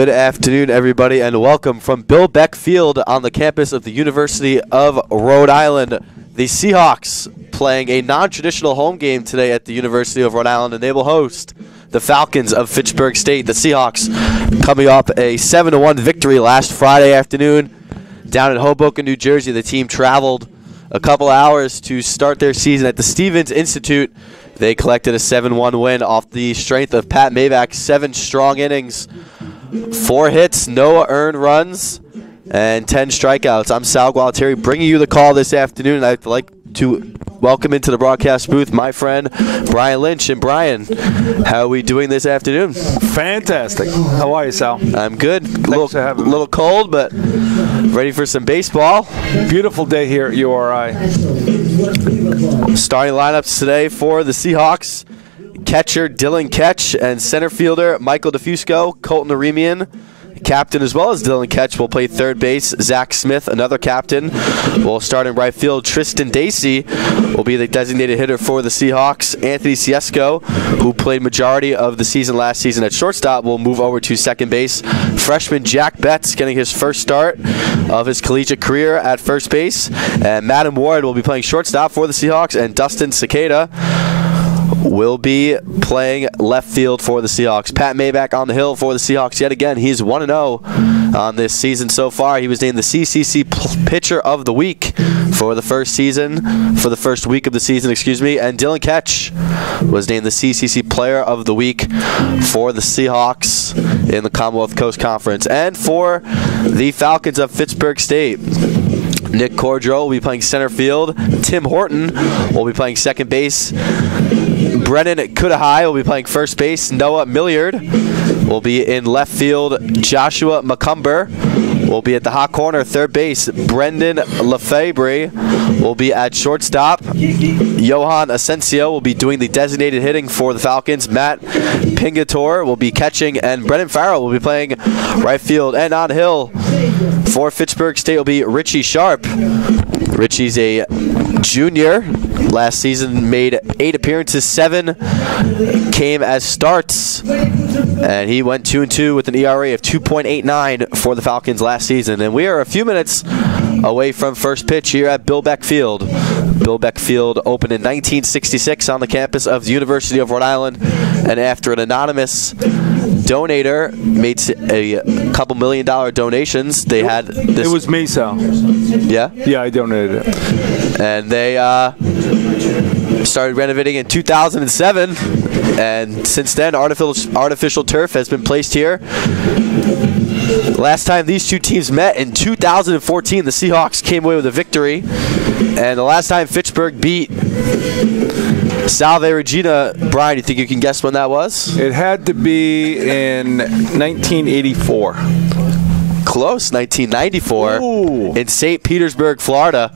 Good afternoon, everybody, and welcome from Bill Beck Field on the campus of the University of Rhode Island. The Seahawks playing a non-traditional home game today at the University of Rhode Island, and they will host the Falcons of Fitchburg State. The Seahawks coming off a 7-1 victory last Friday afternoon down in Hoboken, New Jersey. The team traveled a couple hours to start their season at the Stevens Institute. They collected a 7-1 win off the strength of Pat Maybach's 7 strong innings, 4 hits, no earned runs, and 10 strikeouts. I'm Sal Gualtieri bringing you the call this afternoon. I'd like to welcome into the broadcast booth my friend Brian Lynch. And Brian, how are we doing this afternoon? Fantastic. How are you, Sal? I'm good. A little cold, but ready for some baseball. Beautiful day here at URI. Starting lineups today for the Seahawks: catcher Dylan Ketch and center fielder Michael DeFusco. Colton Aremian, captain, as well as Dylan Ketch, will play third base. Zach Smith, another captain, will start in right field. Tristan Dacey will be the designated hitter for the Seahawks. Anthony Ciesco, who played majority of the season last season at shortstop, will move over to second base. Freshman Jack Betts getting his first start of his collegiate career at first base. And Madden Ward will be playing shortstop for the Seahawks, and Dustin Cicada will be playing left field for the Seahawks. Pat Maybach on the hill for the Seahawks yet again. He's 1-0 on this season so far. He was named the CCC Pitcher of the Week for the first week of the season, and Dylan Ketch was named the CCC Player of the Week for the Seahawks in the Commonwealth Coast Conference. And for the Falcons of Fitchburg State, Nick Cordro will be playing center field. Tim Horton will be playing second base. Brennan Kudahai will be playing first base. Noah Milliard will be in left field. Joshua McCumber will be at the hot corner, third base. Brendan Lefebvre will be at shortstop. Johan Asensio will be doing the designated hitting for the Falcons. Matt Pingator will be catching, and Brendan Farrell will be playing right field. And on hill for Fitchburg State will be Richie Sharp. Richie's a junior. Last season made 8 appearances, 7 came as starts, and he went 2-2 with an ERA of 2.89 for the Falcons last season. And we are a few minutes away from first pitch here at Bill Beck Field. Bill Beck Field opened in 1966 on the campus of the University of Rhode Island, and after an anonymous donator made a couple $1 million donations, they had this. It was me, Sal. Yeah? Yeah, I donated it. And they started renovating in 2007, and since then artificial turf has been placed here. Last time these two teams met in 2014, the Seahawks came away with a victory, and the last time Fitchburg beat Salve Regina, Brian, you think you can guess when that was? It had to be in 1984. Close, 1994. Ooh. In St. Petersburg, Florida,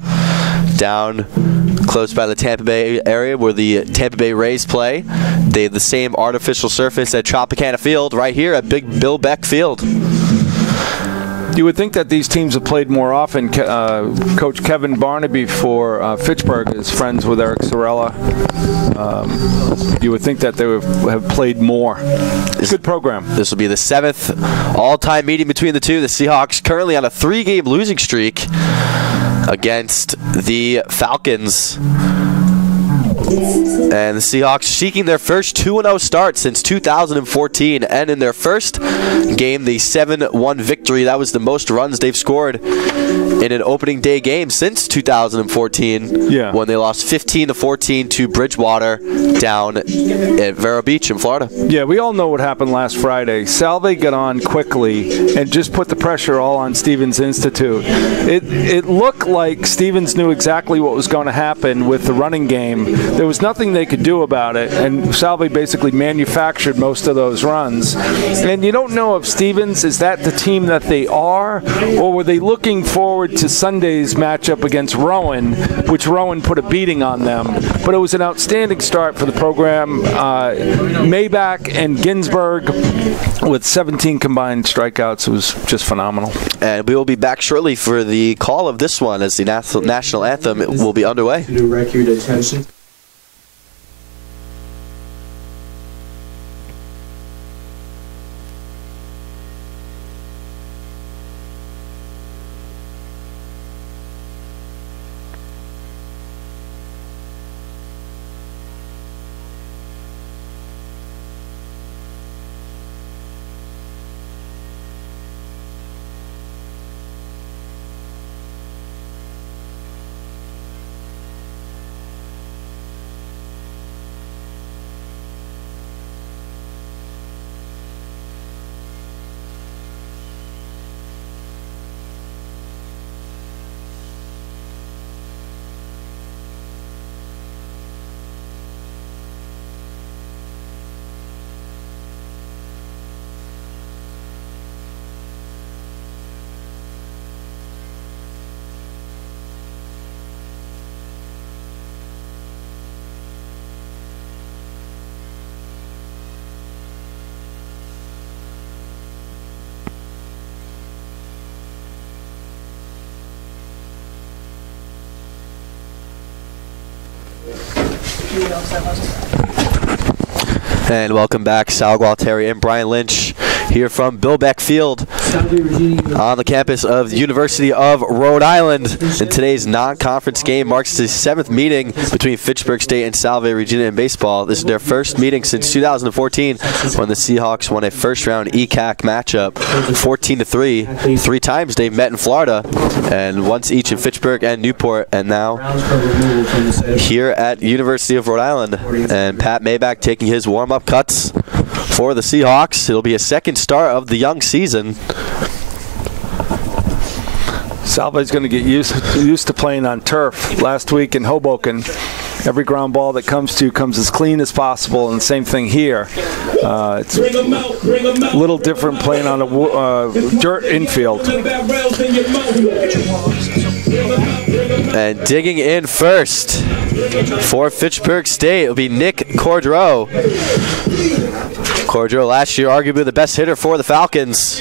down close by the Tampa Bay area where the Tampa Bay Rays play. They have the same artificial surface at Tropicana Field right here at Big Bill Beck Field. You would think that these teams have played more often. Coach Kevin Barnaby for Fitchburg is friends with Eric Sorella. You would think that they would have played more. Good program. This will be the 7th all-time meeting between the two. The Seahawks currently on a 3-game losing streak against the Falcons. And the Seahawks seeking their first 2-0 start since 2014, and in their first game, the 7-1 victory. That was the most runs they've scored in an opening day game since 2014, when they lost 15-14 to Bridgewater down at Vero Beach in Florida. Yeah, we all know what happened last Friday. Salve got on quickly and just put the pressure all on Stevens Institute. It looked like Stevens knew exactly what was going to happen with the running game. There was nothing they could do about it, and Salve basically manufactured most of those runs. And you don't know if Stevens, is that the team that they are, or were they looking forward to Sunday's matchup against Rowan, which Rowan put a beating on them. But it was an outstanding start for the program. Maybach and Ginsburg with 17 combined strikeouts. It was just phenomenal. And we will be back shortly for the call of this one as the national anthem will be underway. Direct your attention. And welcome back, Sal Gualtieri and Brian Lynch here from Bill Beck Field on the campus of the University of Rhode Island. And today's non-conference game marks the 7th meeting between Fitchburg State and Salve Regina in baseball. This is their first meeting since 2014 when the Seahawks won a first-round ECAC matchup 14-3. 3 times they've met in Florida, and once each in Fitchburg and Newport, and now here at University of Rhode Island. And Pat Maybach taking his warm-up cuts for the Seahawks. It'll be a second start of the young season. Salve's going to get used to playing on turf. Last week in Hoboken, every ground ball that comes as clean as possible, and the same thing here. It's a little different playing on a dirt infield. And digging in first for Fitchburg State, it'll be Nick Cordreau. Cordreau last year arguably the best hitter for the Falcons.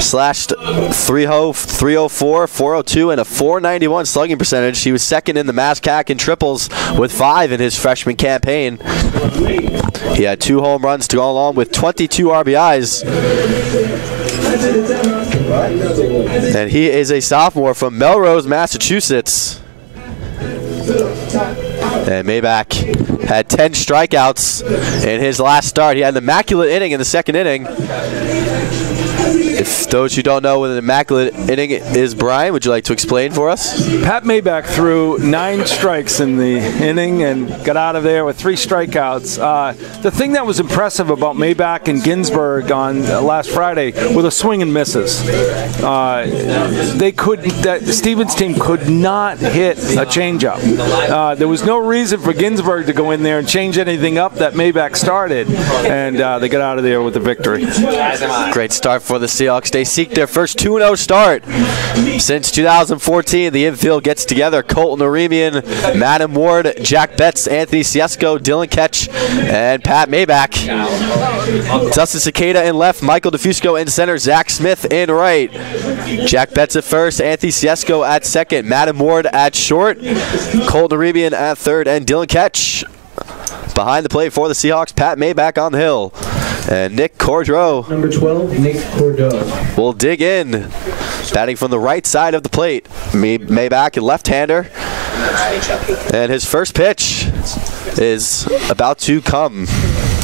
Slashed 304, 402, and a 491 slugging percentage. He was second in the MASCAC in triples with 5 in his freshman campaign. He had 2 home runs to go along with 22 RBIs. And he is a sophomore from Melrose, Massachusetts. And Maybach had 10 strikeouts in his last start. He had an immaculate inning in the second inning. If those who don't know what an immaculate inning is, Brian, would you like to explain for us? Pat Maybach threw 9 strikes in the inning and got out of there with 3 strikeouts. The thing that was impressive about Maybach and Ginsburg on last Friday were the swing and misses. Stevens' team could not hit a changeup. There was no reason for Ginsburg to go in there and change anything up that Maybach started, and they got out of there with the victory. Great start for the Seahawks. They seek their first 2-0 start since 2014. The infield gets together: Colton Aremian, Madam Ward, Jack Betts, Anthony Ciesco, Dylan Ketch, and Pat Maybach. Dustin Cicada in left, Michael DeFusco in center, Zach Smith in right. Jack Betts at first, Anthony Ciesco at second, Madam Ward at short, Colton Aremian at third, and Dylan Ketch behind the plate for the Seahawks. Pat Maybach on the hill. And Nick Cordreau, number 12, Nick Cordreau, will dig in, batting from the right side of the plate. Maybach, a left-hander, and his first pitch is about to come.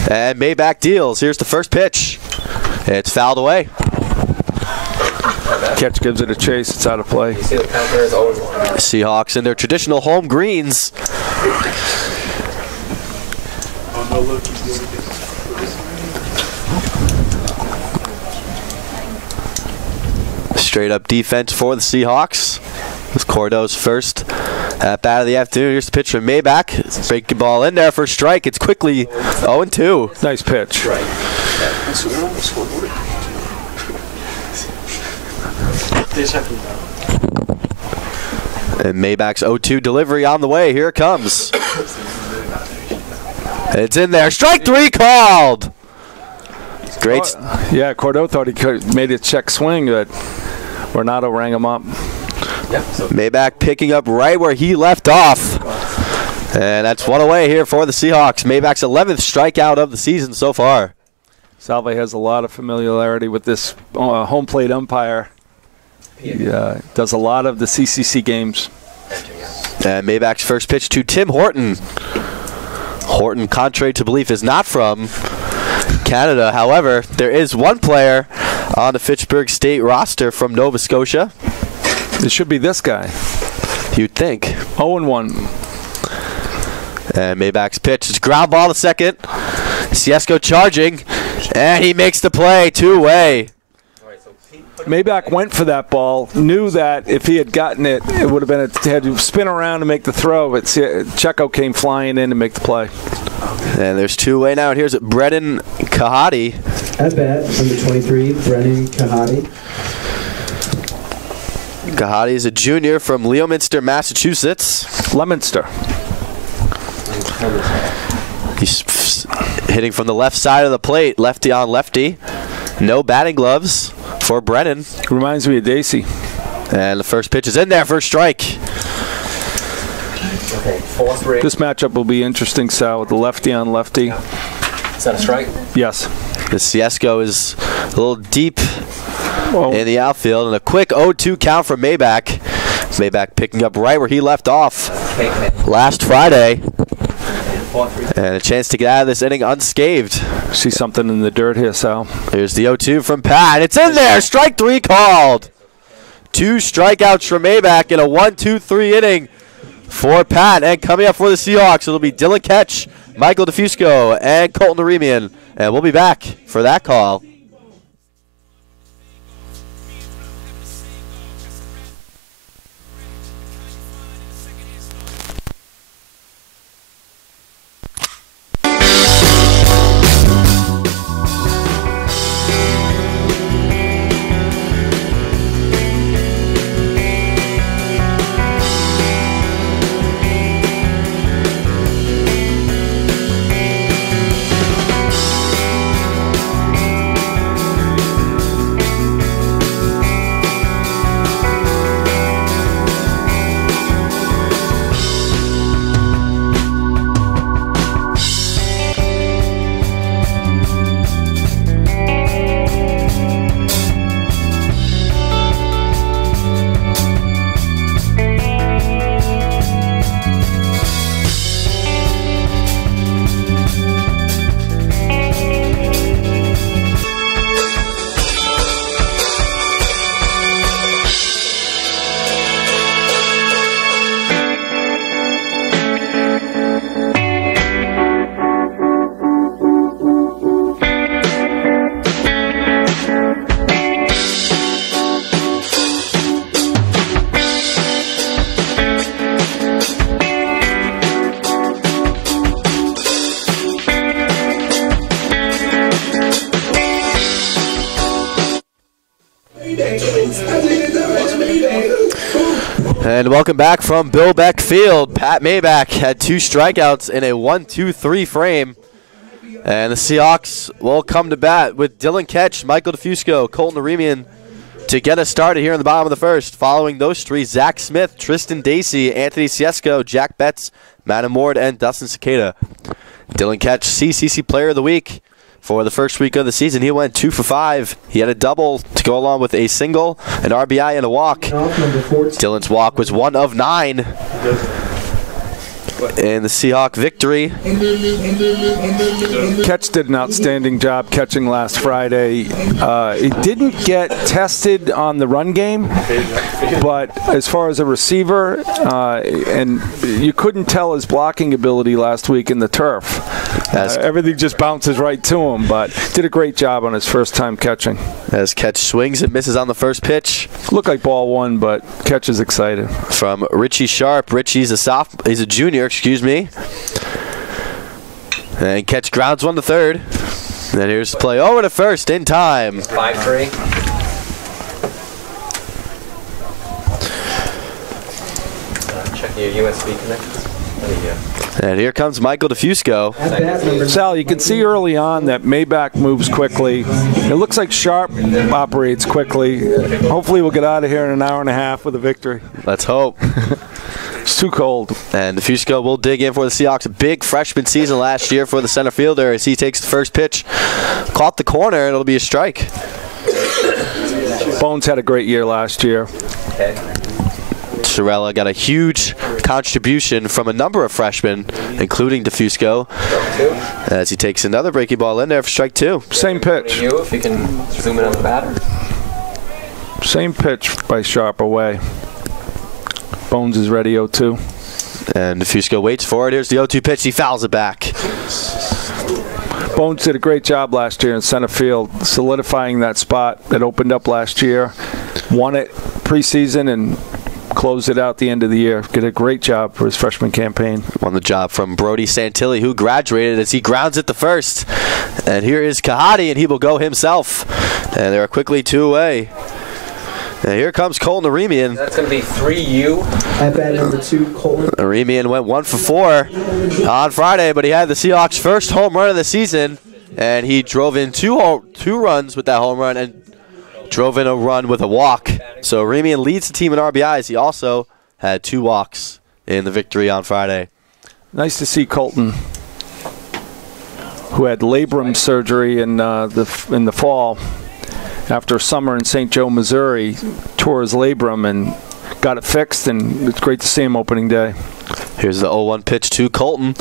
And Maybach deals. Here's the first pitch. It's fouled away. Catch gives it a chase. It's out of play. Seahawks in their traditional home greens. Straight up defense for the Seahawks. This is Cordreau's first at bat of the afternoon. Here's the pitch from Maybach. Breaking ball in there for a strike. It's quickly 0-2. Nice pitch. And Maybach's 0-2 delivery on the way. Here it comes. It's in there. Strike 3 called. Great. Yeah, Cordreau thought he could made a check swing, but Renato rang him up. Maybach picking up right where he left off. And that's one away here for the Seahawks. Maybach's 11th strikeout of the season so far. Salve has a lot of familiarity with this home plate umpire. He does a lot of the CCC games. And Maybach's first pitch to Tim Horton. Horton, contrary to belief, is not from Canada. However, there is one player on the Fitchburg State roster from Nova Scotia. It should be this guy. You'd think. 0-1. And Maybach's pitch is ground ball to second. Ciesco charging, and he makes the play, 2-away. Maybach went for that ball, knew that if he had gotten it, it would have been had to spin around and make the throw, but Checo came flying in to make the play. And there's 2-away now, and here's Brennan Kahati. At bat, number 23, Brennan Kahati. Kahati is a junior from Leominster, Massachusetts. Leominster. He's hitting from the left side of the plate, lefty on lefty. No batting gloves for Brennan. Reminds me of Dacey. And the first pitch is in there for a strike. Okay, 4-3. This matchup will be interesting, Sal, with the lefty on lefty. Is that a strike? Yes. The Ciesco is a little deep in the outfield, and a quick 0-2 count from Maybach. Maybach picking up right where he left off last Friday. And a chance to get out of this inning unscathed. See something in the dirt here, Sal. Here's the 0-2 from Pat. It's in there. Strike 3 called. 2 strikeouts from Maybach in a 1-2-3 inning for Pat. And coming up for the Seahawks, it'll be Dylan Ketch, Michael DeFusco, and Colton Aremian. And we'll be back for that call. And welcome back from Bill Beck Field. Pat Maybach had 2 strikeouts in a 1-2-3 frame. And the Seahawks will come to bat with Dylan Ketch, Michael DeFusco, Colton Aremian to get us started here in the bottom of the first. Following those 3, Zach Smith, Tristan Dacey, Anthony Ciesco, Jack Betts, Madam Ward, and Dustin Cicada. Dylan Ketch, CCC Player of the Week. For the first week of the season, he went 2 for 5. He had a double to go along with a single, an RBI, and a walk. Dylan's walk was 1 of 9 in the Seahawk victory. Ketch did an outstanding job catching last Friday. He didn't get tested on the run game, but as far as a receiver, and you couldn't tell his blocking ability last week in the turf. Everything just bounces right to him, but did a great job on his first time catching. As Ketch swings and misses on the first pitch. Looked like ball 1, but Ketch is excited. From Richie Sharp. Richie's he's a junior, excuse me. And Ketch grounds 1 to third. And here's the play over to first in time. 5-3. Check your USB connections. And here comes Michael DeFusco. Sal, you can see early on that Maybach moves quickly. It looks like Sharp operates quickly. Hopefully we'll get out of here in an hour and a half with a victory. Let's hope. It's too cold. And DeFusco will dig in for the Seahawks. A big freshman season last year for the center fielder as he takes the first pitch. Caught the corner, and it'll be a strike. Bones had a great year last year. Okay. Sorella got a huge contribution from a number of freshmen, including DeFusco, as he takes another breaking ball in there for strike 2. Same pitch. If you can zoom in on the batter. Same pitch by Sharp away. Bones is ready 0-2. And DeFusco waits for it. Here's the 0-2 pitch. He fouls it back. Bones did a great job last year in center field, solidifying that spot that opened up last year. Won it preseason and closed it out the end of the year. Did a great job for his freshman campaign. Won the job from Brody Santilli, who graduated as he grounds it to first. And here is Kahati, and he will go himself. And they're quickly 2 away. And here comes Colton Aremian. That's going to be 3U. At bat number 2, Colton. Aremian went 1 for 4 on Friday, but he had the Seahawks' first home run of the season. And he drove in two runs with that home run and drove in a run with a walk. So Aremian leads the team in RBIs. He also had 2 walks in the victory on Friday. Nice to see Colton, who had labrum surgery in the fall after summer in St. Joe, Missouri, tore his labrum and got it fixed, and it's great to see him opening day. Here's the 0-1 pitch to Colton.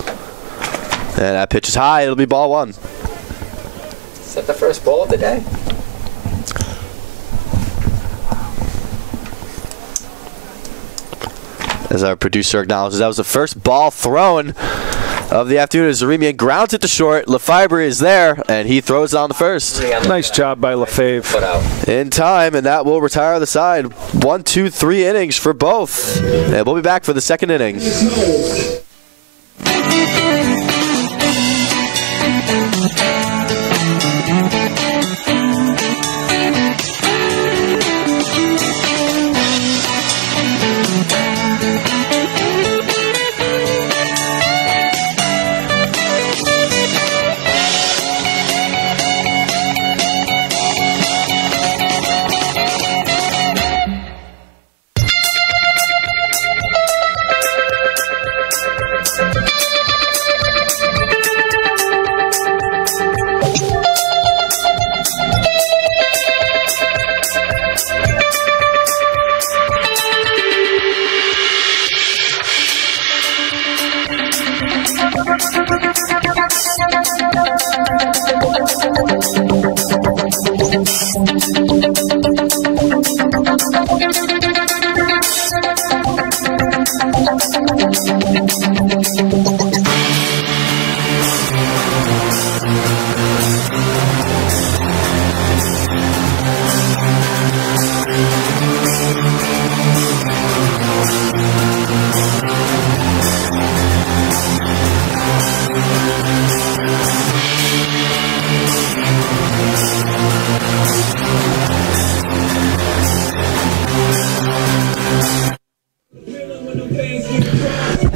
And that pitch is high. It'll be ball one. Is that the first ball of the day? As our producer acknowledges, that was the first ball thrown of the afternoon as Zaremian grounds it to short. Lefebvre is there, and he throws it on the first. Nice job by Lefebvre. In time, and that will retire the side. 1, 2, 3 innings for both. And we'll be back for the second inning.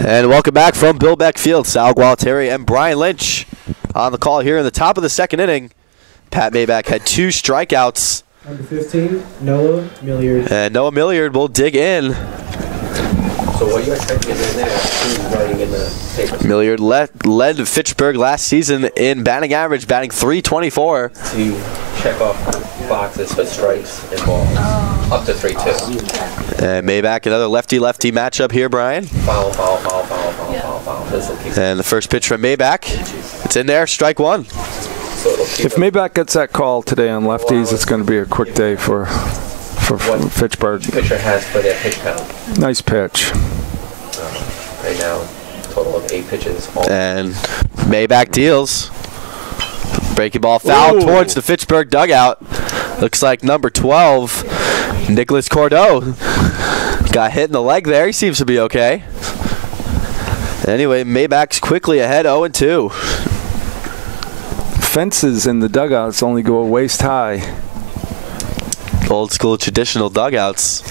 And welcome back from Bill Beck Field. Sal Gualtieri and Brian Lynch on the call here in the top of the second inning. Pat Maybach had 2 strikeouts. Number 15, Noah Milliard. And Noah Milliard will dig in. So what are you expecting in there? Who's writing in the paper? Milliard led Fitchburg last season in batting average, batting .324. To check off boxes for strikes and balls. Up to 3-2. And Maybach, another lefty-lefty matchup here, Brian. Foul. And the first pitch from Maybach. It's in there, strike one. If Maybach gets that call today on lefties, it's going to be a quick day for Fitchburg. Pitcher has for their pitch count. Nice pitch. Right now, total of 8 pitches. And Maybach deals. Breaking ball foul towards the Fitchburg dugout. Looks like number 12, Nicholas Cordeau, got hit in the leg there. He seems to be okay. Anyway, Maybach's quickly ahead 0-2. Fences in the dugouts only go waist high. Old school traditional dugouts.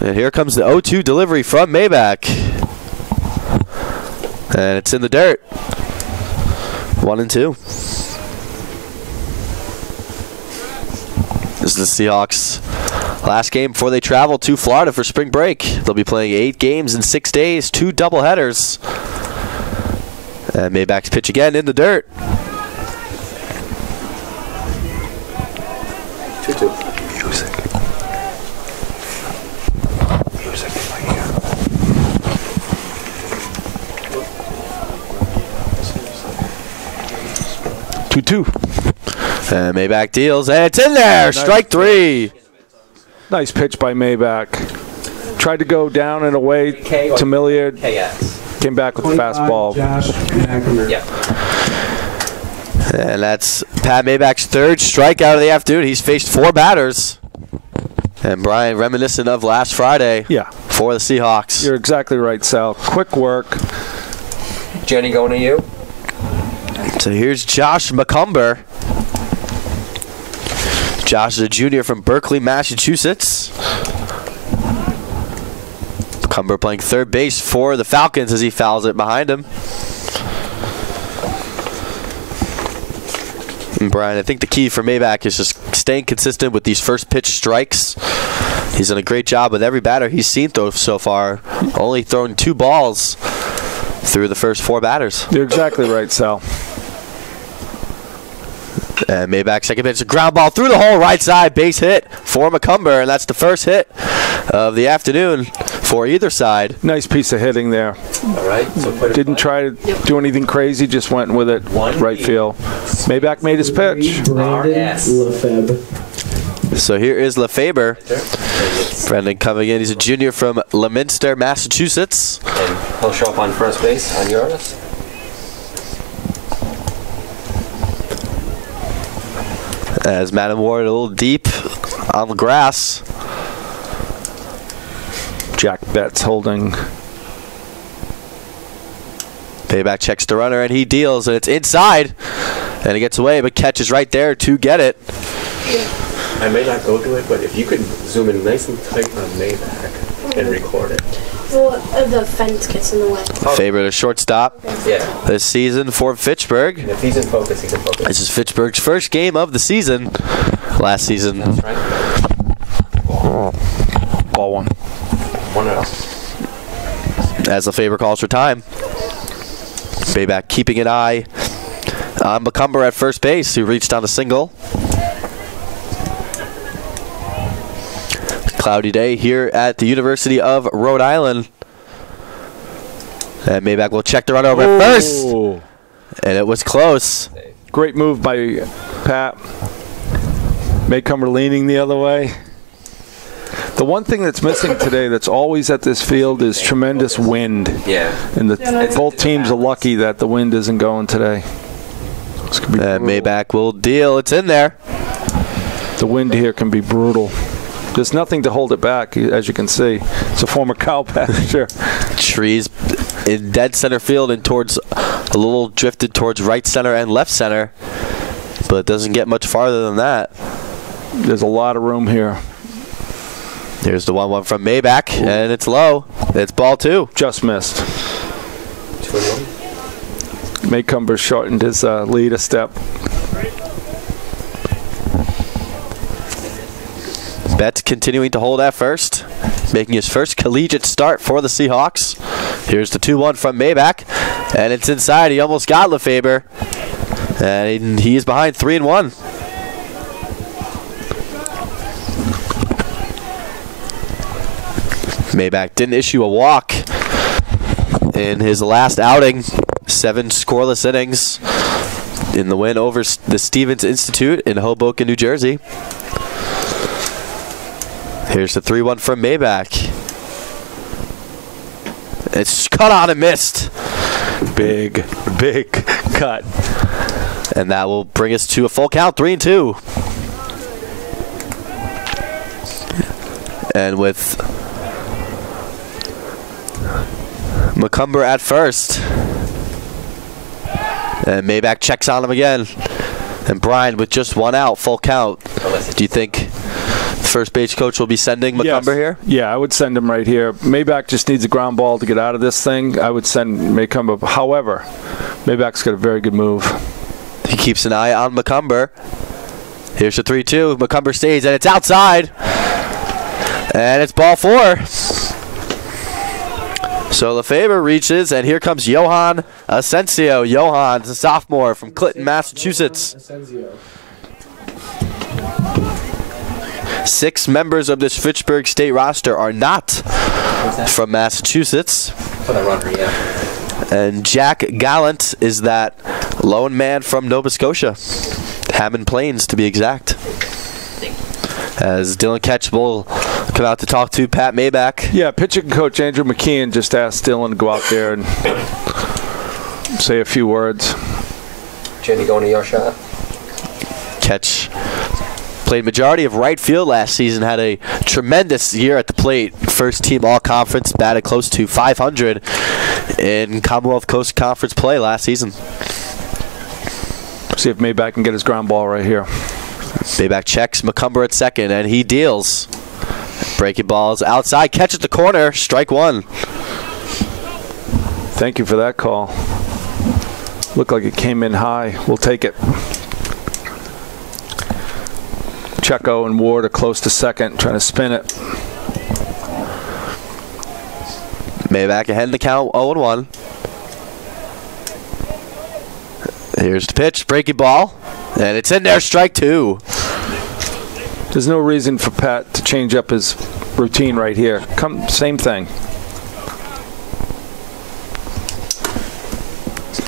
And here comes the 0-2 delivery from Maybach. And it's in the dirt. 1-2. This is the Seahawks' last game before they travel to Florida for spring break. They'll be playing 8 games in 6 days, 2 doubleheaders. And Maybach's pitch again in the dirt. 2-2. Music. 2-2. And Maybach deals, and it's in there. Nice. Strike 3. Nice pitch by Maybach. Tried to go down and away to Milliard. Came back with the fastball. Yeah. And that's Pat Maybach's 3rd strikeout of the afternoon. He's faced 4 batters. And Brian, reminiscent of last Friday for the Seahawks. You're exactly right, Sal. Quick work. Jenny, going to you. So here's Josh McCumber. Josh is a junior from Berkeley, Massachusetts. McCumber playing 3rd base for the Falcons as he fouls it behind him. And Brian, I think the key for Maybach is just staying consistent with these first pitch strikes. He's done a great job with every batter he's seen so far. Only thrown 2 balls through the first 4 batters. You're exactly right, Sal. And Maybach, second pitch, a ground ball through the hole, right side, base hit for McCumber, and that's the first hit of the afternoon for either side. Nice piece of hitting there. All right. So Didn't try to do anything crazy, just went with it. Right field. Maybach made his pitch. Brandon Lefebvre. So here is Lefebvre. Brendan coming in. He's a junior from Leominster, Massachusetts. And he'll show up on first base on yours. As Madam Ward a little deep on the grass. Jack Betts holding. Maybach checks the runner, and he deals, and it's inside. And he gets away, but catches right there to get it. I may not go to it, but if you could zoom in nice and tight on Maybach and record it. Well, the fence gets in the way. Favorite a shortstop this season for Fitchburg. And if he's in focus, he's in focus. This is Fitchburg's first game of the season. Last season. That's right. Ball 1. 1-0. As Lefebvre calls for time. Maybach keeping an eye on McCumber at first base, who reached on a single. Cloudy day here at the University of Rhode Island. And Maybach will check the run over at first. And it was close. Great move by Pat. Maycumber leaning the other way. The one thing that's missing today that's always at this field is tremendous wind. Yeah. And both teams are lucky that the wind isn't going today. And Maybach will deal. It's in there. The wind here can be brutal. There's nothing to hold it back, as you can see. It's a former cow pasture. Trees in dead center field and towards a little drifted towards right center and left center, but it doesn't get much farther than that. There's a lot of room here. Here's the 1-1 from Maybach, and it's low. It's ball 2. Just missed. 2-1. Maycumber shortened his lead a step. Betts continuing to hold at first, making his first collegiate start for the Seahawks. Here's the 2-1 from Maybach, and it's inside. He almost got Lefebvre, and he is behind 3-1. Maybach didn't issue a walk in his last outing. 7 scoreless innings in the win over the Stevens Institute in Hoboken, New Jersey. Here's the 3-1 from Maybach. It's cut on and missed. Big cut. And that will bring us to a full count, 3-2. And with McCumber at first. And Maybach checks on him again. And Brian with just 1 out, full count. Do you think the first base coach will be sending McCumber here? Yeah, I would send him right here. Maybach just needs a ground ball to get out of this thing. I would send McCumber. However, Maybach's got a very good move. He keeps an eye on McCumber. Here's the 3-2. McCumber stays, and it's outside. And it's ball 4. So Lefebvre reaches, and here comes Johan Asensio. Johan's a sophomore from Clinton, Massachusetts. 6 members of this Fitchburg State roster are not from Massachusetts. For the runner, yeah. And Jack Gallant is that lone man from Nova Scotia. Hammond Plains, to be exact. As Dylan Ketch will come out to talk to Pat Maybach. Yeah, pitching coach Andrew McKeon just asked Dylan to go out there and say a few words. Jenny, going to your shot? Ketch played majority of right field last season, had a tremendous year at the plate. First team all-conference, batted close to 500 in Commonwealth Coast Conference play last season. See if Maybach can get his ground ball right here. Maybach checks McCumber at second, and he deals. Breaking balls outside, catch at the corner, strike 1. Thank you for that call. Looked like it came in high. We'll take it. Checo and Ward are close to second, trying to spin it. Maybach ahead in the count, 0-1. Here's the pitch, breaking ball, and it's in there, strike 2. There's no reason for Pat to change up his routine right here. Same thing.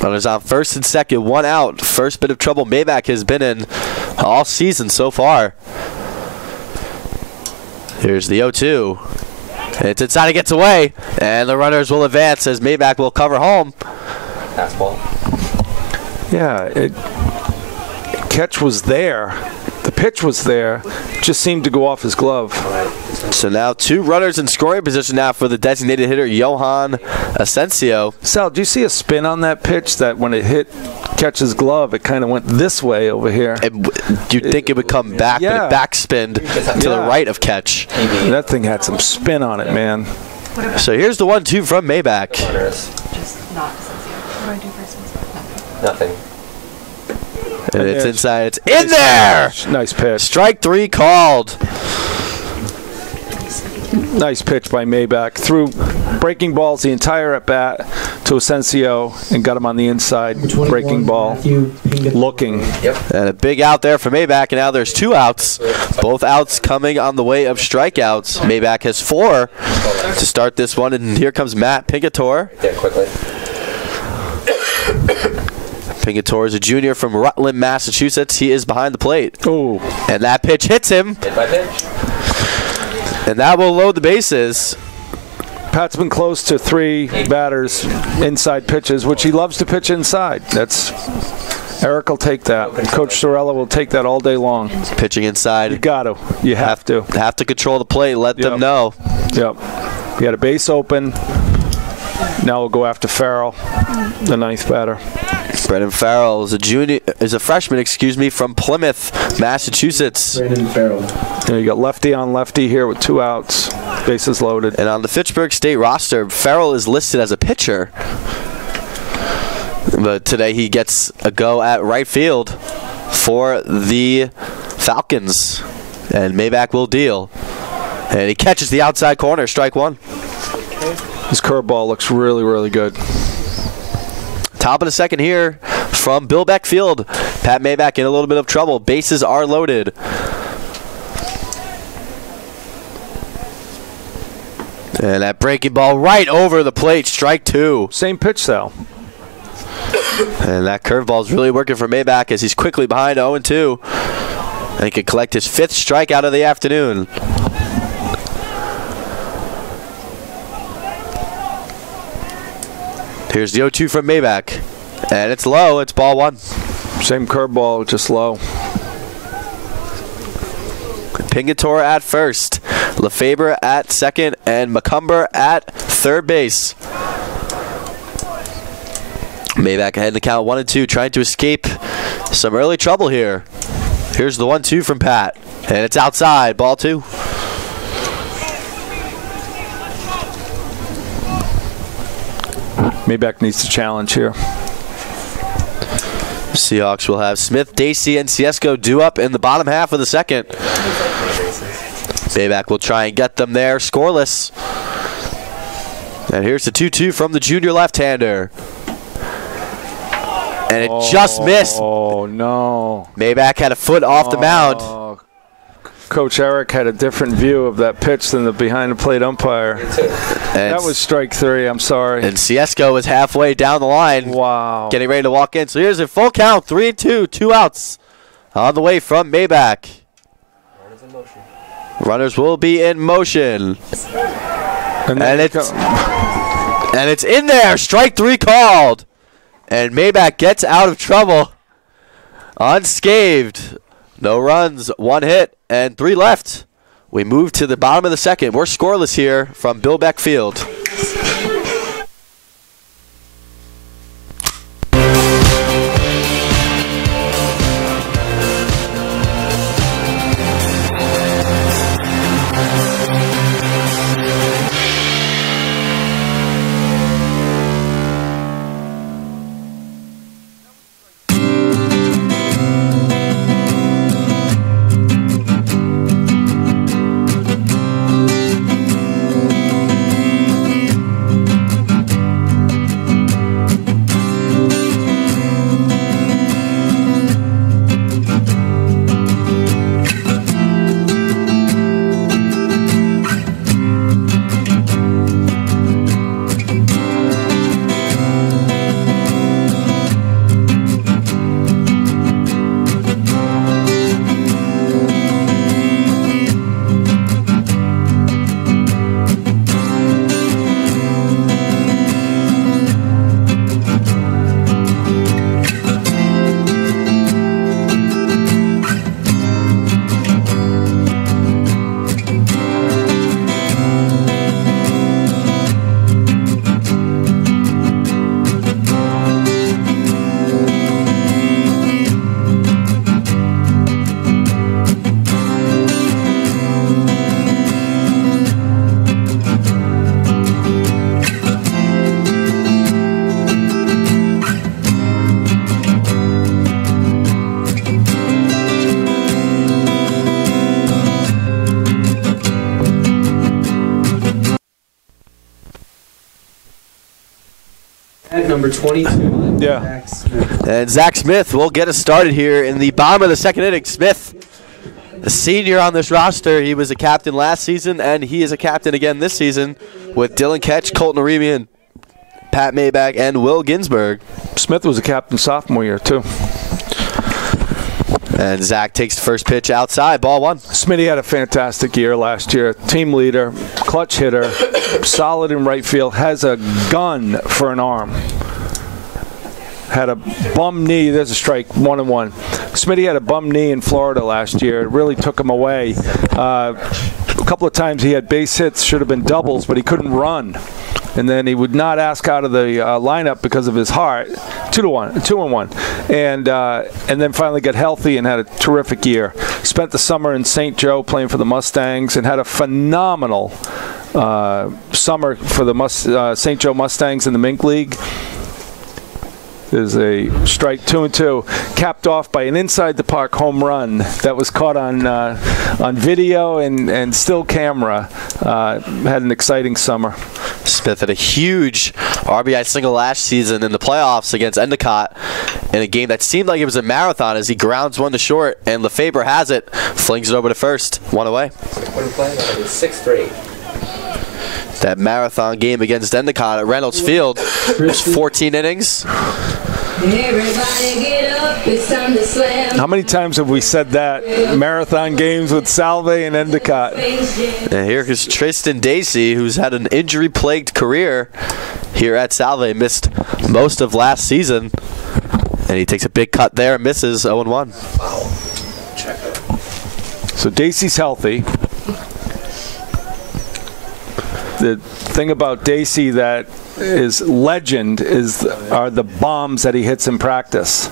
Runners on first and second, 1 out. First bit of trouble Maybach has been in all season so far. Here's the 0-2. It's inside, it gets away, and the runners will advance as Maybach will cover home. Fastball. Yeah, catch was there. The pitch was there. Just seemed to go off his glove. So now 2 runners in scoring position now for the designated hitter, Johan Asensio. Sal, do you see a spin on that pitch that when it hit Catch's glove, it kind of went this way over here? You'd think it would come back, yeah. but it backspinned to the right of Catch. That thing had some spin on it, man. So here's the 1-2 from Maybach. Just not Asensio. What do I do for Asensio? Nothing. And it's inside. It's in there! Nice pitch. Strike 3 called. Nice pitch by Maybach. Threw breaking balls the entire at-bat to Asensio and got him on the inside. Breaking ball. Looking. And a big out there for Maybach, and now there's 2 outs. Both outs coming on the way of strikeouts. Maybach has 4 to start this one, and here comes Matt Pingator. Yeah, quickly. Pingator is a junior from Rutland, Massachusetts. He is behind the plate. Oh. And that pitch hits him. Hit by pitch. And that will load the bases. Pat's been close to 3 batters inside pitches, which he loves to pitch inside. Eric will take that. Coach Sorella will take that all day long. Pitching inside. You got to. You have to. Have to control the plate. Let them know. Yep. He had a base open. Now we'll go after Farrell, the 9th batter. Brendan Farrell is a freshman, from Plymouth, Massachusetts. Brandon Farrell. You got lefty on lefty here with 2 outs, bases loaded. And on the Fitchburg State roster, Farrell is listed as a pitcher. But today he gets a go at right field for the Falcons. And Maybach will deal. And he catches the outside corner, strike 1. His curveball looks really, really good. Top of the second here from Bill Beck Field. Pat Maybach in a little bit of trouble. Bases are loaded. And that breaking ball right over the plate, strike 2. Same pitch, Sal. And that curveball is really working for Maybach as he's quickly behind 0-2. And he can collect his 5th strikeout of the afternoon. Here's the 0-2 from Maybach. And it's low. It's ball 1. Same curveball, just low. Pingator at first. Lefebvre at second. And McCumber at third base. Maybach ahead in the count 1-2. Trying to escape some early trouble here. Here's the 1-2 from Pat. And it's outside. Ball 2. Maybach needs to challenge here. Seahawks will have Smith, Dacey, and Ciesco due up in the bottom half of the second. Maybach will try and get them there, scoreless. And here's the 2-2 from the junior left-hander. And it just missed. Oh, no. Maybach had a foot off the mound. Coach Eric had a different view of that pitch than the behind-the-plate umpire. That was strike 3. I'm sorry. And Ciesco was halfway down the line. Wow. Getting ready to walk in. So here's a full count, 3-2, 2 outs on the way from Maybach. Runners will be in motion. And it's in there. Strike 3 called. And Maybach gets out of trouble unscathed. No runs, 1 hit, and 3 left. We move to the bottom of the second. We're scoreless here from Bill Beck Field. At number 22. Yeah. Zach Smith. And Zach Smith will get us started here in the bottom of the second inning. Smith, a senior on this roster. He was a captain last season, and he is a captain again this season with Dylan Ketch, Colton Aremian, Pat Maybach, and Will Ginsberg. Smith was a captain sophomore year, too. And Zach takes the first pitch outside, ball one. Smitty had a fantastic year last year. Team leader, clutch hitter, solid in right field, has a gun for an arm. Had a bum knee. There's a strike, 1-1. Smitty had a bum knee in Florida last year. It really took him away. A couple of times he had base hits, should have been doubles, but he couldn't run. And then he would not ask out of the lineup because of his heart. 2-1, and then finally got healthy and had a terrific year. Spent the summer in St. Joe playing for the Mustangs and had a phenomenal summer for the St. Joe Mustangs in the Mink League. There's a strike, 2-2, capped off by an inside the park home run that was caught on video and still camera. Had an exciting summer. Smith had a huge RBI single last season in the playoffs against Endicott in a game that seemed like it was a marathon as he grounds one to short, and Lefebvre has it, flings it over to first, one away. When playing that, it was 6-3. That marathon game against Endicott at Reynolds Field was 14 innings. Everybody get up, it's time to slam. How many times have we said that? Marathon games with Salve and Endicott. And here is Tristan Dacey, who's had an injury-plagued career here at Salve. Missed most of last season. And he takes a big cut there, misses 0-1. So Dacey's healthy. The thing about Dacey that is legend are the bombs that he hits in practice.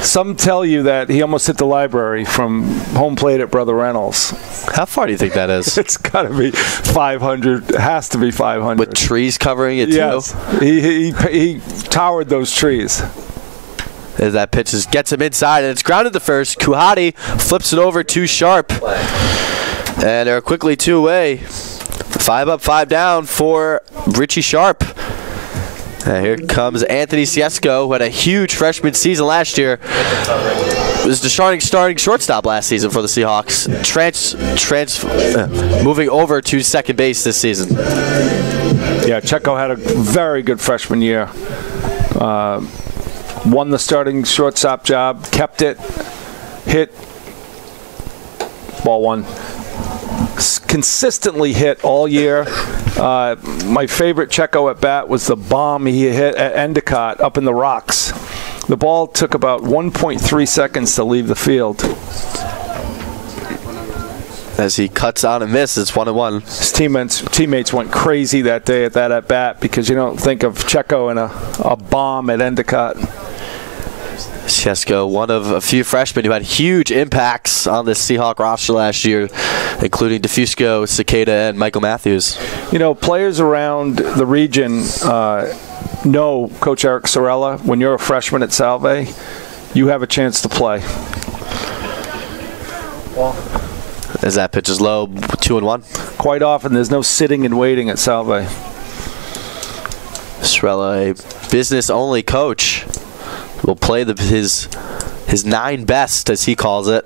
Some tell you that he almost hit the library from home plate at Brother Reynolds. How far do you think that is? It's got to be 500. It has to be 500. With trees covering it, too? Yes. He towered those trees. As that pitch gets him inside, and it's grounded to first. Kuhati flips it over to Sharp. And they're quickly 2 away. 5 up, 5 down for Richie Sharp. And here comes Anthony Siesko, who had a huge freshman season last year. Was the starting shortstop last season for the Seahawks. Moving over to second base this season. Yeah, Checo had a very good freshman year. Won the starting shortstop job, kept it, hit, ball one. Consistently hit all year. My favorite Checo at bat was the bomb he hit at Endicott up in the rocks. The ball took about 1.3 seconds to leave the field. As he cuts on and misses, 1-1. His teammates went crazy that day at that at bat because you don't think of Checo and a bomb at Endicott. Siesko, one of a few freshmen who had huge impacts on this Seahawk roster last year, including DeFusco, Cicada, and Michael Matthews. You know, players around the region know Coach Eric Sorella. When you're a freshman at Salve, you have a chance to play. As that pitch is low, 2-1. Quite often, there's no sitting and waiting at Salve. Sorella, a business-only coach, will play his 9 best, as he calls it.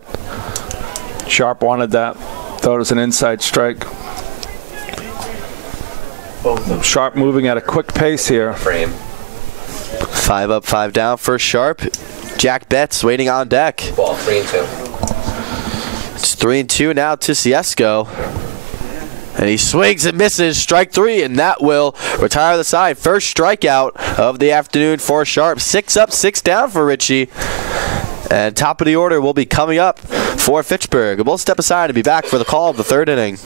Sharp wanted that. Thought it was an inside strike. Sharp moving at a quick pace here. 5 up, 5 down for Sharp. Jack Betts waiting on deck. Ball 3-2. It's 3-2 now to Siesko. And he swings and misses, strike 3, and that will retire the side. First strikeout of the afternoon for Sharp. 6 up, 6 down for Richie. And top of the order will be coming up for Fitchburg. We'll step aside and be back for the call of the 3rd inning.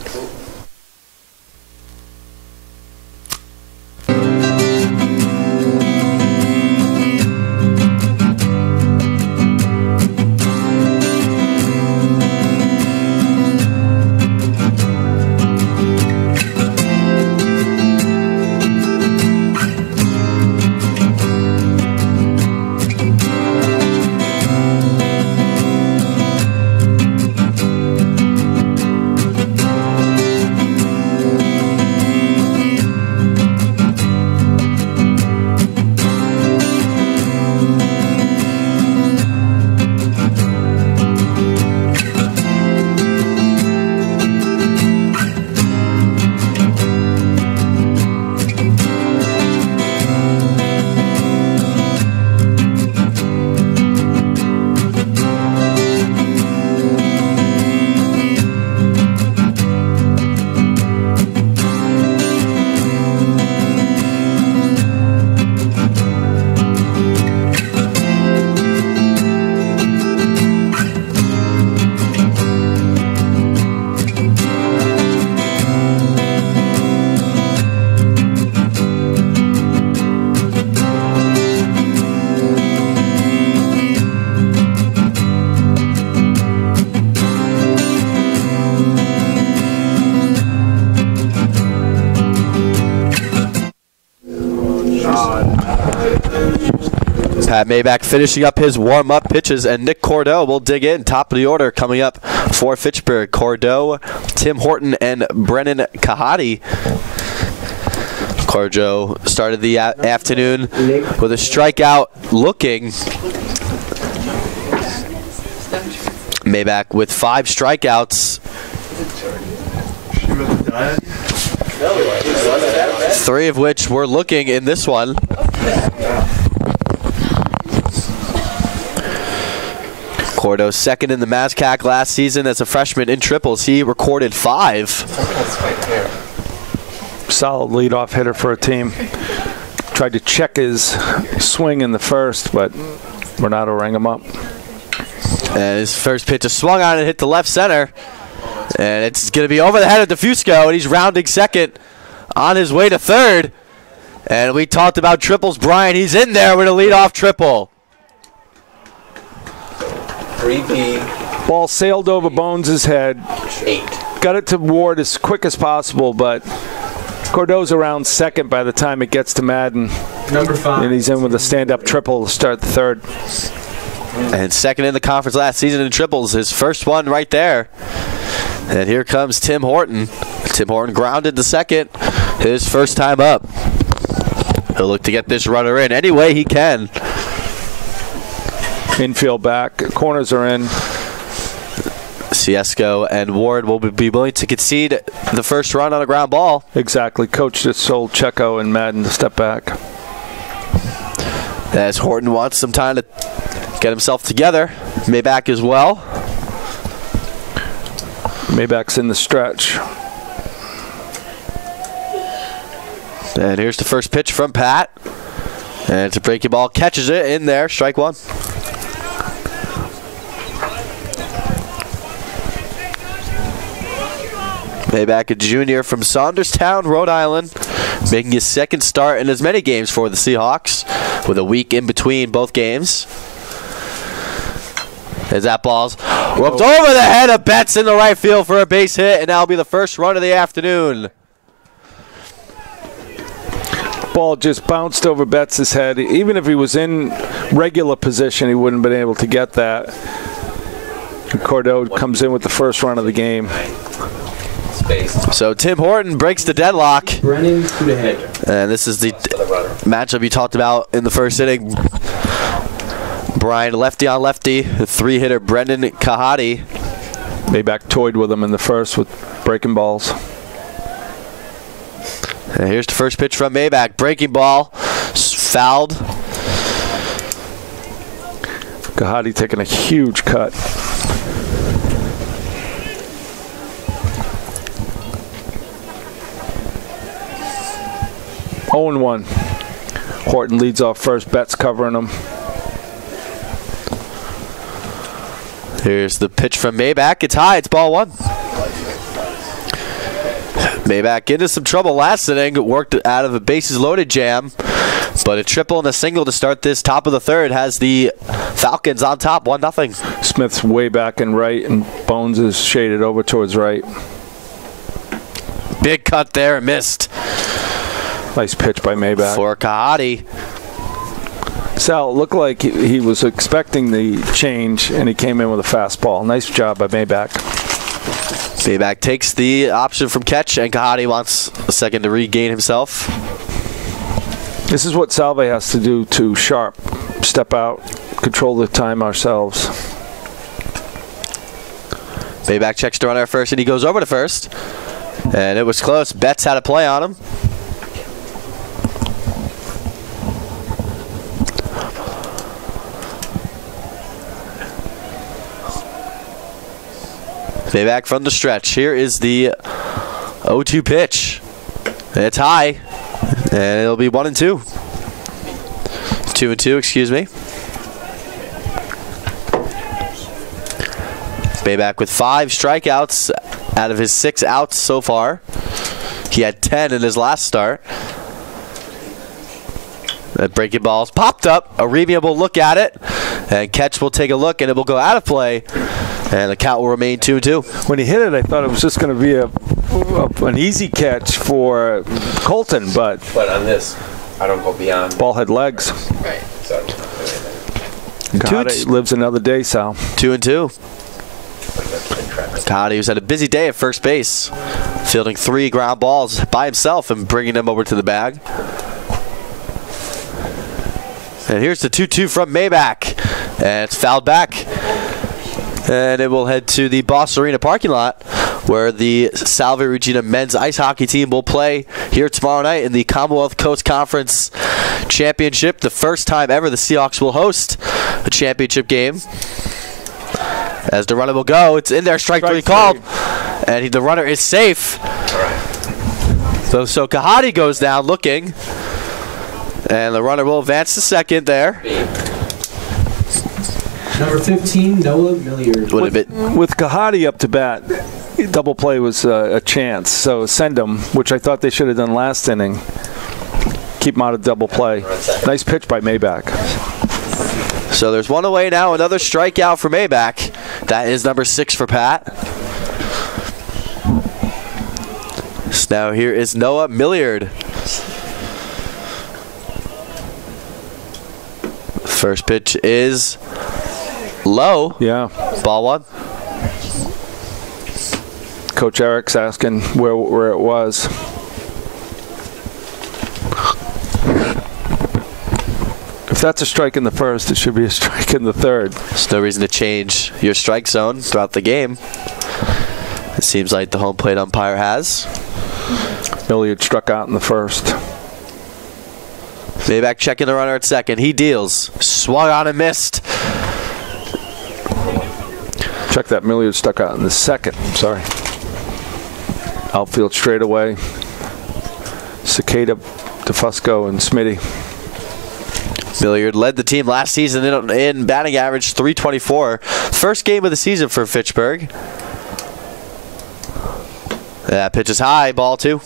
Pat Maybach finishing up his warm-up pitches, and Nick Cordeau will dig in. Top of the order coming up for Fitchburg. Cordeau, Tim Horton, and Brennan Kahati. Cordeau started the afternoon with a strikeout looking. Maybach with 5 strikeouts. 3 of which were looking in this one. Cordeau second in the MASCAC last season as a freshman in triples. He recorded 5. Solid leadoff hitter for a team. Tried to check his swing in the first, but Renato rang him up. And his first pitch is swung on and hit to left center. And it's going to be over the head of DeFusco, and he's rounding second on his way to third. And we talked about triples. Brian, he's in there with a leadoff triple. 3B. Ball sailed over Bones' head. 8. Got it to Ward as quick as possible, but Cordeau's around second by the time it gets to Madden. Number 5. And he's in with a stand-up triple to start the third. And second in the conference last season in triples. His first one right there. And here comes Tim Horton. Tim Horton grounded to second. His first time up. He'll look to get this runner in any way he can. Infield back. Corners are in. Ciesco and Ward will be willing to concede the first run on a ground ball. Exactly. Coach just told Checo and Madden to step back. As Horton wants some time to get himself together. Maybach as well. Maybach's in the stretch. And here's the first pitch from Pat. And it's a breaking ball. Catches it in there. Strike one. Maybach, a junior from Saunderstown, Rhode Island, making his second start in as many games for the Seahawks, with a week in between both games. As that ball's whooped over the head of Betts in the right field for a base hit, and that'll be the first run of the afternoon. Ball just bounced over Betts' head. Even if he was in regular position, he wouldn't have been able to get that. And Cordeau comes in with the first run of the game. So Tim Horton breaks the deadlock. Brennan to the head. And this is the matchup you talked about in the first inning. Brian, lefty on lefty, the 3-hitter Brendan Kahati. Maybach toyed with him in the first with breaking balls. And here's the first pitch from Maybach. Breaking ball, fouled. Kahati taking a huge cut. Oh and 1. Horton leads off first. Betts covering him. Here's the pitch from Maybach. It's high. It's ball 1. Maybach into some trouble last inning. Worked out of a bases loaded jam. But a triple and a single to start this top of the third has the Falcons on top, 1-0. Smith's way back and right, and Bones is shaded over towards right. Big cut there. Missed. Nice pitch by Maybach. For Kahati. Sal, it looked like he was expecting the change, and he came in with a fastball. Nice job by Maybach. Maybach takes the option from catch, and Kahati wants a second to regain himself. This is what Salve has to do to sharp. Step out, control the time ourselves. Maybach checks to run at first, and he goes over to first. And it was close. Betts had a play on him. Maybach from the stretch. Here is the 0-2 pitch. And it's high. And it'll be 1-2. 2-2, excuse me. Maybach with 5 strikeouts out of his 6 outs so far. He had 10 in his last start. That breaking ball's popped up. Aremia will look at it. And catch will take a look, and it will go out of play. And the count will remain 2-2. When he hit it, I thought it was just going to be an easy catch for Colton, but on this, I don't go beyond. Ball had legs. Right. So God, lives another day, Sal. 2-2. Kahati was had a busy day at first base, fielding 3 ground balls by himself and bringing them over to the bag. And here's the 2-2 from Maybach, and it's fouled back. And it will head to the Boss Arena parking lot, where the Salve Regina men's ice hockey team will play here tomorrow night in the Commonwealth Coast Conference Championship. The first time ever the Seahawks will host a championship game. As the runner will go, it's in there, strike 3 called, and the runner is safe. So Kahati goes down looking, and the runner will advance to second there. Number 15, Noah Milliard. With Kahati up to bat, double play was a chance. So send him, which I thought they should have done last inning. Keep him out of double play. Nice pitch by Maybach. So there's one away now, another strikeout for Maybach. That is number 6 for Pat. So now here is Noah Milliard. First pitch is low. Yeah. Ball 1. Coach Eric's asking where it was. If that's a strike in the first, it should be a strike in the third. There's no reason to change your strike zone throughout the game. It seems like the home plate umpire has. Milliard struck out in the first. Maybach checking the runner at second. He deals. Swung on and missed. Check that. Milliard stuck out in the second. Sorry. Outfield straightaway. Cicada, DeFusco, and Smitty. Milliard led the team last season in batting average, .324. First game of the season for Fitchburg. That pitch is high. Ball 2.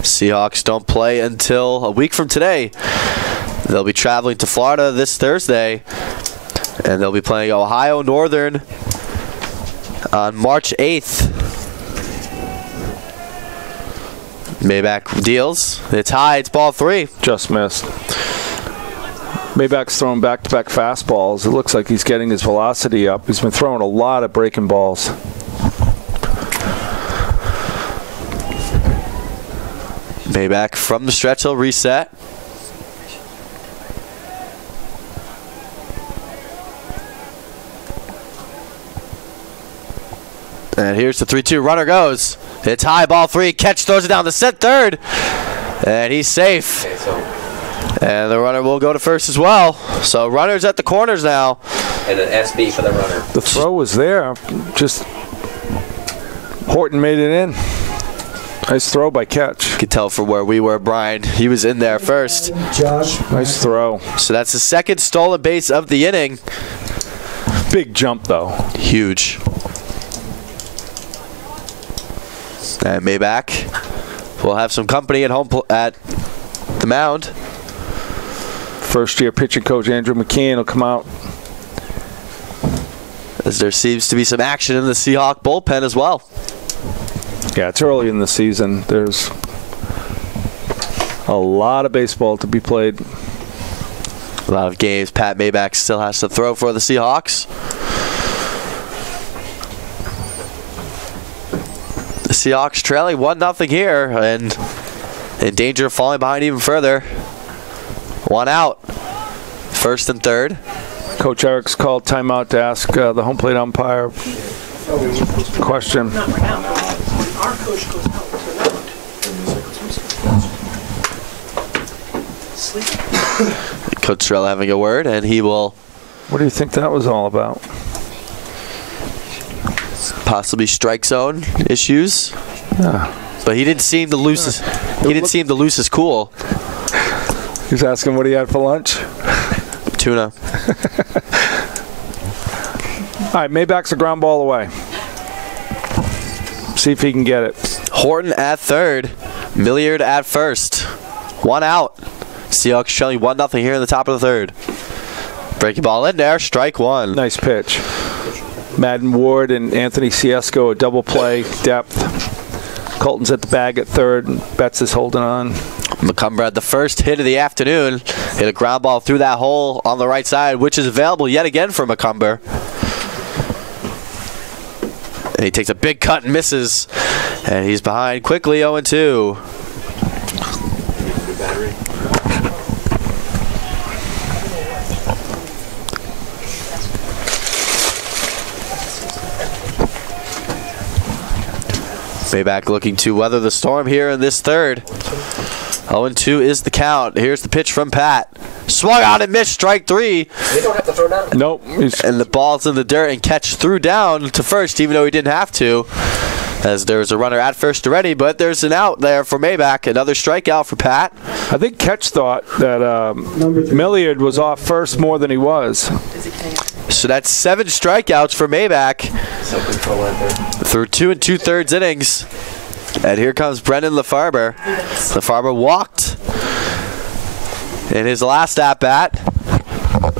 Seahawks don't play until a week from today. They'll be traveling to Florida this Thursday, and they'll be playing Ohio Northern on March 8th. Maybach deals. It's high. It's ball 3. Just missed. Maybach's throwing back-to-back fastballs. It looks like he's getting his velocity up. He's been throwing a lot of breaking balls. Maybach from the stretch. He'll reset. And here's the 3-2. Runner goes. It's high. Ball 3. Catch, throws it down to set third. And he's safe. And the runner will go to first as well. So runners at the corners now. And an SB for the runner. The throw was there. Just Horton made it in. Nice throw by Catch. You could tell from where we were, Brian. He was in there first. Josh. Nice throw. So that's the second stolen base of the inning. Big jump, though. Huge. And Maybach will have some company at home at the mound. First-year pitching coach Andrew McKeon will come out. As there seems to be some action in the Seahawk bullpen as well. Yeah, it's early in the season. There's a lot of baseball to be played. A lot of games. Pat Maybach still has to throw for the Seahawks. The Seahawks trailing 1-0 here and in danger of falling behind even further. 1 out. First and third. Coach Eric's called timeout to ask the home plate umpire question. Our coach goes out to Coach Terrell having a word, and he will. What do you think that was all about? Possibly strike zone issues. Yeah. But he didn't seem to lose his. He didn't seem to lose his cool. He's asking what he had for lunch. Tuna. All right, Maybach's a ground ball away. See if he can get it. Horton at third. Milliard at first. 1 out. Seahawks trailing 1-0 here in the top of the third. Breaking ball in there. Strike 1. Nice pitch. Madden Ward and Anthony Ciesco, a double play, depth. Colton's at the bag at third, and Betts is holding on. McCumber had the first hit of the afternoon. Hit a ground ball through that hole on the right side, which is available yet again for McCumber. And he takes a big cut and misses. And he's behind quickly, 0-2. Maybach looking to weather the storm here in this third. 0-2 is the count. Here's the pitch from Pat. Swung on and missed, strike 3. They don't have to throw down. Nope. And the ball's in the dirt, and Ketch threw down to first, even though he didn't have to, as there's a runner at first already, but there's an out there for Maybach. Another strikeout for Pat. I think Ketch thought that Milliard was off first more than he was. So that's 7 strikeouts for Maybach through 2 2/3 innings. And here comes Brendan LaFarber. LaFarber walked in his last at-bat,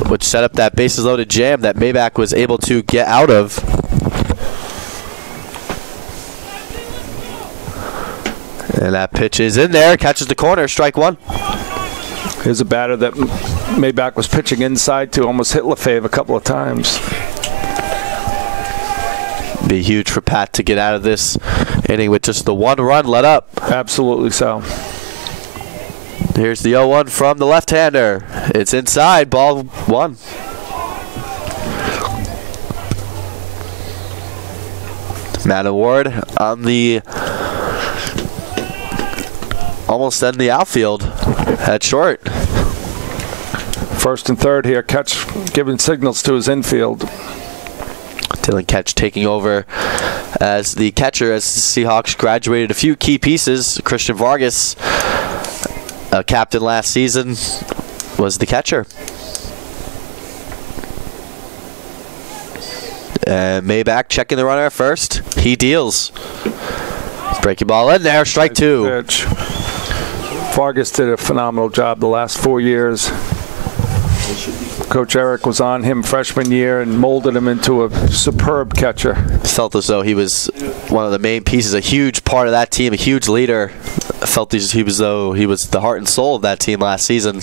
which set up that bases-loaded jam that Maybach was able to get out of. And that pitch is in there, catches the corner, strike 1. Here's a batter that Maybach was pitching inside to, almost hit LaFave a couple of times. Be huge for Pat to get out of this inning with just the 1 run let up. Absolutely so. Here's the 0-1 from the left-hander. It's inside, ball 1. Matt Award on the almost in the outfield at short. First and third here. Ketch giving signals to his infield. Dylan Ketch taking over as the catcher as the Seahawks graduated a few key pieces. Christian Vargas, a captain last season, was the catcher. And Maybach checking the runner at first. He deals. Breaking ball in there, strike 2. Pitch. Vargas did a phenomenal job the last 4 years. Coach Eric was on him freshman year and molded him into a superb catcher. Felt as though he was one of the main pieces, a huge part of that team, a huge leader. Felt he was the heart and soul of that team last season.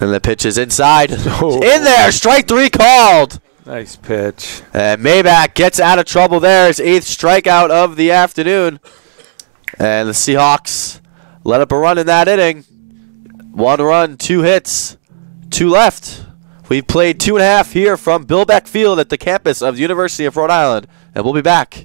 And the pitch is inside. Oh. In there, strike 3 called. Nice pitch. And Maybach gets out of trouble there. His 8th strikeout of the afternoon. And the Seahawks let up a run in that inning. 1 run, 2 hits, 2 left. We've played 2.5 here from Bill Beck Field at the campus of the University of Rhode Island. And we'll be back.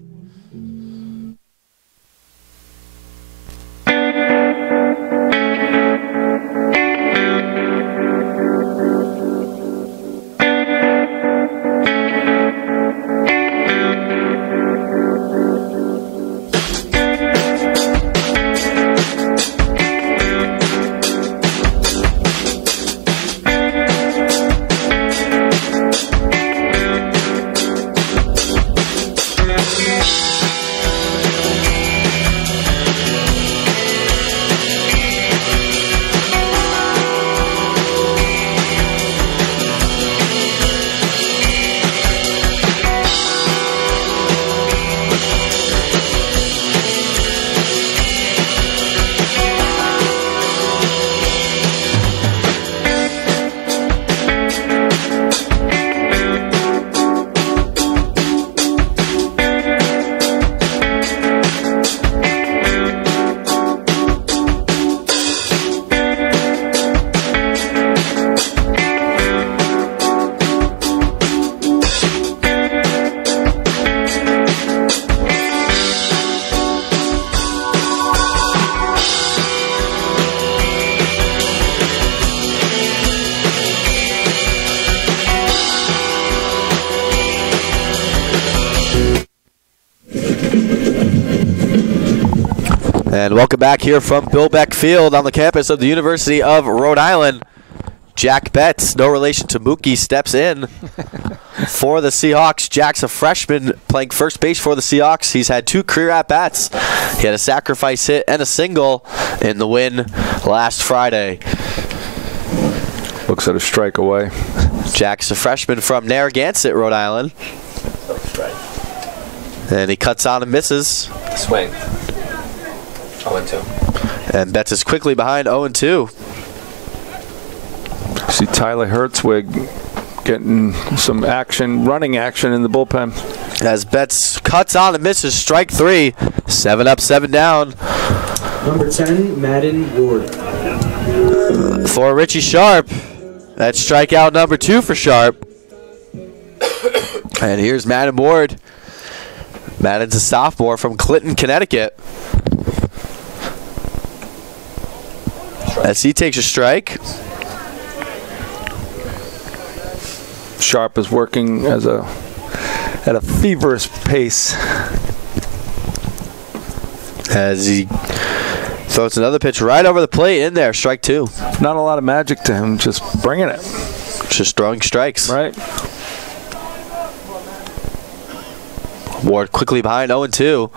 And welcome back here from Bill Beck Field on the campus of the University of Rhode Island. Jack Betts, no relation to Mookie, steps in for the Seahawks. Jack's a freshman playing first base for the Seahawks. He's had 2 career at-bats. He had a sacrifice hit and a single in the win last Friday. Looks at a strike away. Jack's a freshman from Narragansett, Rhode Island. And he cuts on and misses. Swing. 0-2. And Betts is quickly behind 0-2. See Tyler Hertzwig getting some action, running action in the bullpen. As Betts cuts on and misses, strike 3. 7 up, 7 down. Number 10, Madden Ward. For Richie Sharp. That's strikeout number 2 for Sharp. And here's Madden Ward. Madden's a sophomore from Clinton, Connecticut. As he takes a strike. Sharp is working at a feverish pace. As he throws another pitch right over the plate in there, strike 2. Not a lot of magic to him, just bringing it. Just throwing strikes. Right. Ward quickly behind 0-2.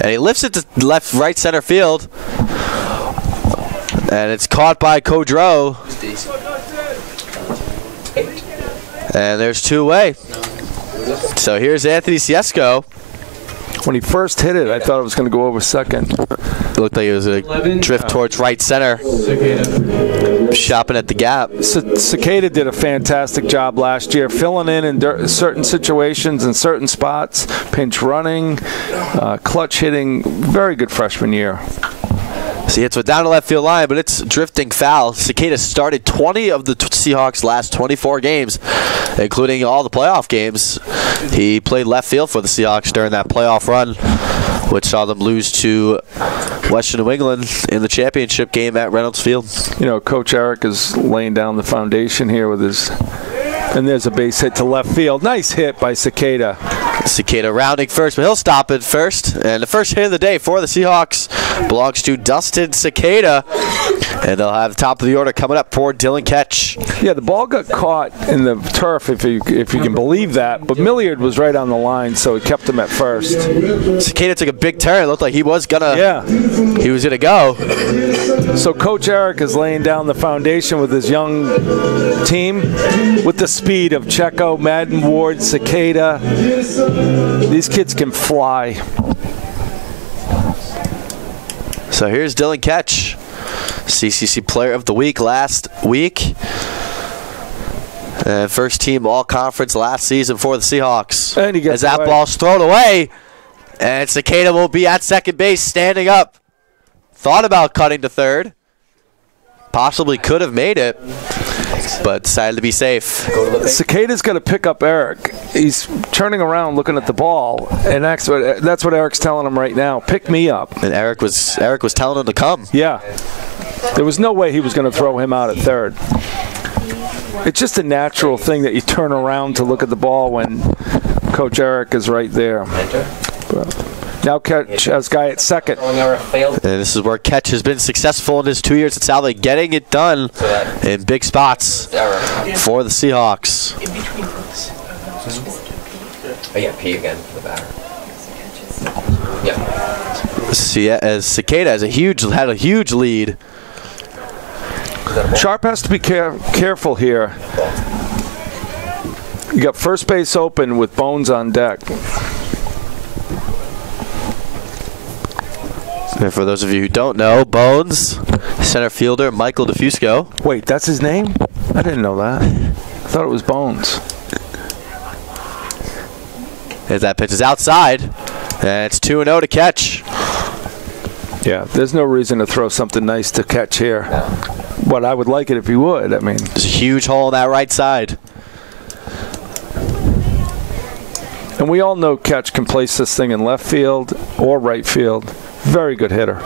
And he lifts it to right center field. And it's caught by Codreau. And there's 2 away. So here's Anthony Siesko. When he first hit it, I thought it was going to go over second. It looked like it was going to drift towards right center. Shopping at the gap. Cicada did a fantastic job last year, filling in certain situations and certain spots, pinch running, clutch hitting. Very good freshman year. See, it's down to left field line, but it's drifting foul. Cicada started 20 of the Seahawks' last 24 games, including all the playoff games. He played left field for the Seahawks during that playoff run, which saw them lose to Western New England in the championship game at Reynolds Field. You know, Coach Eric is laying down the foundation here with his... And there's a base hit to left field. Nice hit by Cicada. Cicada rounding first, but he'll stop it first. And the first hit of the day for the Seahawks belongs to Dustin Cicada. And they'll have the top of the order coming up for Dylan Ketch. Yeah, the ball got caught in the turf, if you can believe that. But Milliard was right on the line, so he kept him at first. Cicada took a big turn. It looked like he was gonna. Yeah. He was gonna go. So Coach Eric is laying down the foundation with his young team with the speed of Checo, Madden Ward, Cicada. These kids can fly. So here's Dylan Ketch, CCC Player of the Week last week. And first team all-conference last season for the Seahawks. And he gets as that away. ball's thrown away, and Cicada will be at second base standing up. Thought about cutting to third. Possibly could have made it, but decided to be safe. Cicada's going to pick up Eric. He's turning around looking at the ball, and that's what Eric's telling him right now. Pick me up. And Eric was telling him to come. Yeah. There was no way he was going to throw him out at third. It's just a natural thing that you turn around to look at the ball when Coach Eric is right there. Now Ketch has guy at second. And this is where Ketch has been successful in his 2 years at Salve, getting it done in big spots for the Seahawks. Oh yeah, P again for the batter. Yeah. See, as Cicada had a huge lead. Sharp has to be careful here. You got first base open with Bones on deck. And for those of you who don't know, Bones, center fielder Michael DeFusco. Wait, that's his name? I didn't know that. I thought it was Bones. As that pitch is outside, and it's 2-0 to Ketch. Yeah, there's no reason to throw something nice to Ketch here. But I would like it if he would. I mean, there's a huge hole in that right side. And we all know Ketch can place this thing in left field or right field. Very good hitter.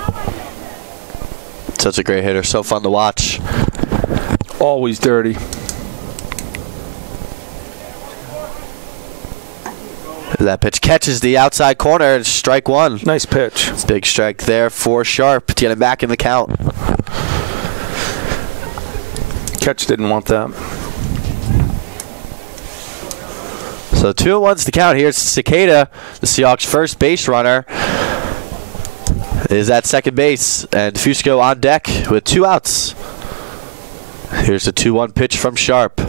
Such a great hitter. So fun to watch. Always dirty. That pitch catches the outside corner. It's strike one. Nice pitch. Big strike there for Sharp to get him back in the count. Ketch didn't want that. So 2-1's the count. Here's Cicada, the Seahawks' first base runner, is at second base, and Fusco on deck with 2 outs. Here's the 2-1 pitch from Sharp.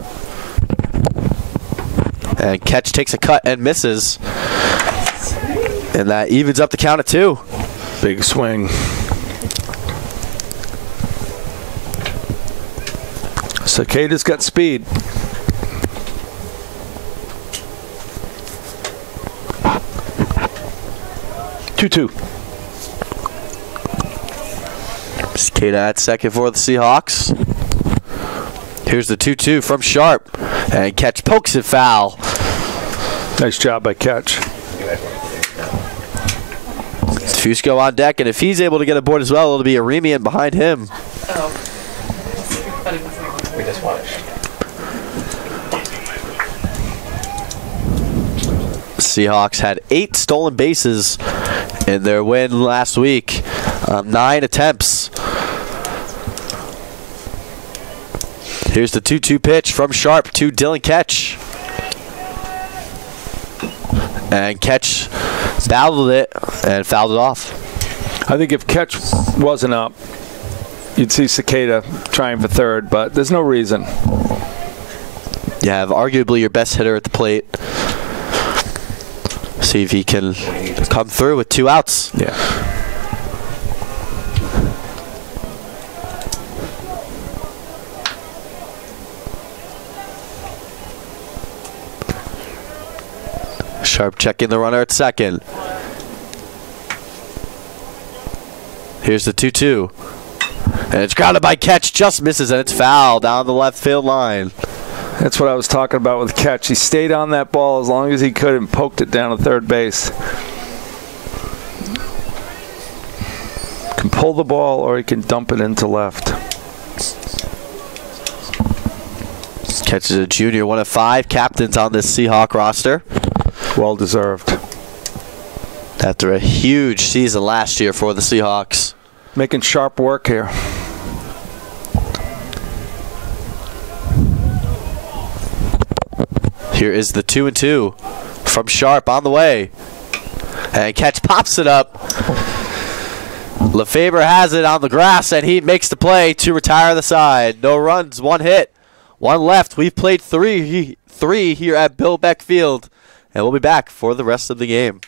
And Ketch takes a cut and misses. And that evens up the count at 2. Big swing. Cicada's got speed. Two. Cicada at second for the Seahawks. Here's the 2-2 from Sharp. And Catch pokes it foul. Nice job by Catch. Fusco on deck, and if he's able to get aboard as well, it'll be Aremian behind him. We just watched. Seahawks had 8 stolen bases in their win last week. 9 attempts. Here's the 2-2 pitch from Sharp to Dylan Ketch. And Ketch battled it and fouled it off. I think if Catch wasn't up, you'd see Cicada trying for third, but there's no reason. You have arguably your best hitter at the plate. See if he can come through with 2 outs. Yeah. Sharp checking the runner at second. Here's the 2-2. And it's grounded by Catch, just misses, and it's foul down the left field line. That's what I was talking about with Catch. He stayed on that ball as long as he could and poked it down to third base. Can pull the ball or he can dump it into left. Catch is a junior, 1 of 5 captains on this Seahawk roster. Well deserved. After a huge season last year for the Seahawks. Making sharp work here. Here is the 2-2 from Sharp on the way. And Catch pops it up. LeFebre has it on the grass, and he makes the play to retire the side. No runs, 1 hit, 1 left. We've played three here at Bill Beck Field, and we'll be back for the rest of the game.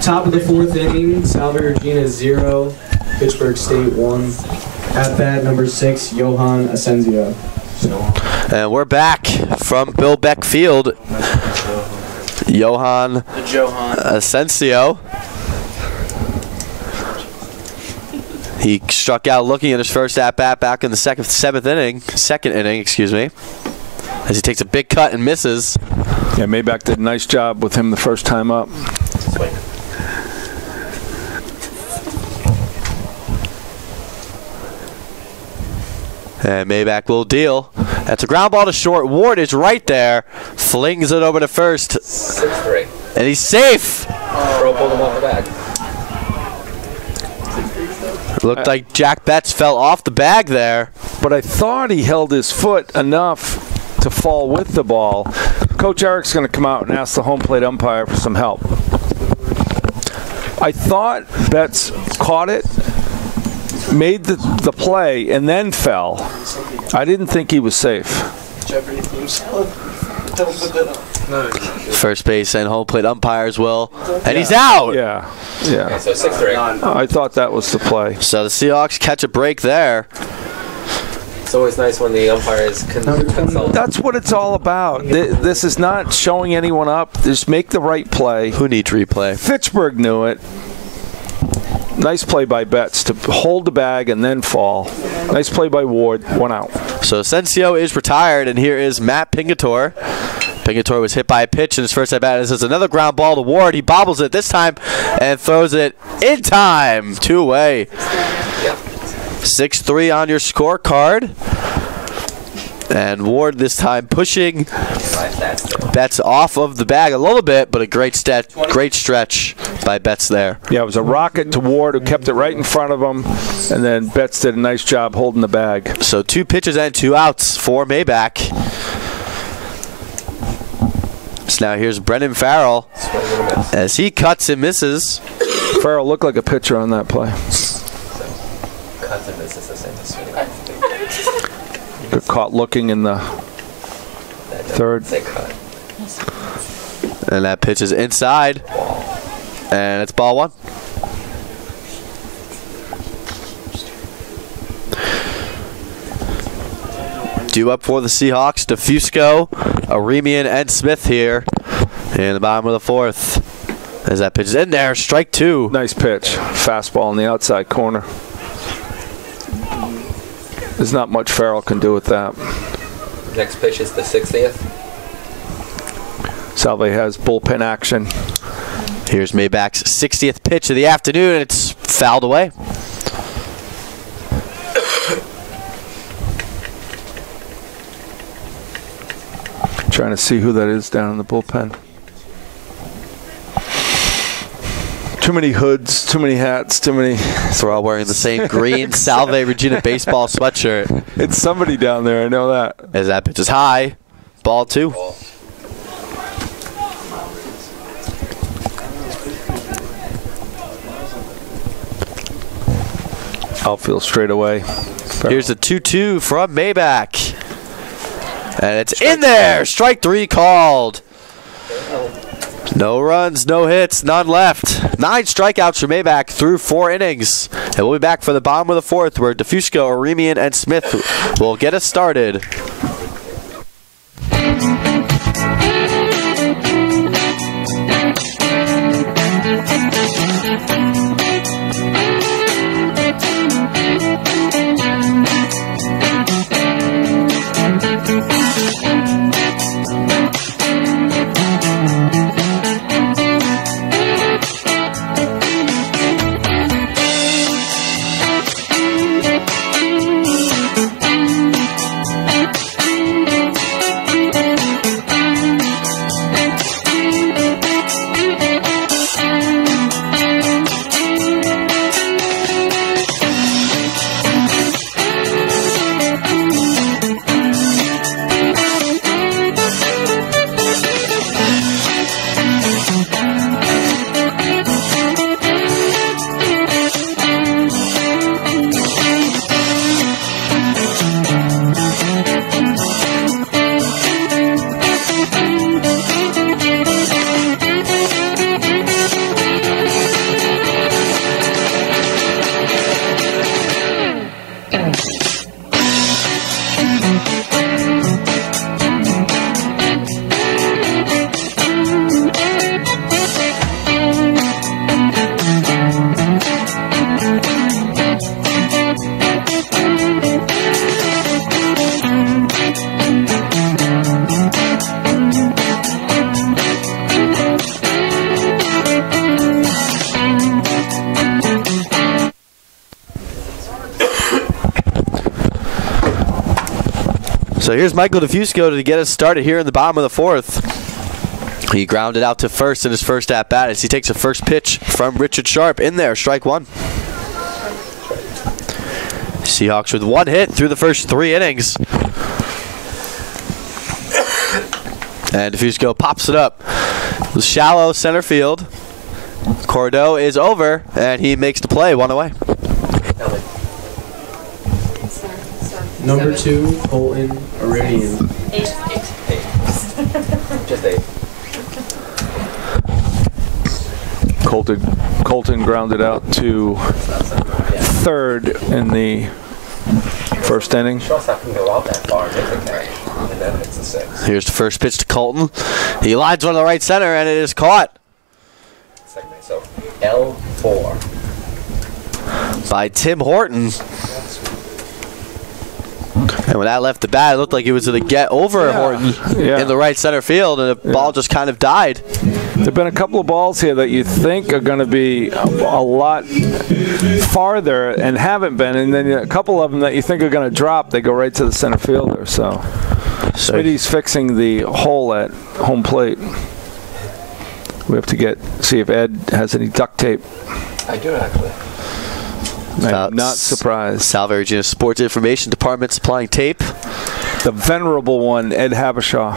Top of the 4th inning, Salve Regina 0, Fitchburg State 1. At bat number 6, Johan Asensio. And we're back from Bill Beck Field. Johan Asensio. He struck out looking at his first at-bat back in the second inning, as he takes a big cut and misses. Yeah, Maybach did a nice job with him the first time up. And Maybach will deal. That's a ground ball to short. Ward is right there. Flings it over to first. 6-3. And he's safe. Bro pulled him off the bag. Looked like Jack Betts fell off the bag there. But I thought he held his foot enough to fall with the ball. Coach Eric's going to come out and ask the home plate umpire for some help. I thought Betts caught it, made the play, and then fell. I didn't think he was safe. First base and home plate umpires will. And he's out. Yeah. Okay, so 6-3. I thought that was the play. So the Seahawks catch a break there. It's always nice when the umpires can consult. That's what it's all about. This is not showing anyone up. Just make the right play. Who needs replay? Fitchburg knew it. Nice play by Betts to hold the bag and then fall. Nice play by Ward. 1 out. So Asensio is retired, and here is Matt Pingator. Pingator was hit by a pitch in his first at-bat. This is another ground ball to Ward. He bobbles it this time and throws it in time. 2 away. 6-3 on your scorecard. And Ward this time pushing Betts off of the bag a little bit, but a great stretch by Betts there. Yeah, it was a rocket to Ward, who kept it right in front of him, and then Betts did a nice job holding the bag. So 2 pitches and 2 outs for Maybach. So now here's Brendan Farrell as he cuts and misses. Farrell looked like a pitcher on that play. Cuts and misses the same. Got caught looking in the third. And that pitch is inside. And it's ball 1. Due up for the Seahawks, DeFusco, Aremian, and Smith here in the bottom of the 4th. As that pitch is in there, strike 2. Nice pitch. Fastball in the outside corner. There's not much Farrell can do with that. Next pitch is the 60th. Salve has bullpen action. Here's Maybach's 60th pitch of the afternoon, and it's fouled away. Trying to see who that is down in the bullpen. Too many hoods, too many hats, too many. So we're all wearing the same green Salve Regina baseball sweatshirt. It's somebody down there, I know that. As that pitch is high, ball 2. Outfield straight away. Here's the 2-2 from Maybach. And it's in there. Strike 3 called. No runs, no hits, none left. 9 strikeouts for Maybach through 4 innings. And we'll be back for the bottom of the 4th where DeFusco, Aremian, and Smith will get us started. So here's Michael Defusco to get us started here in the bottom of the fourth. He grounded out to first in his first at-bat as he takes a first pitch from Richard Sharp. In there, strike one. Seahawks with one hit through the first 3 innings. And Defusco pops it up. Shallow center field. Cordeaux is over, and he makes the play, 1 away. Number 2, Colton Iridian. 8. Just 8. Colton grounded out to third in the first inning. Shortstop can go out that far, and then it's a 6. Here's the first pitch to Colton. He lines one to the right center, and it is caught. Second base. So L4 by Tim Horton. And when that left the bat, it looked like it was going to get over Horton in the right center field, and the ball just kind of died. There have been a couple of balls here that you think are going to be a lot farther and haven't been, and then a couple of them that you think are going to drop, they go right to the center fielder. So Smitty's fixing the hole at home plate. We have to see if Ed has any duct tape. I do actually. I'm not surprised. Salve Regina Sports Information Department supplying tape. The venerable one, Ed Habishaw.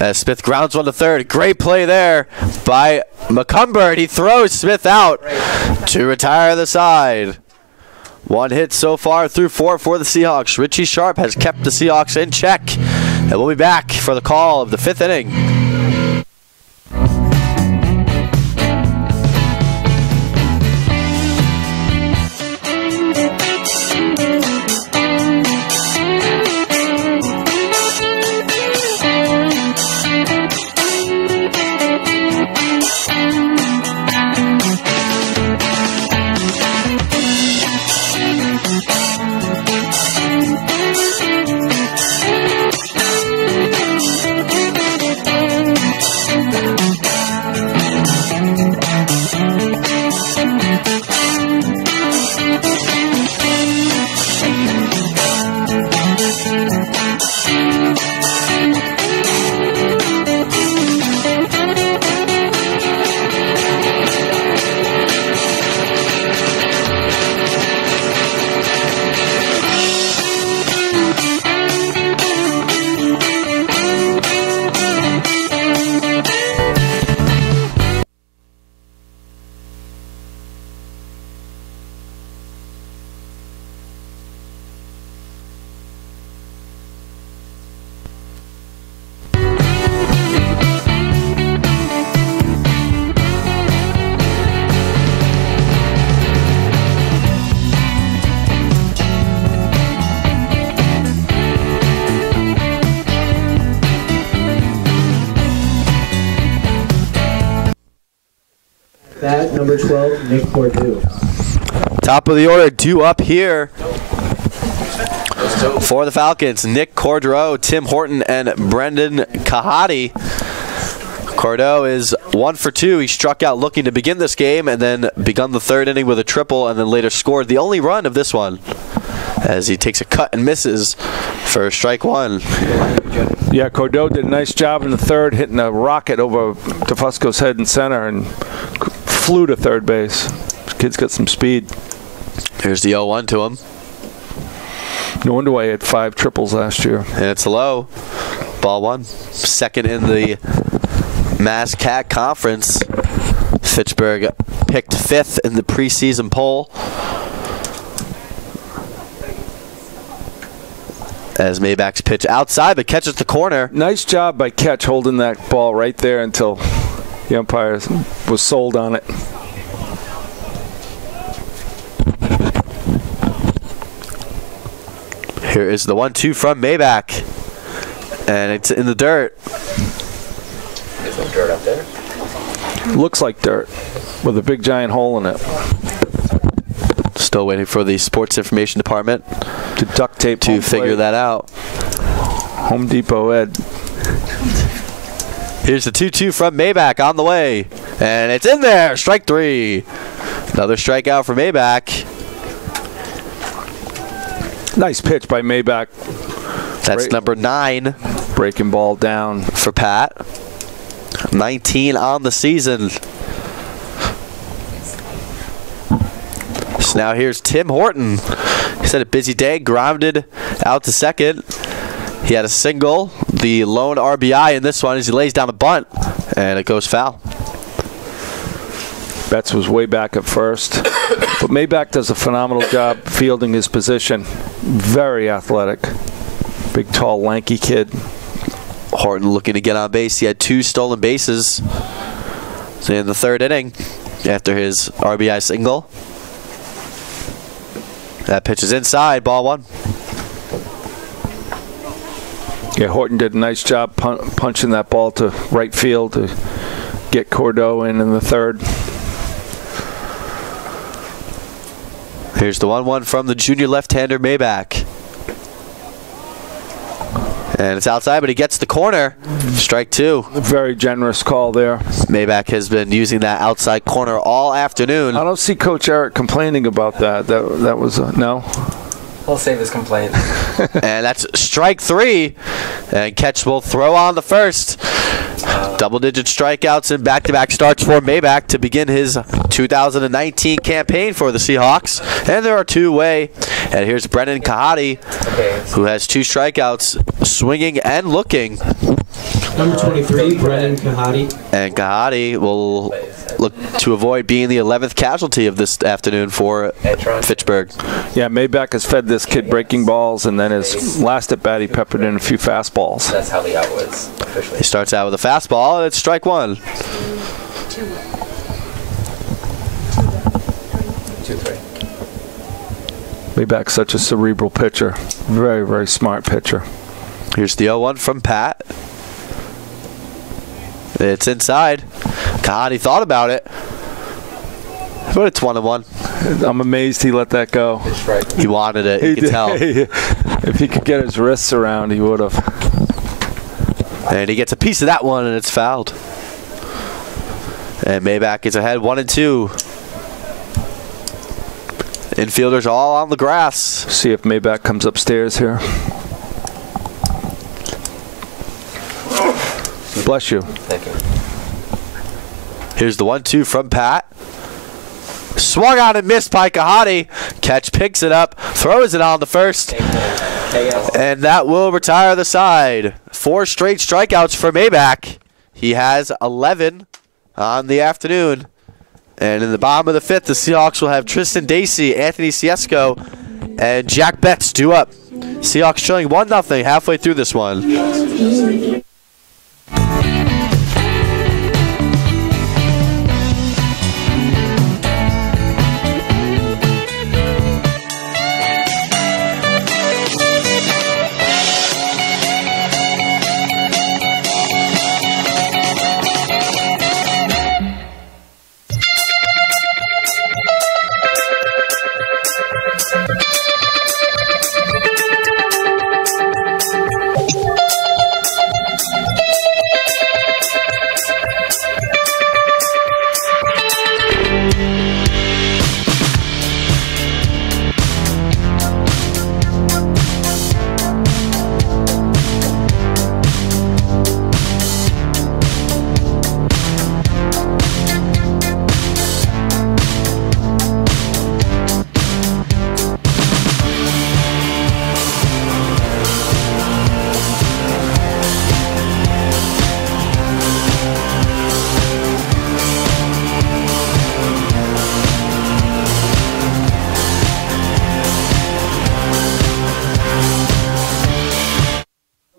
As Smith grounds one to third. Great play there by McCumber. And he throws Smith out to retire the side. 1 hit so far through 4 for the Seahawks. Richie Sharp has kept the Seahawks in check. And we'll be back for the call of the 5th inning. Bat number 12, Nick Cordeaux. Top of the order, due up here for the Falcons. Nick Cordeaux, Tim Horton, and Brendan Kahati. Cordeaux is 1 for 2. He struck out looking to begin this game and then begun the 3rd inning with a triple and then later scored the only run of this one as he takes a cut and misses for strike 1. Yeah, Cordeaux did a nice job in the 3rd, hitting a rocket over Defusco's head and center and flew to third base. Kid's got some speed. Here's the 0-1 to him. No wonder why he had 5 triples last year. And it's low. Ball 1. 2nd in the Mass Cat Conference. Fitchburg picked 5th in the preseason poll. As Maybach's pitch outside, but catches the corner. Nice job by Ketch holding that ball right there until the umpire was sold on it. Here is the 1-2 from Maybach. And it's in the dirt. There's no dirt up there. Looks like dirt with a big giant hole in it. Still waiting for the Sports Information Department to duct tape to figure that out. Home Depot Ed. Here's the 2-2 from Maybach on the way. And it's in there. Strike 3. Another strikeout for Maybach. Nice pitch by Maybach. That's number 9. Breaking ball down for Pat. 19 on the season. So now here's Tim Horton. He's had a busy day, grounded out to second. He had a single, the lone RBI in this one as he lays down a bunt, and it goes foul. Betts was way back at first. But Maybach does a phenomenal job fielding his position. Very athletic. Big, tall, lanky kid. Horton looking to get on base. He had 2 stolen bases in the 3rd inning after his RBI single. That pitch is inside, ball 1. Yeah, Horton did a nice job punching that ball to right field to get Cordeaux in the 3rd. Here's the 1-1 from the junior left-hander Maybach. And it's outside, but he gets the corner. Strike 2. Very generous call there. Maybach has been using that outside corner all afternoon. I don't see Coach Eric complaining about that. That was no. I'll save his complaint. And that's strike 3. And Ketch will throw on the first. Double-digit strikeouts and back-to-back starts for Maybach to begin his 2019 campaign for the Seahawks. And there are 2 away. And here's Brennan Kahati, who has 2 strikeouts, swinging and looking. Number 23, Brennan Kahati. And Kahati will look to avoid being the 11th casualty of this afternoon for Fitchburg. Yeah, Maybach has fed this kid breaking balls, and then his last at bat he peppered in a few fastballs. That's how the out was officially. He starts out with a fastball, and it's strike 1. 2-3. Maybach's such a cerebral pitcher. Very, very smart pitcher. Here's the 0-1 from Pat. It's inside. Kahati thought about it, but it's 1-1. I'm amazed he let that go. He wanted it. You can tell. If he could get his wrists around, he would have. And he gets a piece of that one, and it's fouled. And Maybach is ahead 1-2. Infielders all on the grass. See if Maybach comes upstairs here. Bless you. Thank you. Here's the 1-2 from Pat. Swung on and missed by Kahati. Ketch picks it up, throws it on the first. And that will retire the side. 4 straight strikeouts for Maybach. He has 11 on the afternoon. And in the bottom of the 5th, the Seahawks will have Tristan Dacey, Anthony Ciesco, and Jack Betts due up. Seahawks trailing 1-0 halfway through this one.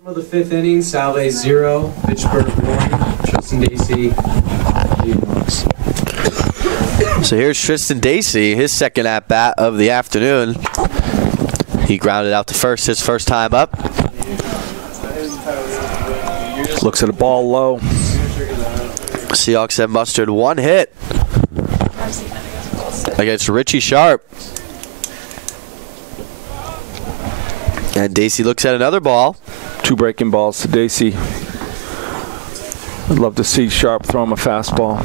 Of the 5th inning, Salve 0, Fitchburg 1, Tristan Dacey. So here's Tristan Dacey, his second at-bat of the afternoon. He grounded out to first his first time up. Looks at a ball low. Seahawks have mustered 1 hit against Richie Sharp. And Dacey looks at another ball. 2 breaking balls to Dacey. I'd love to see Sharp throw him a fastball.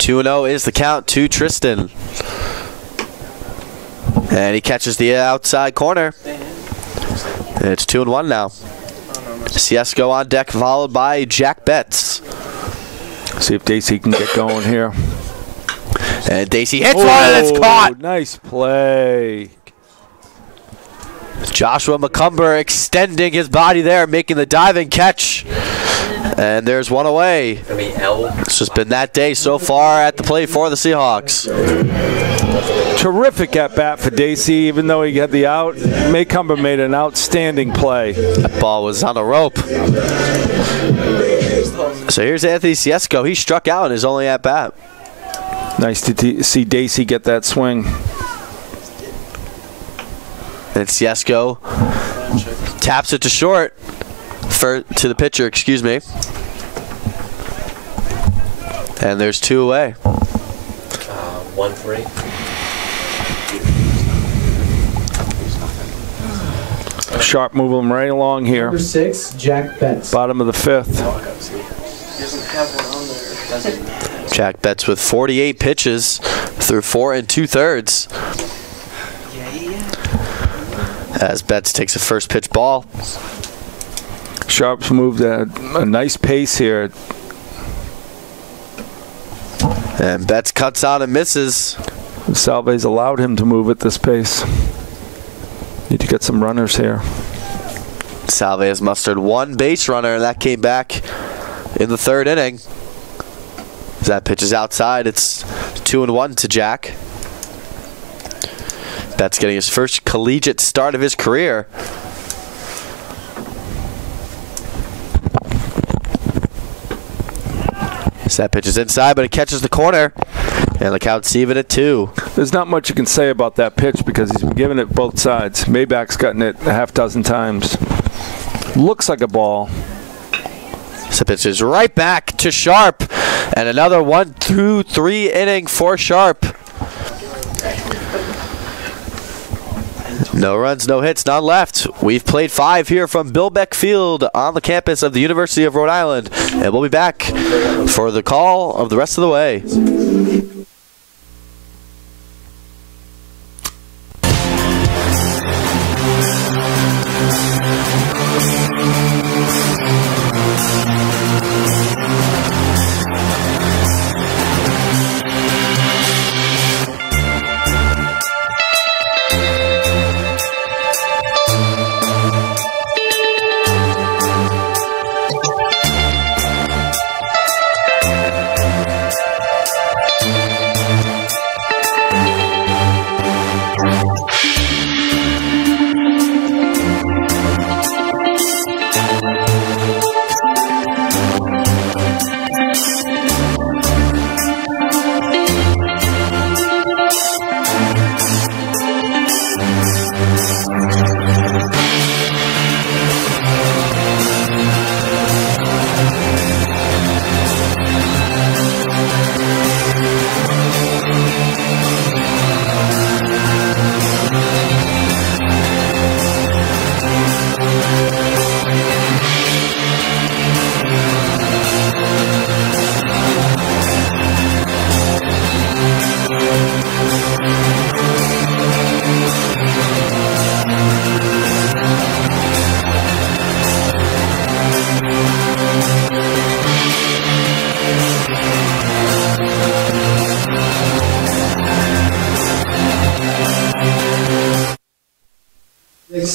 2-0 is the count to Tristan. And he catches the outside corner. It's 2-1 now. Ciesco on deck, followed by Jack Betts. See if Dacey can get going here. And Dacey hits one, and it's caught. Nice play. Joshua McCumber extending his body there, making the diving catch. And there's one away. It's just been that day so far at the plate for the Seahawks. Terrific at bat for Dacey, even though he had the out. McCumber made an outstanding play. That ball was on the rope. So here's Anthony Ciesco. He struck out in his only at bat. Nice to see Dacey get that swing. And Ciesco taps it to short. To the pitcher, excuse me. And there's 2 away. 1-3. Sharp moving right along here. Number 6, Jack Betts. Bottom of the 5th. Jack Betts with 48 pitches through 4 2/3. As Betts takes a first pitch ball. Sharp's moved at a nice pace here. And Betts cuts out and misses. Salve's allowed him to move at this pace. Need to get some runners here. Salve has mustered 1 base runner, and that came back in the 3rd inning. As that pitch is outside, it's 2-1 to Jack. Betts getting his first collegiate start of his career. So that pitch is inside, but it catches the corner. And the count's even at 2. There's not much you can say about that pitch because he's been giving it both sides. Maybach's gotten it a half dozen times. Looks like a ball. So pitch is right back to Sharp. And another 1-2-3 inning for Sharp. No runs, no hits, none left. We've played 5 here from Bill Beck Field on the campus of the University of Rhode Island. And we'll be back for the call of the rest of the way.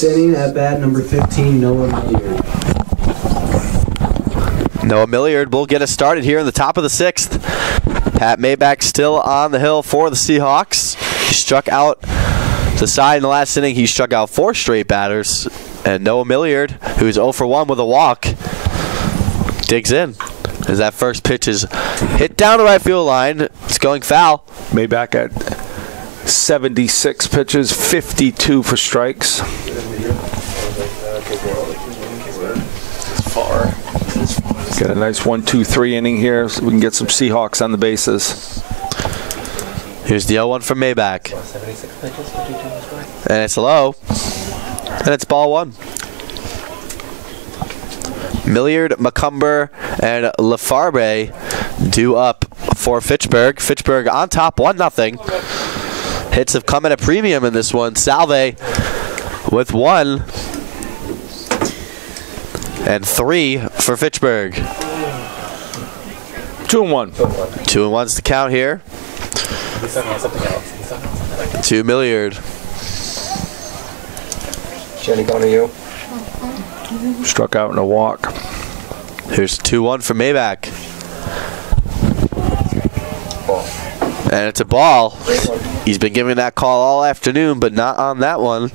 Inning at bat, number 15, Noah Milliard. Noah Milliard will get us started here in the top of the 6th. Pat Maybach still on the hill for the Seahawks. He struck out the side in the last inning. He struck out 4 straight batters. And Noah Milliard, who's 0 for 1 with a walk, digs in. As that first pitch is hit down the right field line. It's going foul. Maybach at 76 pitches, 52 for strikes. Got a nice 1-2-3 inning here so we can get some Seahawks on the bases. Here's the 0-1 from Maybach. And it's low. And it's ball 1. Milliard, McCumber, and Lafarbe due up for Fitchburg. Fitchburg on top 1-0. Hits have come at a premium in this one. Salve with 1. and 3 for Fitchburg. 2-1. 2-1's the count here. To Milliard. Jenny, going to you. Struck out in a walk. Here's 2-1 for Maybach. And it's a ball. He's been giving that call all afternoon, but not on that one.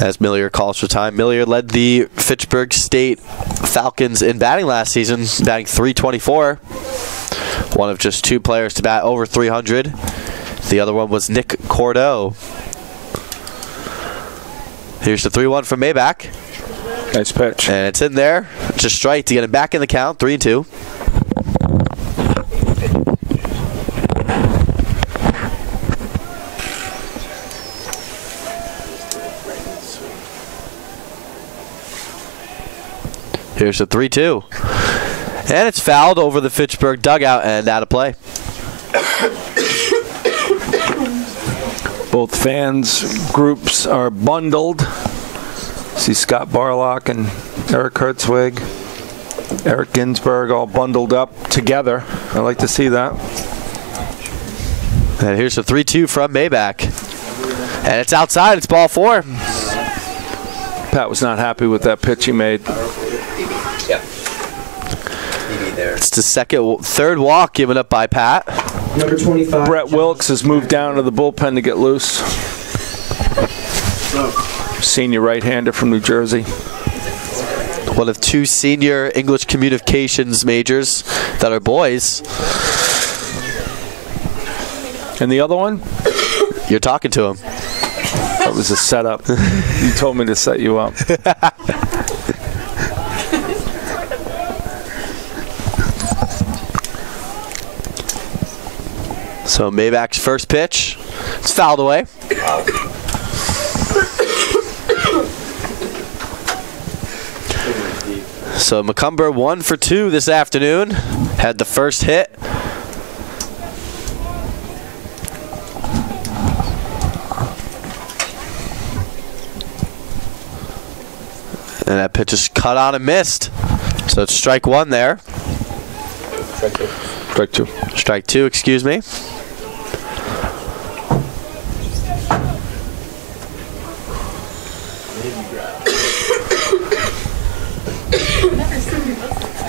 As Milliard calls for time. Milliard led the Fitchburg State Falcons in batting last season, batting .324. One of just 2 players to bat over 300. The other one was Nick Cordeau. Here's the 3-1 from Maybach. Nice pitch. And it's in there. It's a strike to get him back in the count, 3-2. Here's the 3-2. And it's fouled over the Fitchburg dugout and out of play. Both fans groups are bundled. See Scott Barlock and Eric Hertzwig, Eric Ginsberg all bundled up together. I like to see that. And here's the 3-2 from Maybach. And it's outside. It's ball 4. Pat was not happy with that pitch he made. Yeah. It's the third walk given up by Pat. Number 25. Brett Wilkes has moved down to the bullpen to get loose. Senior right-hander from New Jersey. One of 2 senior English communications majors that are boys. And the other one? You're talking to him. That was a setup. You told me to set you up. So Maybach's first pitch. It's fouled away. So McCumber 1 for 2 this afternoon. Had the first hit. And that pitch is cut on and missed. So it's strike 1 there. Strike 2. Strike 2, excuse me.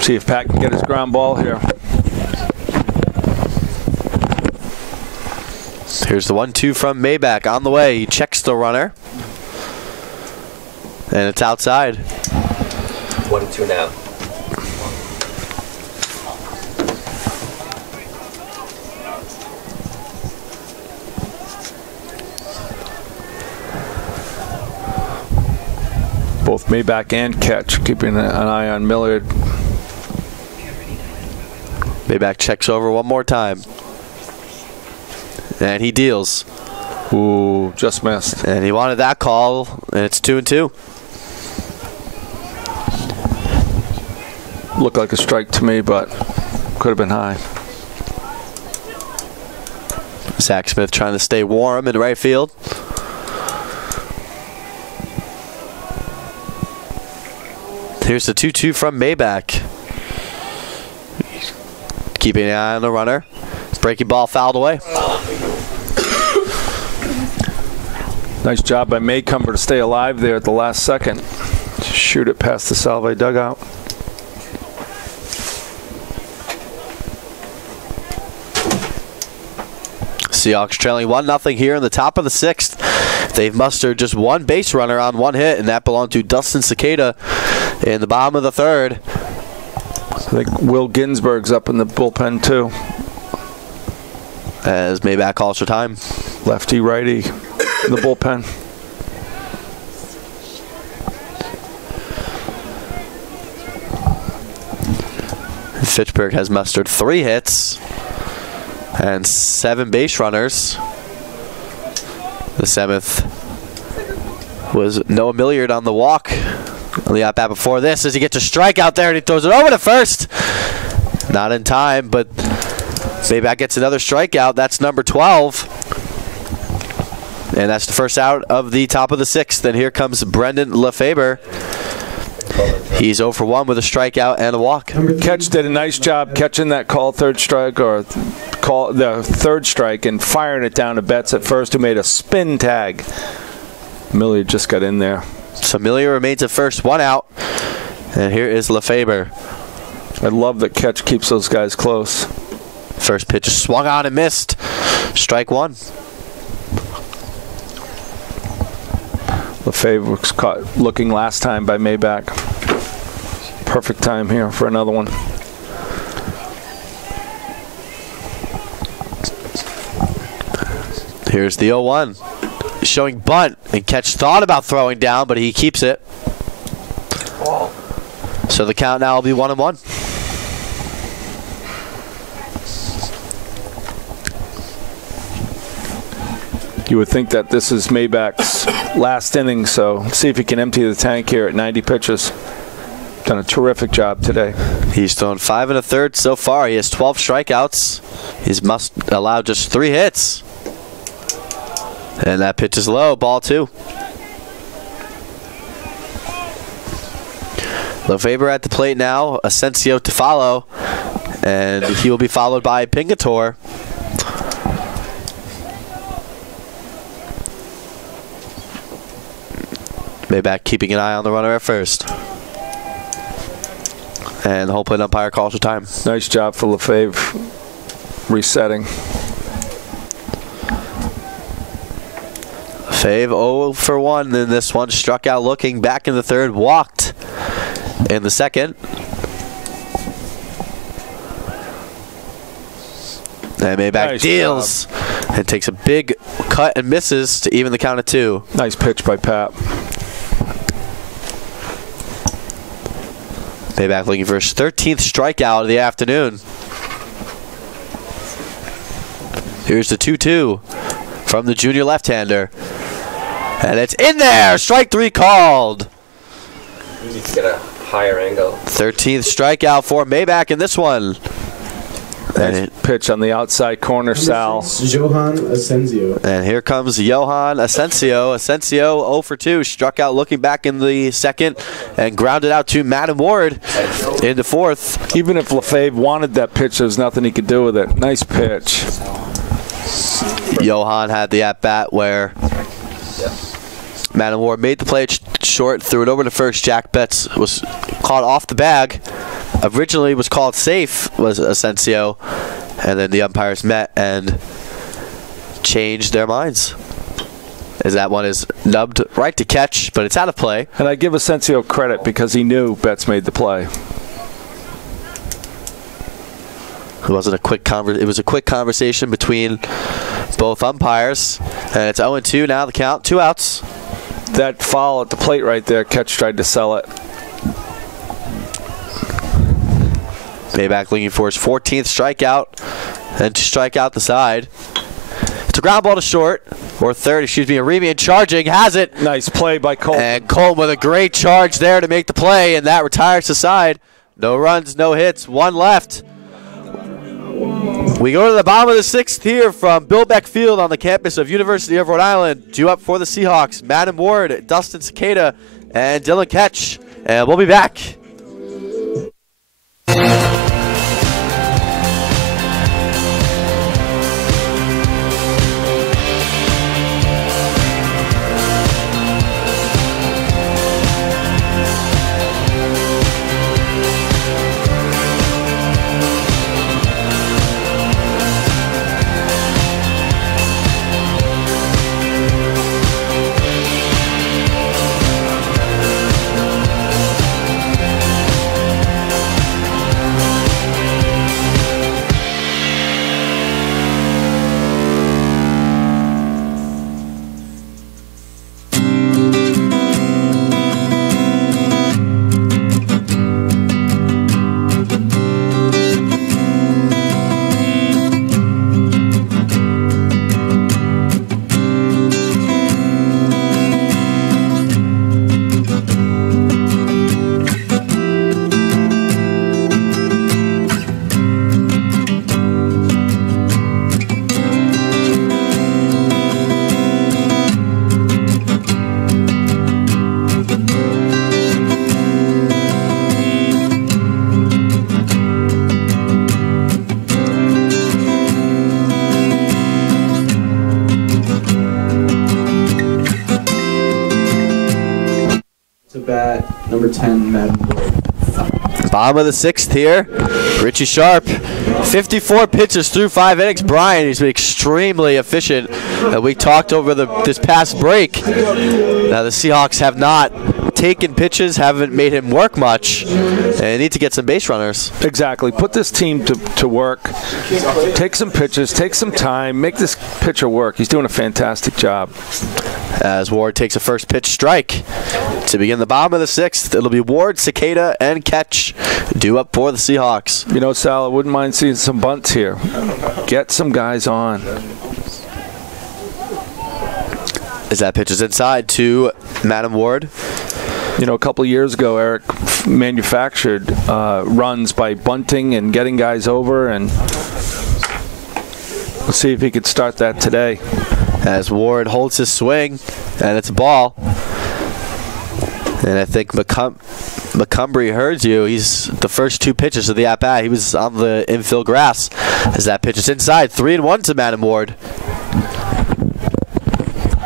See if Pat can get his ground ball here. Here's the 1-2 from Maybach on the way. He checks the runner. And it's outside. 1-2 now. Both Maybach and Ketch keeping an eye on Millard. Maybach checks over one more time. And he deals. Ooh, just missed. And he wanted that call, and it's 2-2. Looked like a strike to me, but could have been high. Zach Smith trying to stay warm in right field. Here's the 2-2 from Maybach. Keeping an eye on the runner. Breaking ball fouled away. Nice job by Maycumber to stay alive there at the last second. Shoot it past the Salve dugout. Seahawks trailing 1-0 here in the top of the 6th. They've mustered just 1 base runner on 1 hit, and that belonged to Dustin Cicada in the bottom of the 3rd. I think Will Ginsberg's up in the bullpen too. As Maybach calls for time. Lefty, righty in the bullpen. Fitchburg has mustered 3 hits and 7 base runners. The 7th was Noah Milliard on the walk. On the at-bat before this as he gets a strike out there and he throws it over to first. Not in time, but Maybach gets another strikeout. That's number 12. And that's the first out of the top of the sixth. And here comes Brendan Lefebvre. He's 0 for 1 with a strikeout and a walk. Catch did a nice job catching that call third strike, or call the third strike, and firing it down to Betts at first, who made a spin tag. Miller just got in there. So Miller remains at first, 1 out. And here is Lefebvre. I love that Catch keeps those guys close. First pitch swung on and missed. Strike 1. Lefebvre was caught looking last time by Maybach. Perfect time here for another one. Here's the 0-1. Showing bunt, and Catch thought about throwing down, but he keeps it. So the count now will be 1-1. You would think that this is Maybach's last inning, so see if he can empty the tank here at 90 pitches. Done a terrific job today. He's thrown 5 1/3 so far. He has 12 strikeouts. He's allowed just 3 hits. And that pitch is low, ball 2. Lefebvre at the plate now, Asensio to follow, and he will be followed by Pingatore. Maybach keeping an eye on the runner at first. And the home plate umpire calls for time. Nice job for Lefebvre resetting. Lefebvre 0 for 1 in this one. Struck out looking, back in the third, walked in the second. And Maybach nice deals job. And takes a big cut and misses to even the count of 2. Nice pitch by Pat. Maybach looking for his 13th strikeout of the afternoon. Here's the 2-2 from the junior left-hander. And it's in there! Strike 3 called. You need to get a higher angle. 13th strikeout for Maybach in this one. Nice pitch on the outside corner, Sal. Johan Asensio. And here comes Johan Asensio. Asensio 0 for 2. Struck out looking back in the second and grounded out to Madden Ward in the fourth. Even if Lefebvre wanted that pitch, there's nothing he could do with it. Nice pitch. Johan had the at-bat where Madden Ward made the play short, threw it over to first. Jack Betts was caught off the bag. Originally was called safe, was Asensio, and then the umpires met and changed their minds. As that one is nubbed right to Catch, but it's out of play. And I give Asensio credit because he knew Betts made the play. It wasn't a quick it was a quick conversation between both umpires, and it's 0-2 now. The count, 2 outs. That foul at the plate right there, Catch tried to sell it. Maybach looking for his 14th strikeout, and to strike out the side. It's a ground ball to short, or third, excuse me. Aremian charging, has it. Nice play by Colton. And Colton with a great charge there to make the play, and that retires the side. No runs, no hits, 1 left. We go to the bottom of the 6th here from Bill Beck Field on the campus of University of Rhode Island. Due up for the Seahawks, Madden Ward, Dustin Cicada, and Dylan Ketch. And we'll be back. bat, number 10, Madden Ward. Bottom of the 6th here. Richie Sharp, 54 pitches through 5 innings. Brian, he's been extremely efficient. We talked over this past break. Now the Seahawks have not taken pitches, haven't made him work much, and they need to get some base runners. Exactly. Put this team to work. Take some pitches, take some time, make this pitcher work. He's doing a fantastic job. As Ward takes a first pitch strike to begin the bottom of the 6th. It'll be Ward, Cicada, and Ketch due up for the Seahawks. You know, Sal, I wouldn't mind seeing some bunts here. Get some guys on. As that pitch is inside to Madam Ward. You know, a couple of years ago, Eric manufactured runs by bunting and getting guys over, and let's see if he could start that today. As Ward holds his swing, and it's a ball. And I think McCumbry heard you. He's the first 2 pitches of the at-bat. He was on the infield grass. As that pitch is inside, 3-1 to Madam Ward.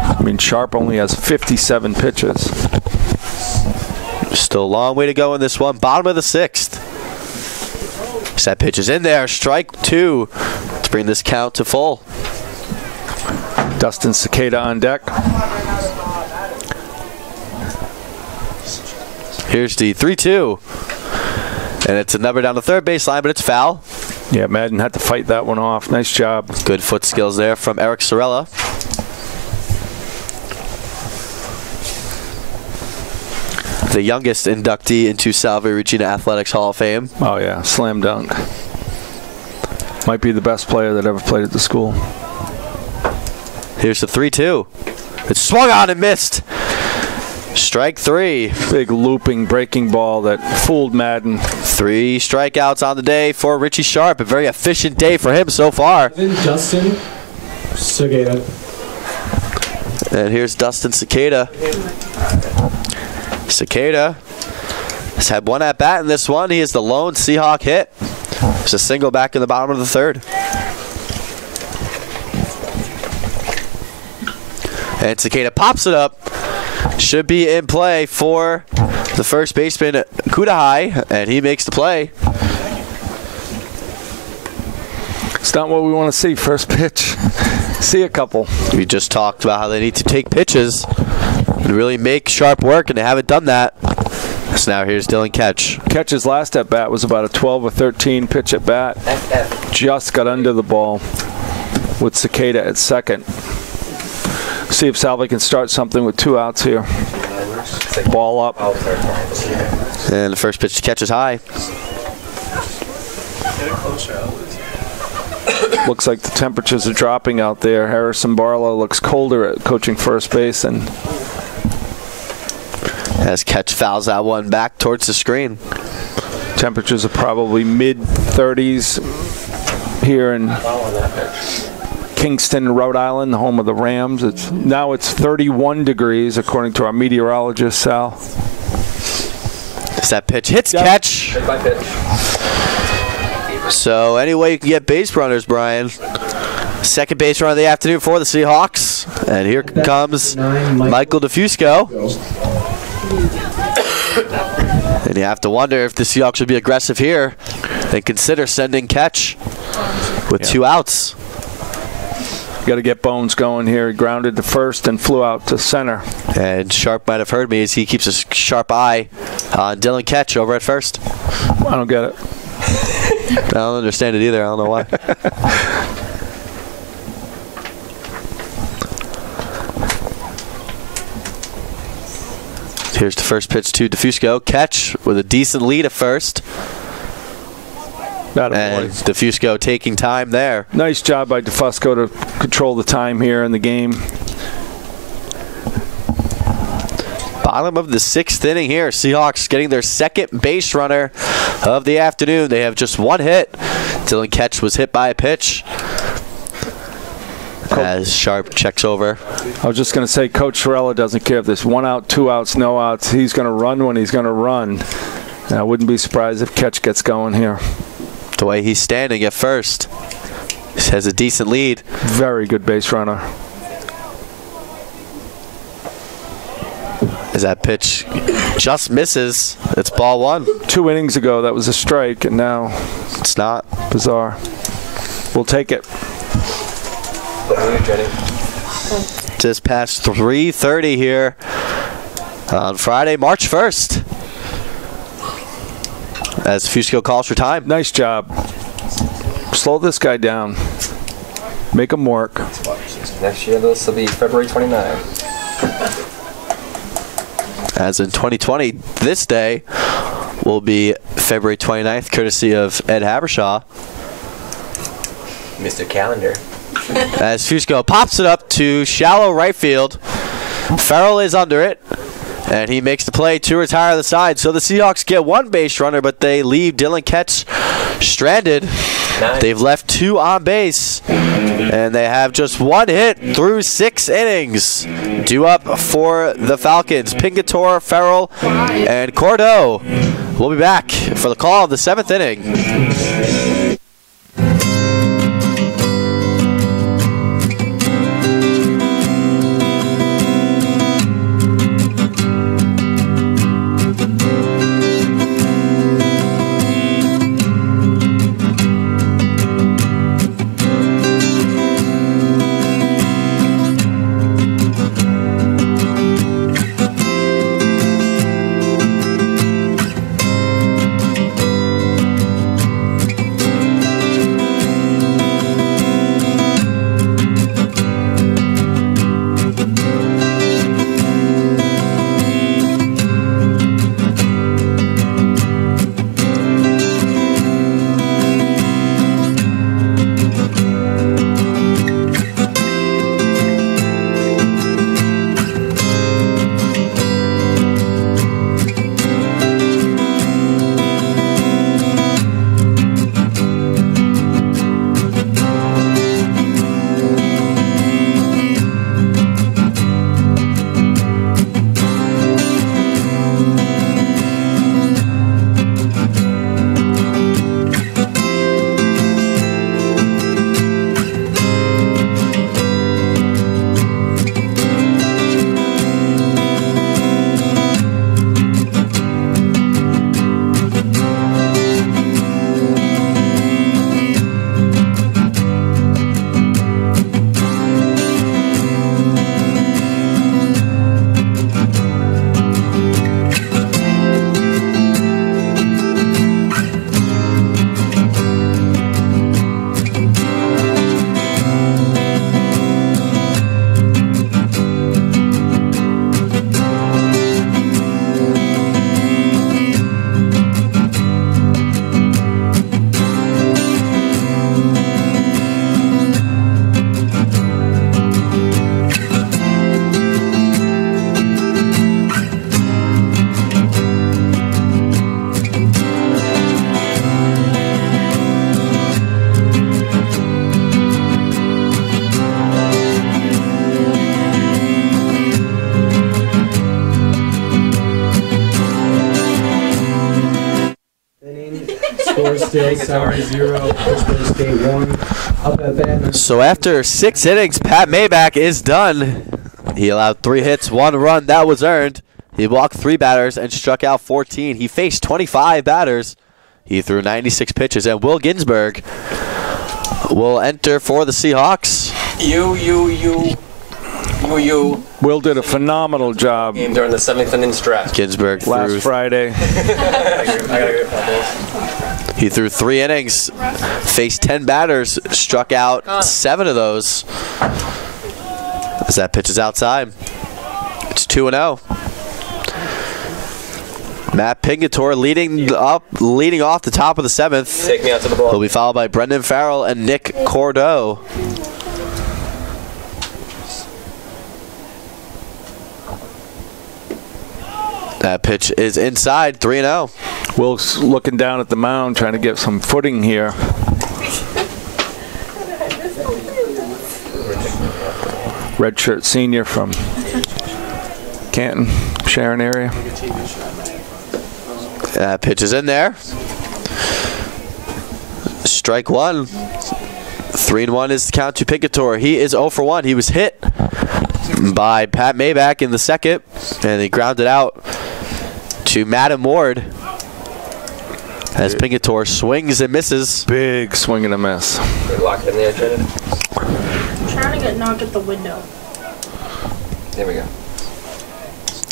I mean, Sharp only has 57 pitches. Still a long way to go in this one. Bottom of the 6th. As that pitch is in there, strike 2 to bring this count to full. Dustin Cicada on deck. Here's the 3-2. And it's a number down the third baseline, but it's foul. Yeah, Madden had to fight that one off. Nice job. Good foot skills there from Eric Sorella. The youngest inductee into Salve Regina Athletics Hall of Fame. Oh, yeah. Slam dunk. Might be the best player that ever played at the school. Here's the 3-2. It's swung on and missed. Strike 3. Big looping breaking ball that fooled Madden. 3 strikeouts on the day for Richie Sharp. A very efficient day for him so far. Dustin Cicada. And here's Dustin Cicada. Cicada has had 1 at-bat in this one. He is the lone Seahawk hit. It's a single back in the bottom of the 3rd. And Cicada pops it up. Should be in play for the first baseman, Kudahai, and he makes the play. It's not what we want to see. First pitch. See a couple. We just talked about how they need to take pitches and really make Sharp work, and they haven't done that. So now here's Dylan Ketch. Ketch's last at-bat was about a 12 or 13 pitch at-bat. Just got under the ball with Cicada at second. See if Salve can start something with 2 outs here. Ball up. And the first pitch to Ketch is high. Looks like the temperatures are dropping out there. Harrison Barlow looks colder at coaching first base, and as Ketch fouls that one back towards the screen. temperatures are probably mid-30s here in Kingston, Rhode Island, the home of the Rams. Now it's 31 degrees, according to our meteorologist, Sal. As that pitch hits Ketch. Hit by pitch. So any way you can get base runners, Brian. Second base run of the afternoon for the Seahawks. And here comes Michael DeFusco. And you have to wonder if the Seahawks would be aggressive here and consider sending Ketch with 2 outs. Got to get Bones going here. He grounded to first and flew out to center. And Sharp might have heard me as he keeps a sharp eye on Dylan Ketch over at first. I don't get it. I don't understand it either. I don't know why. Here's the first pitch to DeFusco. Ketch with a decent lead at first. And DeFusco taking time there. Nice job by DeFusco to control the time here in the game. Bottom of the 6th inning here. Seahawks getting their second base runner of the afternoon. They have just 1 hit. Dylan Ketch was hit by a pitch. As Sharp checks over. I was just going to say, Coach Sorella doesn't care if there's 1 out, 2 outs, no outs. He's going to run when he's going to run. And I wouldn't be surprised if Ketch gets going here. The way he's standing at first. He has a decent lead. Very good base runner. As that pitch just misses. It's ball one. 2 innings ago, that was a strike, and now it's not. Bizarre. We'll take it. Just past 3:30 here on Friday, March 1st. As Fusco calls for time. Nice job. Slow this guy down. Make him work. Next year, this will be February 29th. As in 2020, this day will be February 29th, courtesy of Ed Habershaw. Mr. Calendar. As Fusco pops it up to shallow right field. Farrell is under it, and he makes the play to retire the side. So the Seahawks get 1 base runner, but they leave Dylan Ketch stranded. Nice. They've left 2 on base, and they have just 1 hit through 6 innings. Due up for the Falcons, Pingator, Farrell, and Cordeaux. We'll be back for the call of the 7th inning. Still Salve 0, Fitchburg State 1. Up at bat. So after 6 innings, Pat Maybach is done. He allowed 3 hits, 1 run that was earned. He walked 3 batters and struck out 14. He faced 25 batters. He threw 96 pitches, and Will Ginsburg will enter for the Seahawks. Will did a phenomenal job. Game during the 7th inning stretch. Ginsburg threw last Friday. He threw 3 innings, faced 10 batters, struck out 7 of those. As that pitch is outside, it's 2-0. Matt Pingator leading off the top of the 7th. Take me out to the ball. He'll be followed by Brendan Farrell and Nick Cordeaux. That pitch is inside, 3-0. Will's looking down at the mound, trying to get some footing here. Redshirt senior from Canton, Sharon area. That pitch is in there. Strike 1. 3-1 is the count to Pingator. He is 0 for 1. He was hit by Pat Maybach in the second, and he grounded out to Madam Ward as Pingator swings and misses. Big swing and a miss. They locked in there, Janet. I'm trying to get knocked at the window. There we go.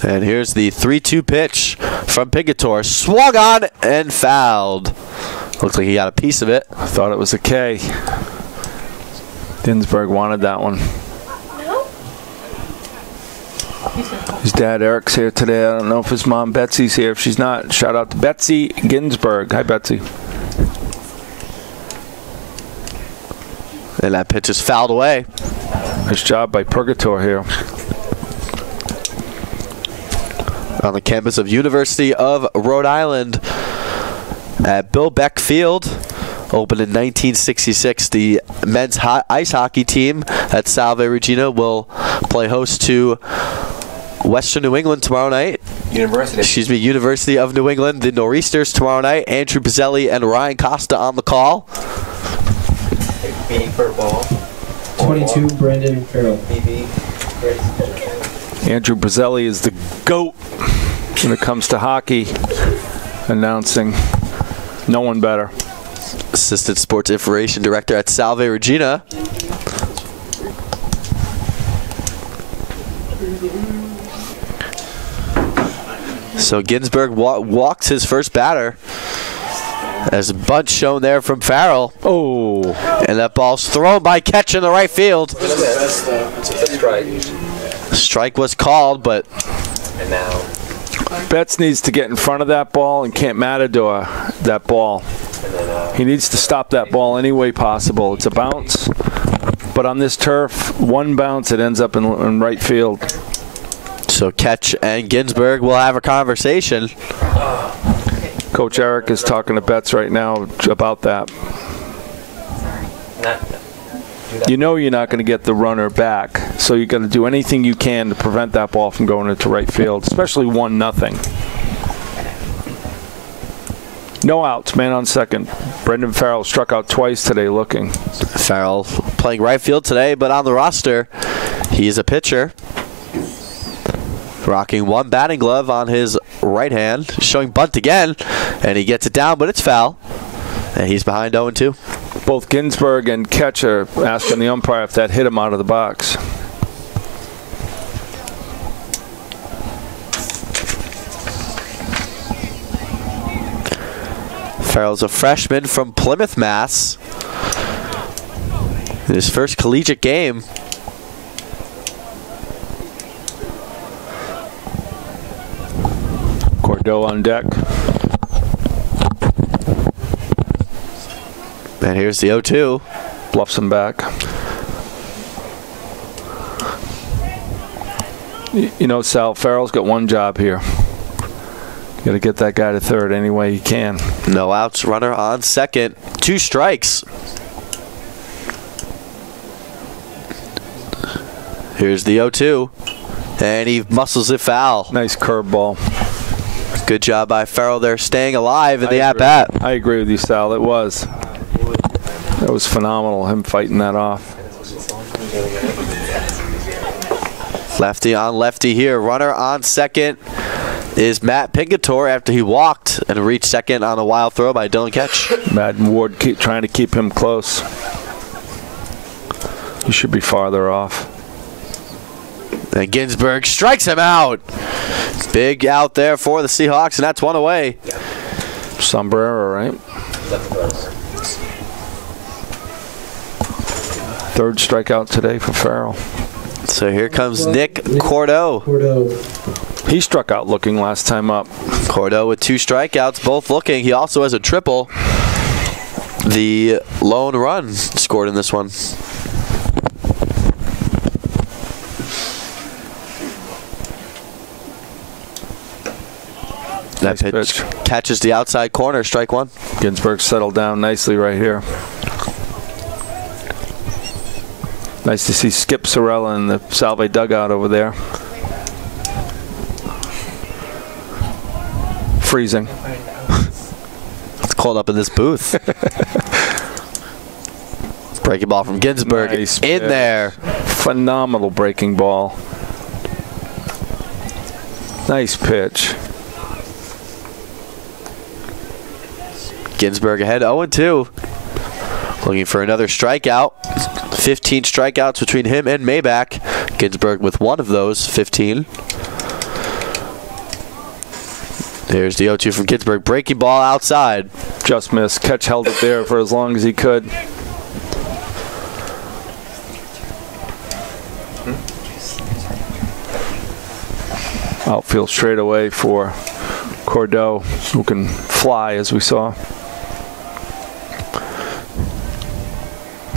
And here's the 3-2 pitch from Pingator. Swung on and fouled. Looks like he got a piece of it. I thought it was a K. Ginsburg wanted that one. No? His dad Eric's here today. I don't know if his mom Betsy's here. If she's not, shout out to Betsy Ginsburg. Hi, Betsy. And that pitch is fouled away. Nice job by Purgator here. On the campus of University of Rhode Island at Bill Beck Field. Opened in 1966, the men's ice hockey team at Salve Regina will play host to Western New England tomorrow night. University of New England. The Nor'easters tomorrow night. Andrew Pizzelli and Ryan Costa on the call. B for ball. 22, Brandon Farrell. BB. Andrew Pizzelli is the GOAT when it comes to hockey. Announcing no one better. Assistant Sports Information Director at Salve Regina. So Ginsburg walks his first batter. There's a bunch shown there from Farrell. Oh. And that ball's thrown by Ketch in the right field. It's a strike. Strike was called, but... And now... Betts needs to get in front of that ball and can't Matador that ball. He needs to stop that ball any way possible. It's a bounce, but on this turf, one bounce, it ends up in right field. So Ketch and Ginsburg will have a conversation. Coach Eric is talking to Betts right now about that. You know you're not going to get the runner back, so you're going to do anything you can to prevent that ball from going into right field, especially 1-0. No outs, man on second. Brendan Farrell struck out twice today looking. Farrell playing right field today, but on the roster, he is a pitcher. Rocking one batting glove on his right hand, showing bunt again, and he gets it down, but it's foul. And he's behind 0-2. Both Ginsburg and Ketch are asking the umpire if that hit him out of the box. Farrell's a freshman from Plymouth, Mass. In his first collegiate game. Cordeaux on deck. And here's the 0-2. Bluffs him back. You know, Sal, Farrell's got one job here. You got to get that guy to third any way you can. No outs, runner on second. 2 strikes. Here's the 0-2. And he muscles it foul. Nice curveball. Good job by Farrell there, staying alive in the at-bat. I agree with you, Sal. It was. That was phenomenal, him fighting that off. Lefty on lefty here. Runner on second is Matt Pingator after he walked and reached second on a wild throw by Dylan Ketch. Madden Ward trying to keep him close. He should be farther off. And Ginsburg strikes him out. Big out there for the Seahawks, and that's one away. Sombrero, right? Third strikeout today for Farrell. So here comes Nick Cordeaux. He struck out looking last time up. Cordeaux with 2 strikeouts, both looking. He also has a triple. The lone run scored in this one. That nice pitch catches the outside corner, strike 1. Ginsburg settled down nicely right here. Nice to see Skip Sorella in the Salve dugout over there. Freezing. It's cold up in this booth. Breaking ball from Ginsburg. Nice in there. Phenomenal breaking ball. Nice pitch. Ginsburg ahead 0-2. Looking for another strikeout. 15 strikeouts between him and Maybach. Ginsburg with one of those, 15. There's the 0-2 from Ginsburg. Breaking ball outside. Just missed. Catch held it there for as long as he could. Outfield straight away for Cordeaux, who can fly, as we saw.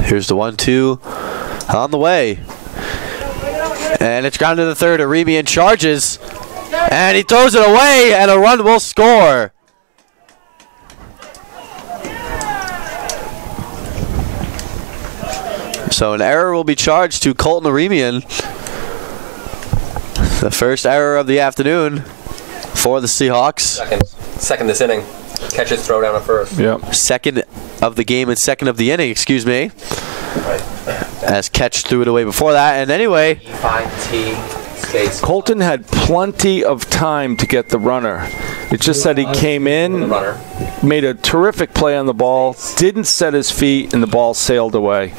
Here's the 1-2 on the way. And it's grounded to the third. Aremian charges. And he throws it away, and a run will score. So an error will be charged to Colton Aremian. The first error of the afternoon for the Seahawks. Second this inning. Catches throw down at first. Yep. Second of the game and second of the inning, excuse me. Right. As Ketch threw it away before that. And anyway, Colton had plenty of time to get the runner. It's just that he came in, made a terrific play on the ball, didn't set his feet, and the ball sailed away.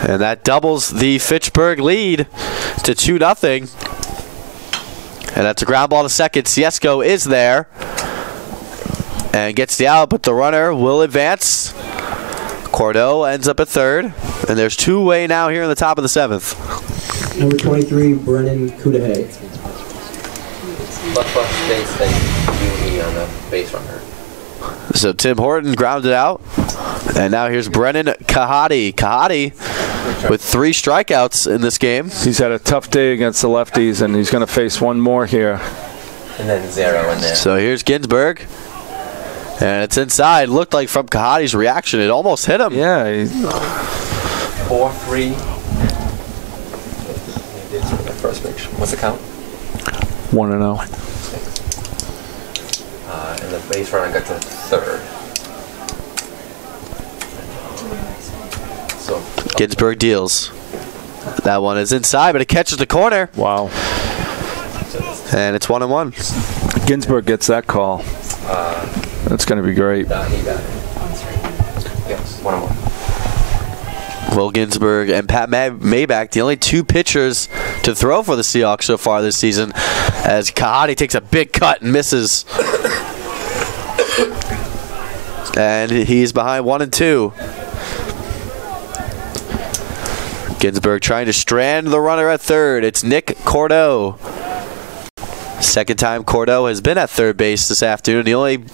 And that doubles the Fitchburg lead to 2-0. And that's a ground ball to second. Ciesco is there and gets the out, but the runner will advance. Cordeaux ends up at third. And there's two-way now here in the top of the seventh. Number 23, Brennan Cudahy. Left base thing on the base runner. So Tim Horton grounded out. And now here's Brennan Kahati. Kahati with 3 strikeouts in this game. He's had a tough day against the lefties, and he's going to face one more here. And then 0 in there. So here's Ginsburg. And it's inside. Looked like from Kahati's reaction, it almost hit him. Yeah. 4-3. First pitch. What's the count? 1-0. And the base runner got to third. So Ginsburg deals. That one is inside, but it catches the corner. Wow. And it's 1-1. Ginsburg gets that call. That's going to be great. he got it. Yes, 1-1. Will Ginsburg and Pat Maybach, the only 2 pitchers to throw for the Seahawks so far this season, as Kahati takes a big cut and misses. And he's behind 1-2. Ginsburg trying to strand the runner at third. It's Nick Cordeaux. Second time Cordeaux has been at third base this afternoon. The only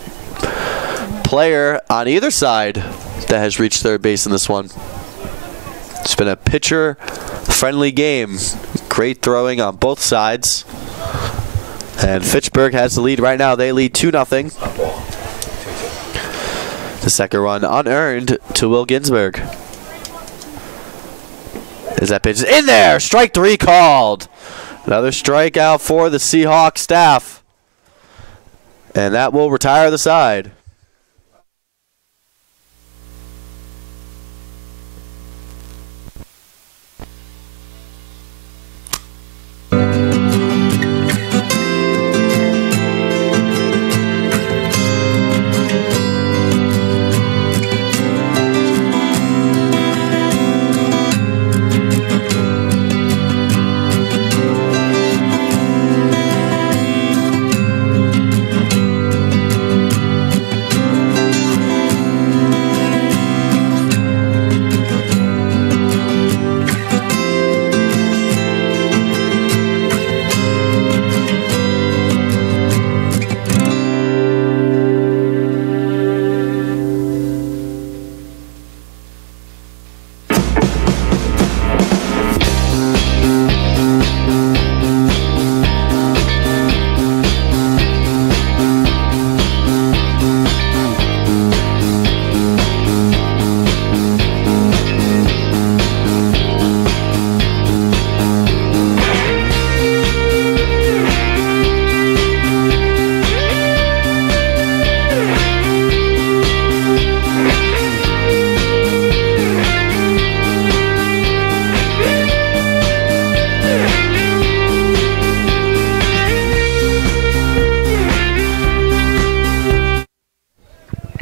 player on either side that has reached third base in this one. It's been a pitcher-friendly game. Great throwing on both sides. And Fitchburg has the lead right now. They lead 2-0. The second run unearned to Will Ginsburg. Is that pitch in there? Strike 3 called. Another strikeout for the Seahawks staff. And that will retire the side.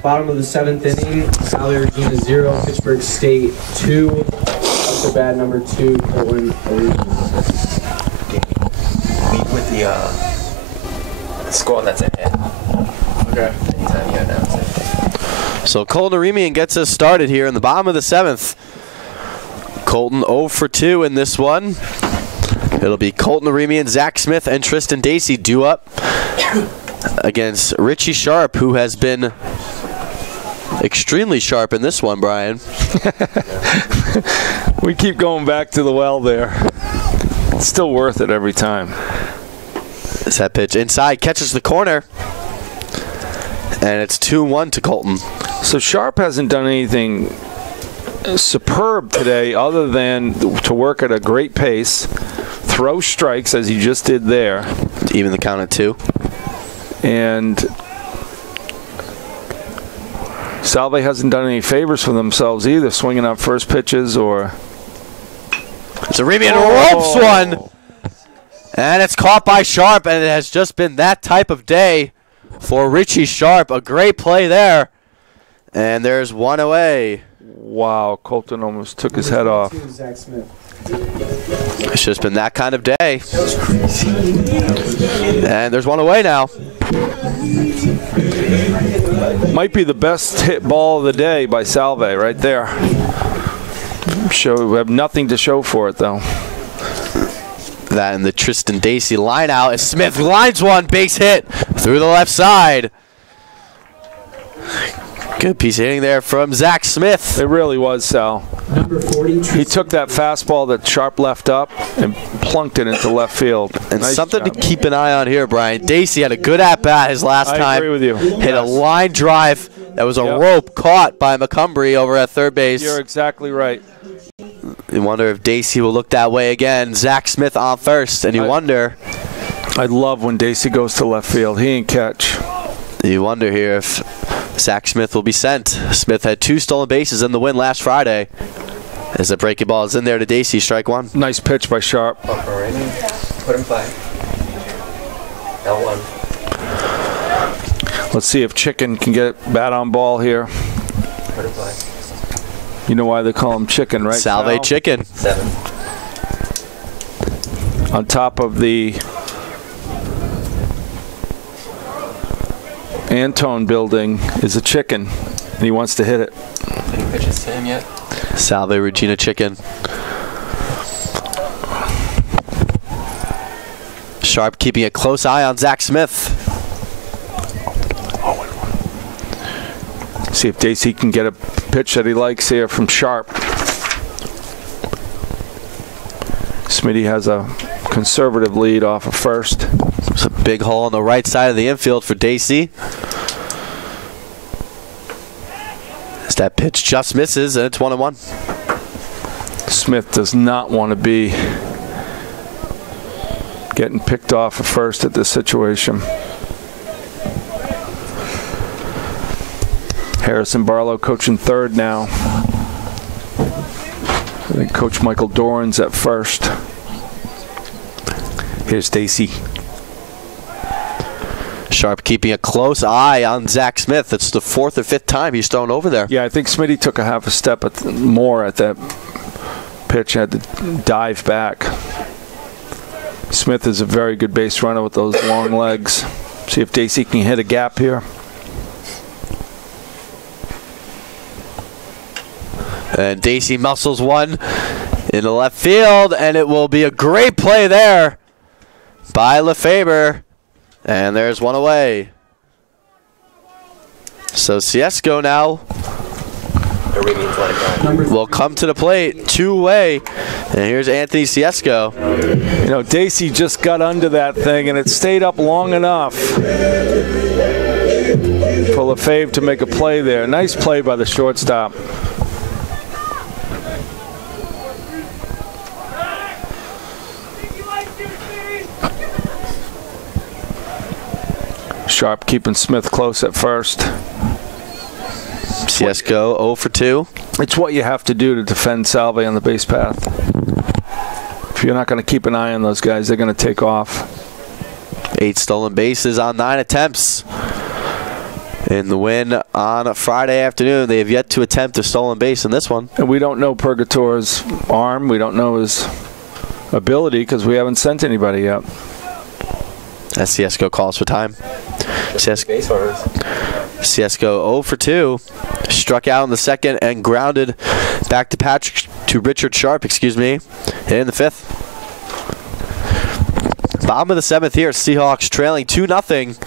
Bottom of the 7th inning, Salve Regina 0, Fitchburg State 2. Up to bat number 2, Colton Reed. Lead with the score that's ahead. Okay. Anytime you announce it. So Colton Aremian gets us started here in the bottom of the 7th. Colton 0 for 2 in this one. It'll be Colton Aremian, Zach Smith, and Tristan Dacey due up against Richie Sharp, who has been extremely sharp in this one, Brian. We keep going back to the well there. It's still worth it every time. It's that pitch inside, catches the corner, and it's 2-1 to Colton. So Sharp hasn't done anything superb today other than to work at a great pace, throw strikes as he just did there. To even the count at 2. And Salve hasn't done any favors for themselves either, swinging out first pitches or... It's Aremian ropes one, and it's caught by Sharp, and it has just been that type of day for Richie Sharp. A great play there, and there's one away. Wow, Colton almost took his head off. Zach Smith. It's just been that kind of day. And there's one away now. Might be the best hit ball of the day by Salve right there. We have nothing to show for it, though. That and the Tristan Dacey line out as Smith lines one, base hit through the left side. Good piece of hitting there from Zach Smith. It really was, Sal. Number 40. He took that fastball that Sharp left up and plunked it into left field. And nice something job. to keep an eye on here, Brian. Dacey had a good at-bat his last time. I agree with you. Hit a line drive that was a rope caught by McCumbry over at third base. You're exactly right. You wonder if Dacey will look that way again. Zach Smith on first, and you wonder. I love when Dacey goes to left field. He ain't catch. You wonder here if Zach Smith will be sent. Smith had 2 stolen bases in the win last Friday. As the breaking ball is in there to Dacey, strike one. Nice pitch by Sharp. Put him by. L1. Let's see if Chicken can get bat on ball here. Put him by. You know why they call him Chicken, right? Salve Sal? Chicken. 7. On top of the Antone building is a chicken, and he wants to hit it. Any pitches to him yet? Salve Regina Chicken. Sharp keeping a close eye on Zach Smith. See if Dacey can get a pitch that he likes here from Sharp. Smitty has a conservative lead off of first. There's a big hole on the right side of the infield for Dacey. As that pitch just misses, and it's 1-1. Smith does not want to be getting picked off of first at this situation. Harrison Barlow coaching third now. I think Coach Michael Doran's at first. Here's Dacey. Sharp keeping a close eye on Zach Smith. It's the 4th or 5th time he's thrown over there. Yeah, I think Smitty took a half a step more at that pitch, had to dive back. Smith is a very good base runner with those long legs. See if Dacey can hit a gap here. And Dacey muscles one in the left field, and it will be a great play there by Lefebvre. And there's one away. So Ciesco now will come to the plate, 2 away. And here's Anthony Ciesco. You know, Dacey just got under that thing, and it stayed up long enough for Lefebvre to make a play there. Nice play by the shortstop. Sharp keeping Smith close at first. Ciesco 0 for 2. It's what you have to do to defend Salve on the base path. If you're not going to keep an eye on those guys, they're going to take off. 8 stolen bases on 9 attempts in the win on Friday afternoon. They have yet to attempt a stolen base in this one. And we don't know Purgator's arm. We don't know his ability because we haven't sent anybody yet. As Ciesco calls for time. Ciesco 0 for 2. Struck out in the second and grounded back to Richard Sharp, in the fifth. Bottom of the seventh here, Seahawks trailing 2-0.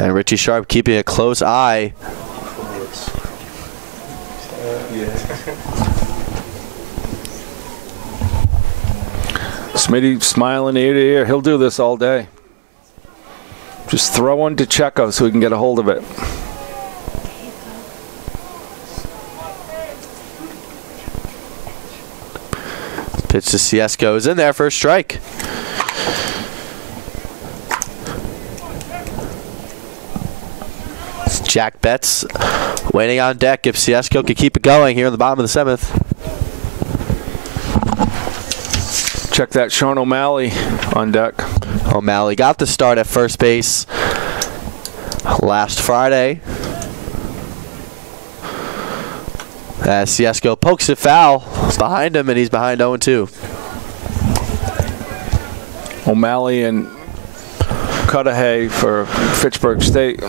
And Richie Sharp keeping a close eye. Smitty smiling ear to ear. He'll do this all day. Just throw one to Checo so we can get a hold of it. Pitch to Ciesco is in there for a strike. Jack Betts waiting on deck if Ciesco could keep it going here in the bottom of the seventh. Check that Sean O'Malley on deck. O'Malley got the start at first base last Friday. As Ciesco pokes it foul behind him, and he's behind 0-2. O'Malley and Cudahy for Fitchburg State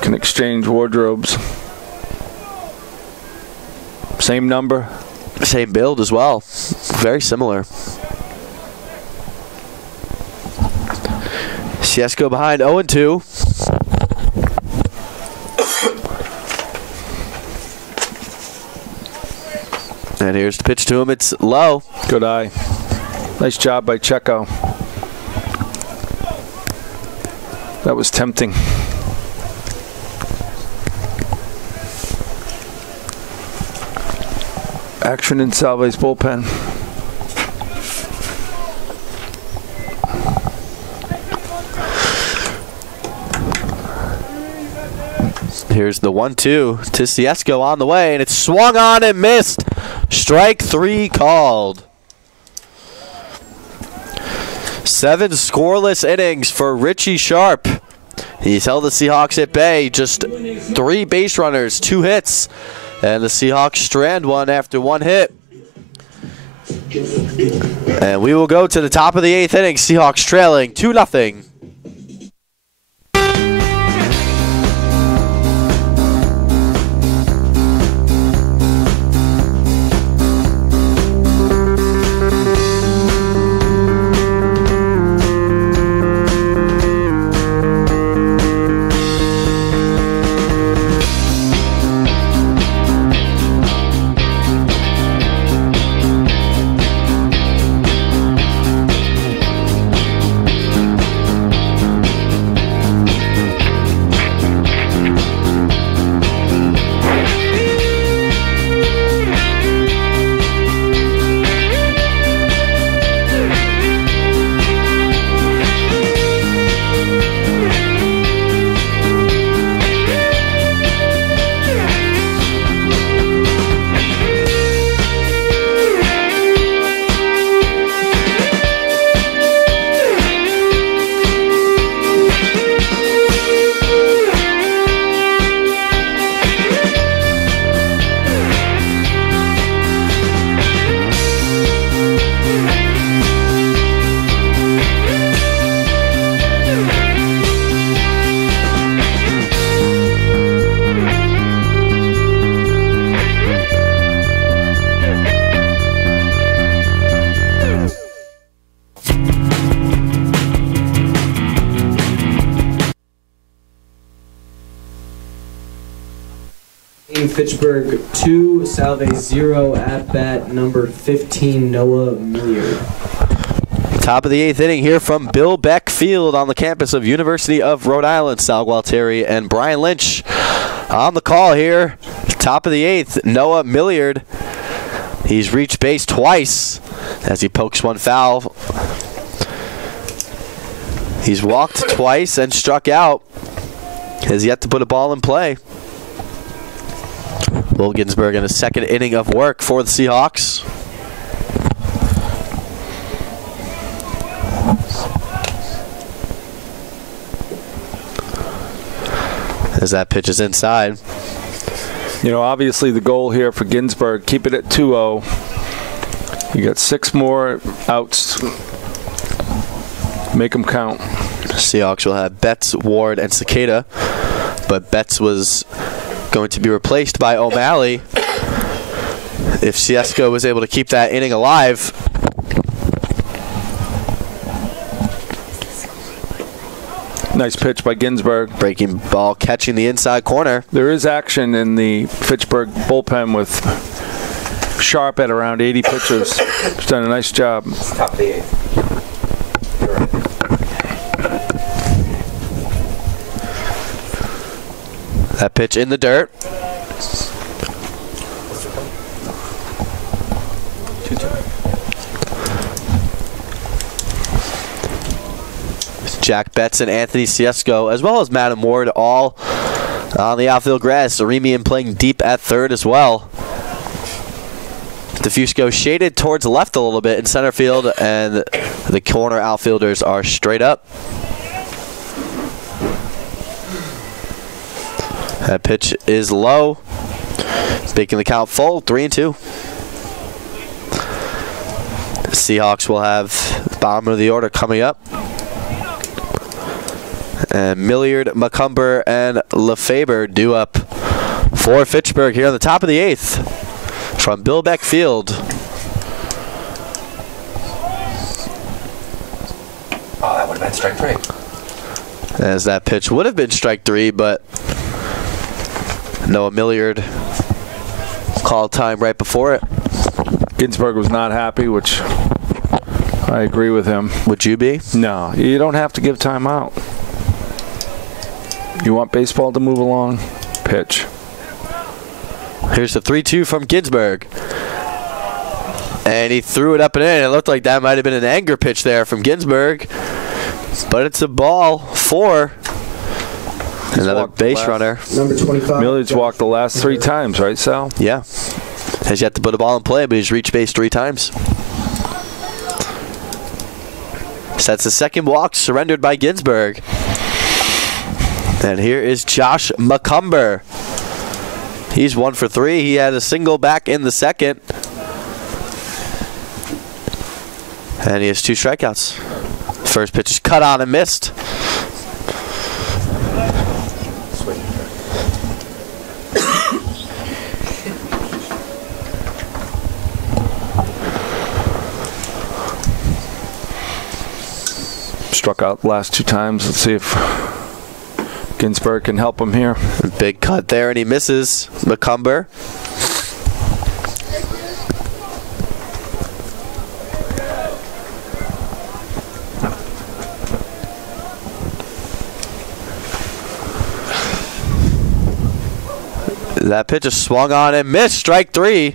can exchange wardrobes. Same number. Same build as well. Very similar. Ciesco behind 0-2. And here's the pitch to him. It's low. Good eye. Nice job by Checo. That was tempting. Action in Salve's bullpen. Here's the 1-2 to Ciesco on the way, and it's swung on and missed. Strike 3 called. 7 scoreless innings for Richie Sharp. He's held the Seahawks at bay. Just 3 base runners, 2 hits, and the Seahawks strand one after 1 hit. And we will go to the top of the 8th inning. Seahawks trailing 2-0. Fitchburg 2, Salve 0, at bat number 15, Noah Milliard. Top of the 8th inning here from Bill Beck Field on the campus of University of Rhode Island. Sal Gualtieri and Brian Lynch on the call here. Top of the 8th, Noah Milliard. He's reached base twice as he pokes one foul. He's walked twice and struck out. Has yet to put a ball in play. Will Ginsburg in a second inning of work for the Seahawks. as that pitch is inside. You know, obviously the goal here for Ginsburg, keep it at 2-0. You got 6 more outs. Make them count. Seahawks will have Betts, Ward, and Cicada, but Betts was going to be replaced by O'Malley if Ciesco was able to keep that inning alive. Nice pitch by Ginsburg. Breaking ball, catching the inside corner. There is action in the Fitchburg bullpen with Sharp at around 80 pitches. He's done a nice job. Top of the 8th. You're right. That pitch in the dirt. Jack Betts and Anthony Ciesco, as well as Madam Ward, all on the outfield grass. Aremian playing deep at third as well. Defusco shaded towards the left a little bit in center field, and the corner outfielders are straight up. That pitch is low, making the count full, 3-2. The Seahawks will have bottom of the order coming up. And Milliard, McCumber, and Lefebvre due up for Fitchburg here on the top of the 8th from Bill Beck Field. Oh, that would have been strike 3. As that pitch would have been strike 3, but Noah Milliard called time right before it. Ginsburg was not happy, which I agree with him. Would you be? No, you don't have to give time out. You want baseball to move along? Pitch. Here's the 3-2 from Ginsburg. And he threw it up and in. It looked like that might have been an anger pitch there from Ginsburg. But it's a ball for another base runner. Number 25. Millard's walked the last 3 times, right, Sal? Yeah. Has yet to put a ball in play, but he's reached base 3 times. So that's the second walk surrendered by Ginsburg. And here is Josh McCumber. He's 1 for 3. He had a single back in the second. And he has 2 strikeouts. First pitch is cut on and missed. Struck out the last 2 times. Let's see if Ginsburg can help him here. Big cut there, and he misses McCumber. That pitch is swung on and missed. Strike 3.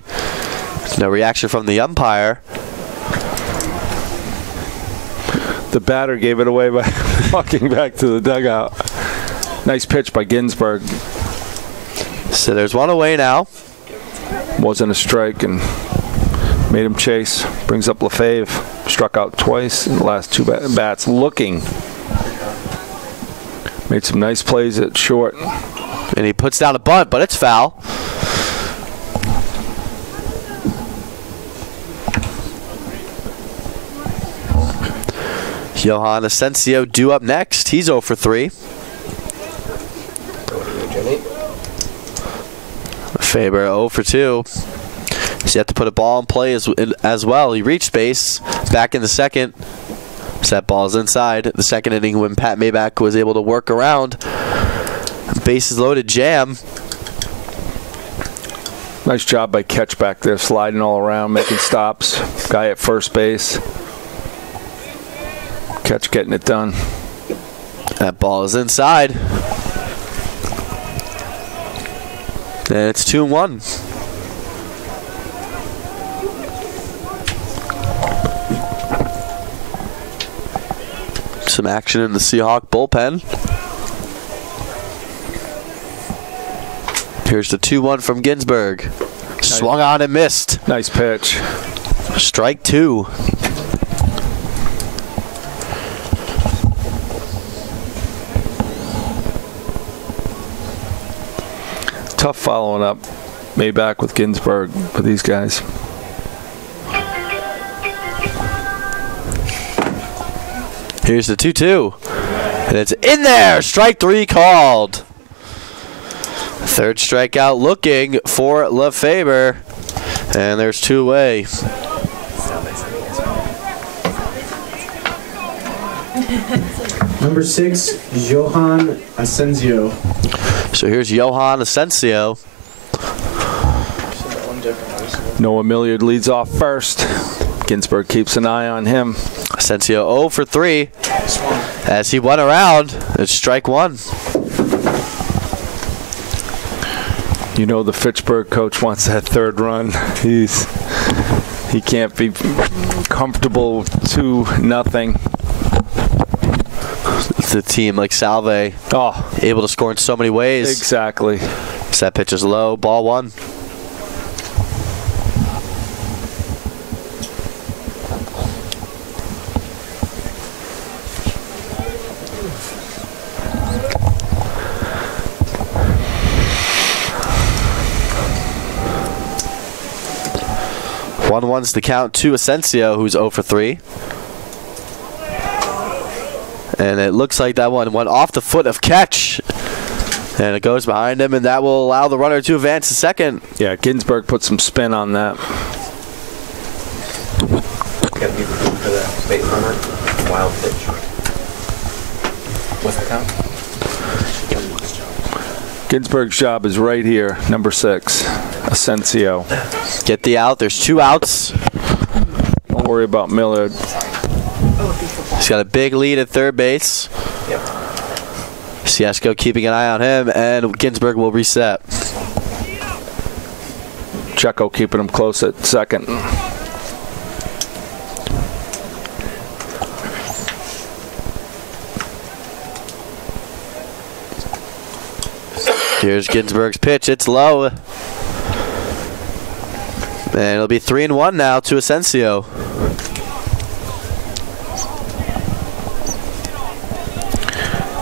No reaction from the umpire. The batter gave it away by walking back to the dugout. Nice pitch by Ginsburg. So there's 1 away now. Wasn't a strike and made him chase. Brings up Lefebvre. Struck out twice in the last 2 bats. Looking. Made some nice plays at short. And he puts down a bunt, but it's foul. Johan Asensio due up next. He's 0 for 3. Faber 0 for 2. He's yet to put a ball in play as well. He reached base back in the second. So that ball's inside. The second inning when Pat Maybach was able to work around. Bases loaded jam. Nice job by Ketch back there, sliding all around, making stops. Guy at first base. Ketch getting it done. That ball is inside. And it's 2-1. Some action in the Seahawk bullpen. Here's the 2-1 from Ginsburg. Swung on and missed. Nice pitch. Strike 2. Tough following up. Back with Ginsburg for these guys. Here's the 2-2. And it's in there. Strike 3 called. Third strikeout looking for Lefebvre. And there's 2 away. Number 6, Johan Asensio. So here's Johan Asensio. Noah Milliard leads off first. Ginsburg keeps an eye on him. Asensio 0 for 3. As he went around, it's strike 1. You know the Fitchburg coach wants that third run. He can't be comfortable 2-0. The team like Salve, able to score in so many ways. Exactly. Set pitch is low, ball 1. One's the count to Asensio, who's 0 for 3. And it looks like that one went off the foot of Catch. And it goes behind him, and that will allow the runner to advance to second. Yeah, Ginsburg put some spin on that. Got to be for the base runner. Wild pitch. What's the count? Ginsburg's job is right here, number 6, Asensio. Get the out. There's 2 outs. Don't worry about Millard. He's got a big lead at third base. Yep. Ciesco keeping an eye on him, and Ginsburg will reset. Checo keeping him close at second. Here's Ginsburg's pitch. It's low. And it'll be 3-1 now to Asensio.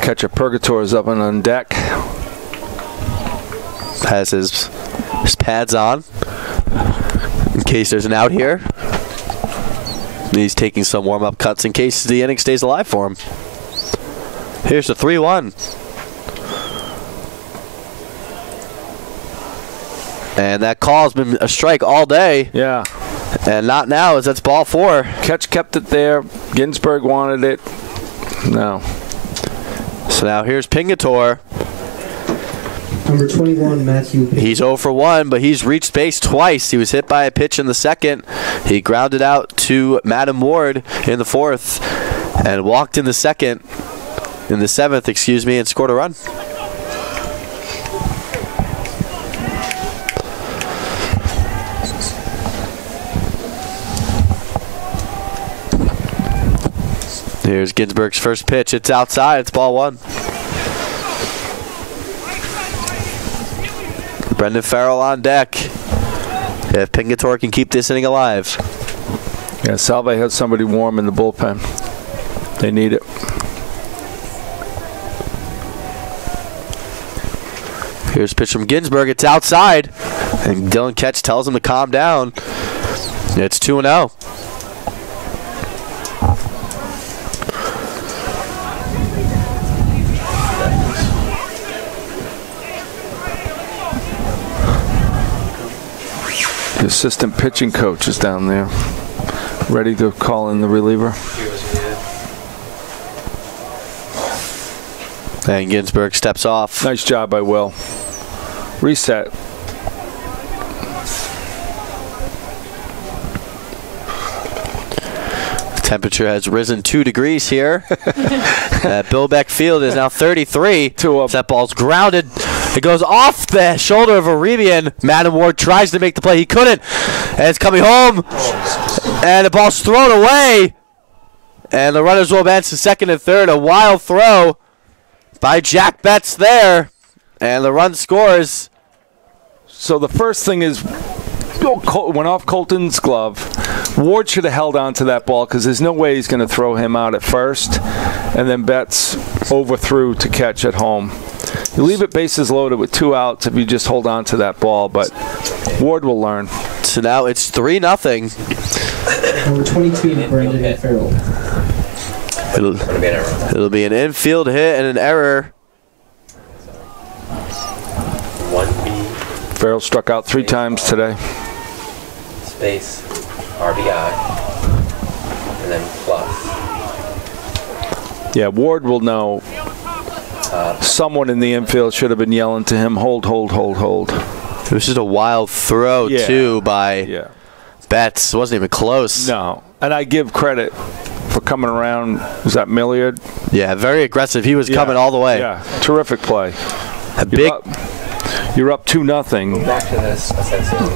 Catcher Purgator is up and on deck. Has his pads on in case there's an out here. He's taking some warm-up cuts in case the inning stays alive for him. Here's the 3-1. And that call has been a strike all day. Yeah. And not now, as that's ball 4. Catch kept it there. Ginsburg wanted it. No. So now here's Pingator. Number 21, Matthew. He's 0 for 1, but he's reached base twice. He was hit by a pitch in the second. He grounded out to Madam Ward in the 4th and walked in the 7th, excuse me, and scored a run. Here's Ginsburg's first pitch. It's outside. It's ball 1. Brendan Farrell on deck. If Pingator can keep this inning alive. Yeah, Salve has somebody warm in the bullpen. They need it. Here's a pitch from Ginsburg. It's outside. And Dylan Ketch tells him to calm down. It's 2-0. The assistant pitching coach is down there, ready to call in the reliever. And Ginsburg steps off. Nice job by Will. Reset. The temperature has risen 2 degrees here. Bill Beck Field is now 33. That ball's grounded. It goes off the shoulder of Arabian. Madam Ward tries to make the play. He couldn't. And it's coming home. And the ball's thrown away. And the runners will advance to second and third. A wild throw by Jack Betts there. And the run scores. So the first thing is, went off Colton's glove. Ward should have held on to that ball because there's no way he's going to throw him out at first. And then Betts overthrew to catch at home. You leave it bases loaded with 2 outs if you just hold on to that ball, but Ward will learn. So now it's 3-0. Number 22, Brandon Farrell. It'll be an infield hit and an error. 1B. Farrell struck out 3 times today. Space, RBI, and then plus. Yeah, Ward will know. Someone in the infield should have been yelling to him, hold, hold, hold, hold. It was just a wild throw, too, by Betts. It wasn't even close. No. And I give credit for coming around. Was that Milliard? Yeah, very aggressive. He was coming all the way. Yeah, terrific play. You're up 2-0. Back to this.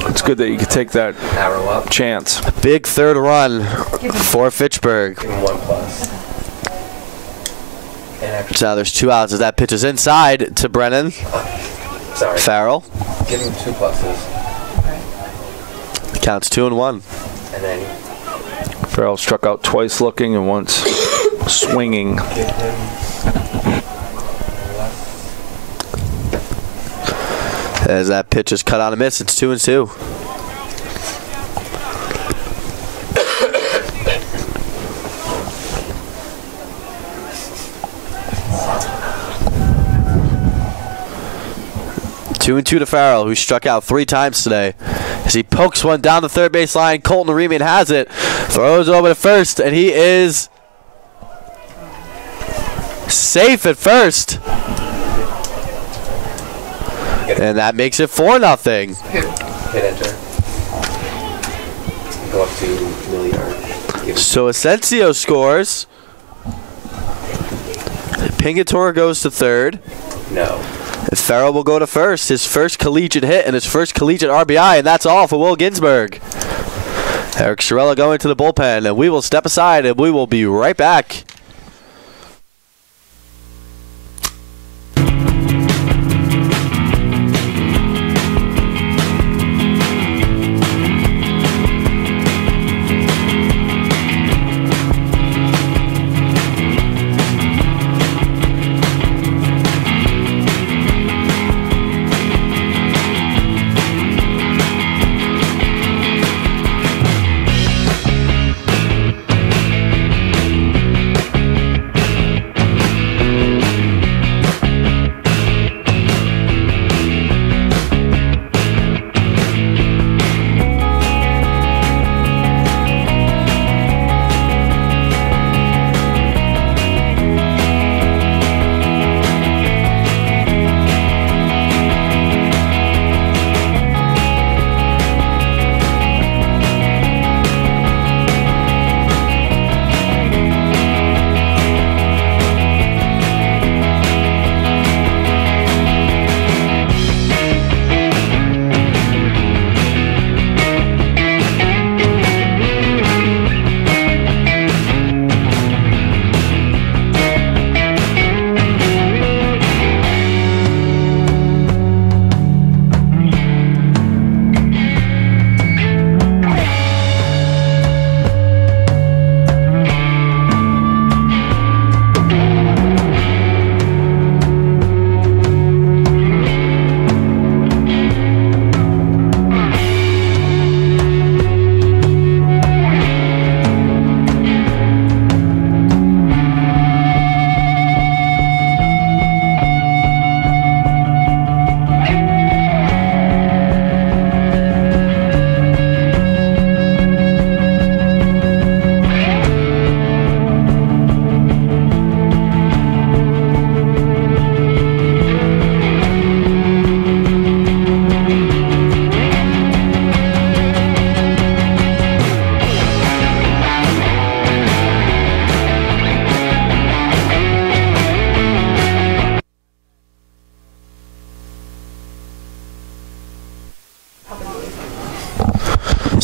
It's good that you could take that arrow up chance. Big third run for Fitchburg. Give him 1 plus. So now there's 2 outs as that pitch is inside to Brennan. Sorry. Farrell. Give him 2 pluses. Counts 2-1. And then Farrell struck out twice looking and once swinging. give him As that pitch is cut on a miss, it's 2-2. Two and 2 to Farrell, who struck out 3 times today. As he pokes one down the third base line, Colton Aremian has it, throws it over to first, and he is safe at first. And that makes it 4-0. hit enter. Go up to Milliard. So Asensio scores. Pingatore goes to third. No. And Farrell will go to first. His first collegiate hit and his first collegiate RBI, and that's all for Will Ginsburg. Eric Sherella going to the bullpen, and we will step aside, and we will be right back.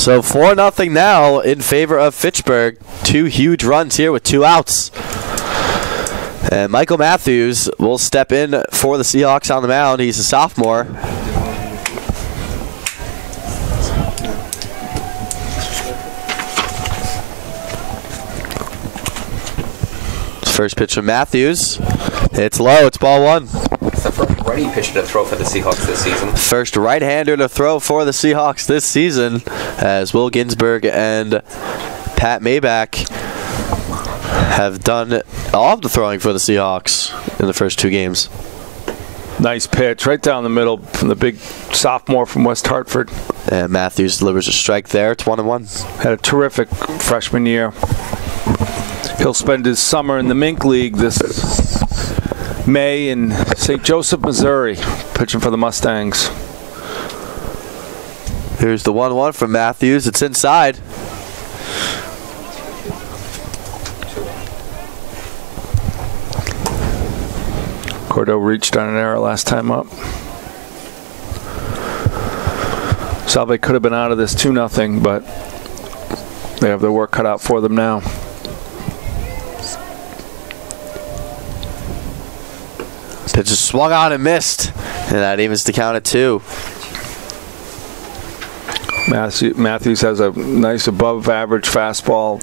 So 4-0 now in favor of Fitchburg. 2 huge runs here with 2 outs. And Michael Matthews will step in for the Seahawks on the mound. He's a sophomore. First pitch from Matthews. It's low. It's ball 1. the first righty pitcher to throw for the Seahawks this season. First right-hander to throw for the Seahawks this season, as Will Ginsburg and Pat Maybach have done all of the throwing for the Seahawks in the first 2 games. Nice pitch right down the middle from the big sophomore from West Hartford. And Matthews delivers a strike there. It's 1-1. Had a terrific freshman year. He'll spend his summer in the Mink League this May in St. Joseph, Missouri, pitching for the Mustangs. Here's the 1-1 from Matthews. It's inside. Cordell reached on an error last time up. Salve could have been out of this 2-0, but they have their work cut out for them now. Pitch is swung on and missed, and that evens the count at 2. Matthews has a nice above-average fastball,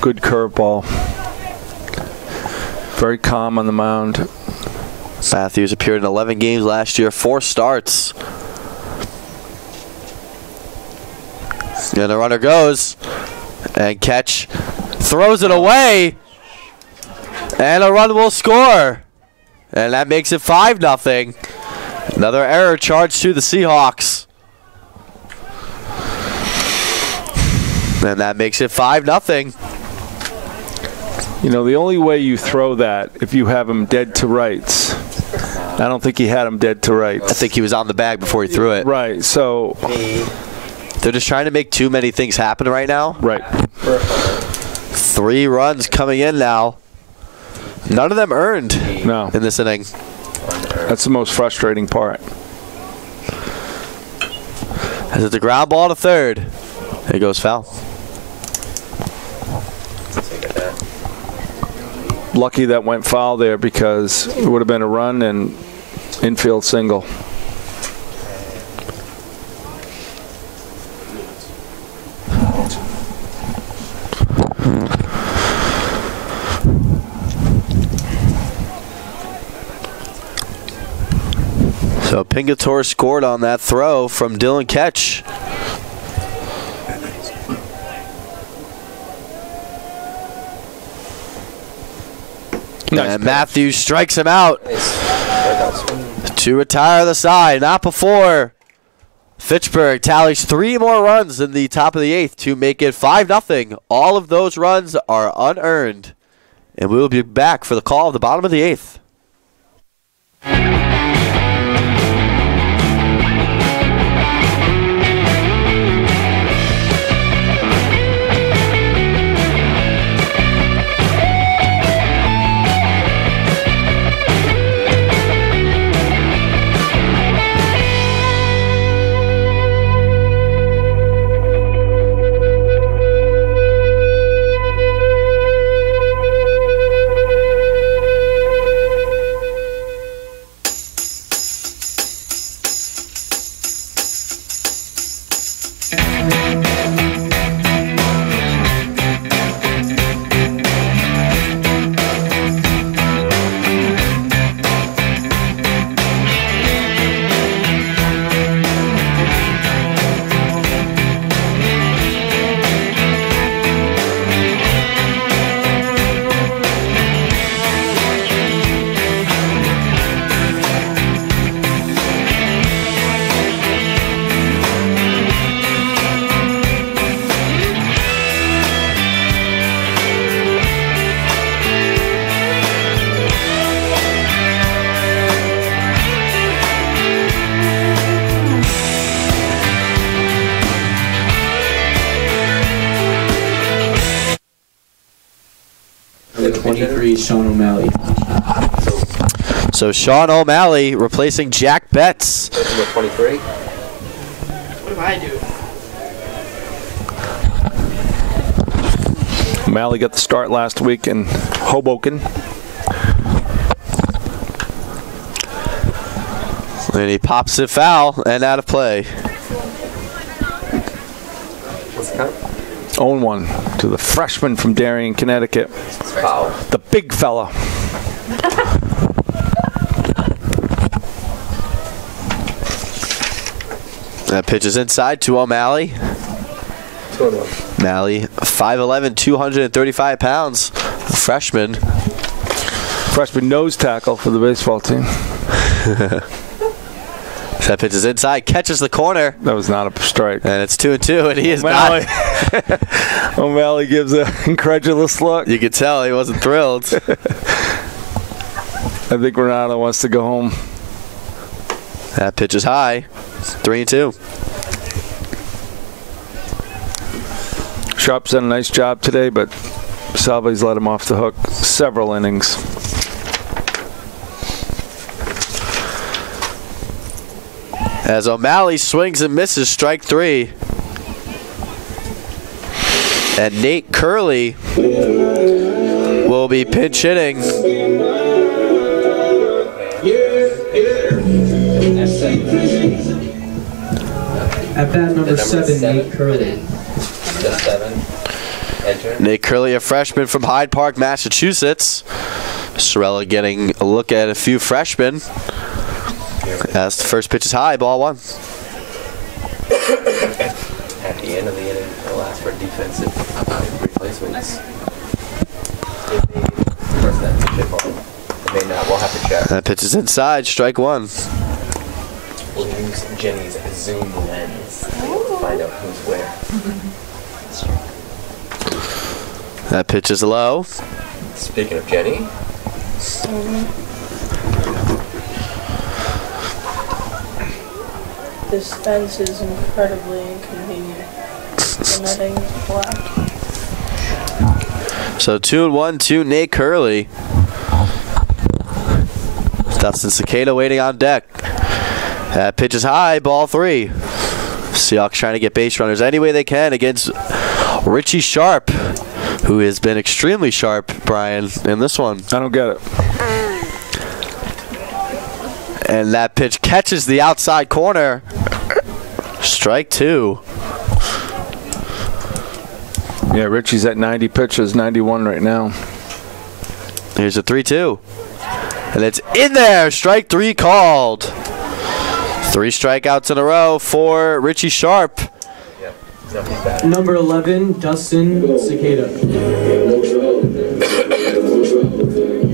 good curveball. Very calm on the mound. Matthews appeared in 11 games last year, 4 starts. And the runner goes, and Catch throws it away, and a run will score. And that makes it 5-0. Another error charged to the Seahawks. And that makes it 5-0. You know, the only way you throw that if you have him dead to rights. I don't think he had him dead to rights. I think he was on the bag before he threw it. Right, so they're just trying to make too many things happen right now. Right. 3 runs coming in now. None of them earned in this inning. That's the most frustrating part. As it's a ground ball to third. It goes foul. Lucky that went foul there because it would have been a run and infield single. So Pingatore scored on that throw from Dylan Ketch. Nice and pitch. Matthews strikes him out to retire the side. Not before Fitchburg tallies 3 more runs in the top of the 8th to make it 5-0. All of those runs are unearned. And we will be back for the call of the bottom of the 8th. Number 23, Sean O'Malley. So Sean O'Malley replacing Jack Betts. Number 23. What do I do? O'Malley got the start last week in Hoboken. And he pops it foul and out of play. What's the count? 0-1 to the freshman from Darien, Connecticut. Foul. The big fella. That pitch is inside to O'Malley. 2-1. O'Malley, 5'11", 235 pounds. A freshman. Freshman nose tackle for the baseball team. That pitch is inside, catches the corner. That was not a strike. And it's 2-2, and he is O'Malley. not. O'Malley gives an incredulous look. You could tell he wasn't thrilled. I think Ronaldo wants to go home. That pitch is high. 3-2. Sharp's done a nice job today, but Salve's let him off the hook several innings. As O'Malley swings and misses, strike 3. And Nate Curley will be pinch hitting. At bat number 7, Nate Curley. Just 7. Enter. Nate Curley, a freshman from Hyde Park, Massachusetts. Sorella getting a look at a few freshmen. As the first pitch is high, ball 1. At the end of the inning, they'll ask for defensive replacements. First that pitch hit ball. They may not. We'll have to check. That pitch is inside, strike 1. We'll use Jenny's zoom lens to find out who's where. That pitch is low. Speaking of Jenny, this fence is incredibly inconvenient. The netting is black. So 2-1 to Nate Curley. Dustin Cicada waiting on deck. That pitch is high, ball 3. Seahawks trying to get base runners any way they can against Richie Sharp, who has been extremely sharp, Brian, in this one. I don't get it. And that pitch catches the outside corner. Strike 2. Yeah, Richie's at 90 pitches, 91 right now. Here's a 3-2. And it's in there. Strike 3 called. 3 strikeouts in a row for Richie Sharp. Number 11, Dustin Cicada.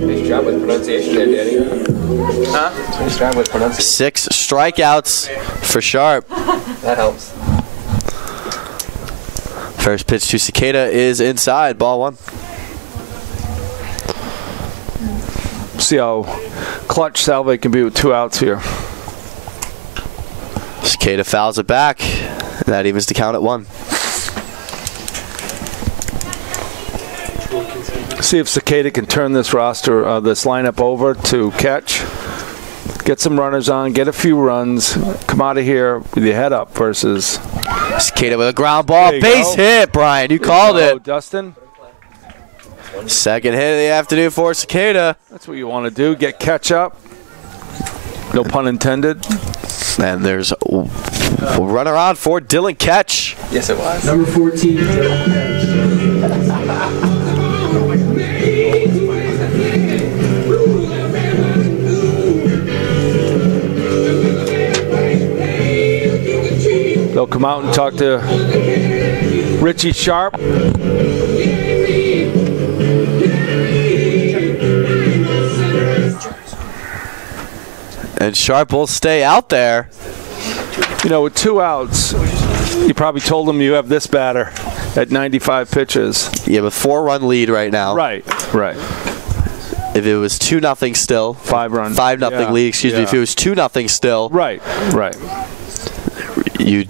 nice job with pronunciation there, Danny. Huh? Nice job with pronunciation. 6 strikeouts for Sharp. That helps. First pitch to Cicada is inside, ball 1. See how clutch Salve can be with 2 outs here. Cicada fouls it back. That evens the count at 1. See if Cicada can turn this roster, this lineup over to catch. Get some runners on, get a few runs, come out of here with your head up versus... Cicada with a ground ball, base hit, Brian. You called it. Dustin. Second hit of the afternoon for Cicada. That's what you want to do, get catch up. No pun intended. And there's a runner on for Dylan Ketch. Yes, it was. Number 14, Dylan They'll come out and talk to Richie Sharp. And Sharp will stay out there. You know, with 2 outs, you probably told him you have this batter at 95 pitches. You have a 4-run lead right now. Right. If it was 2-0 still. 5-run. 5-0 lead, excuse me. If it was 2-0 still. Right. You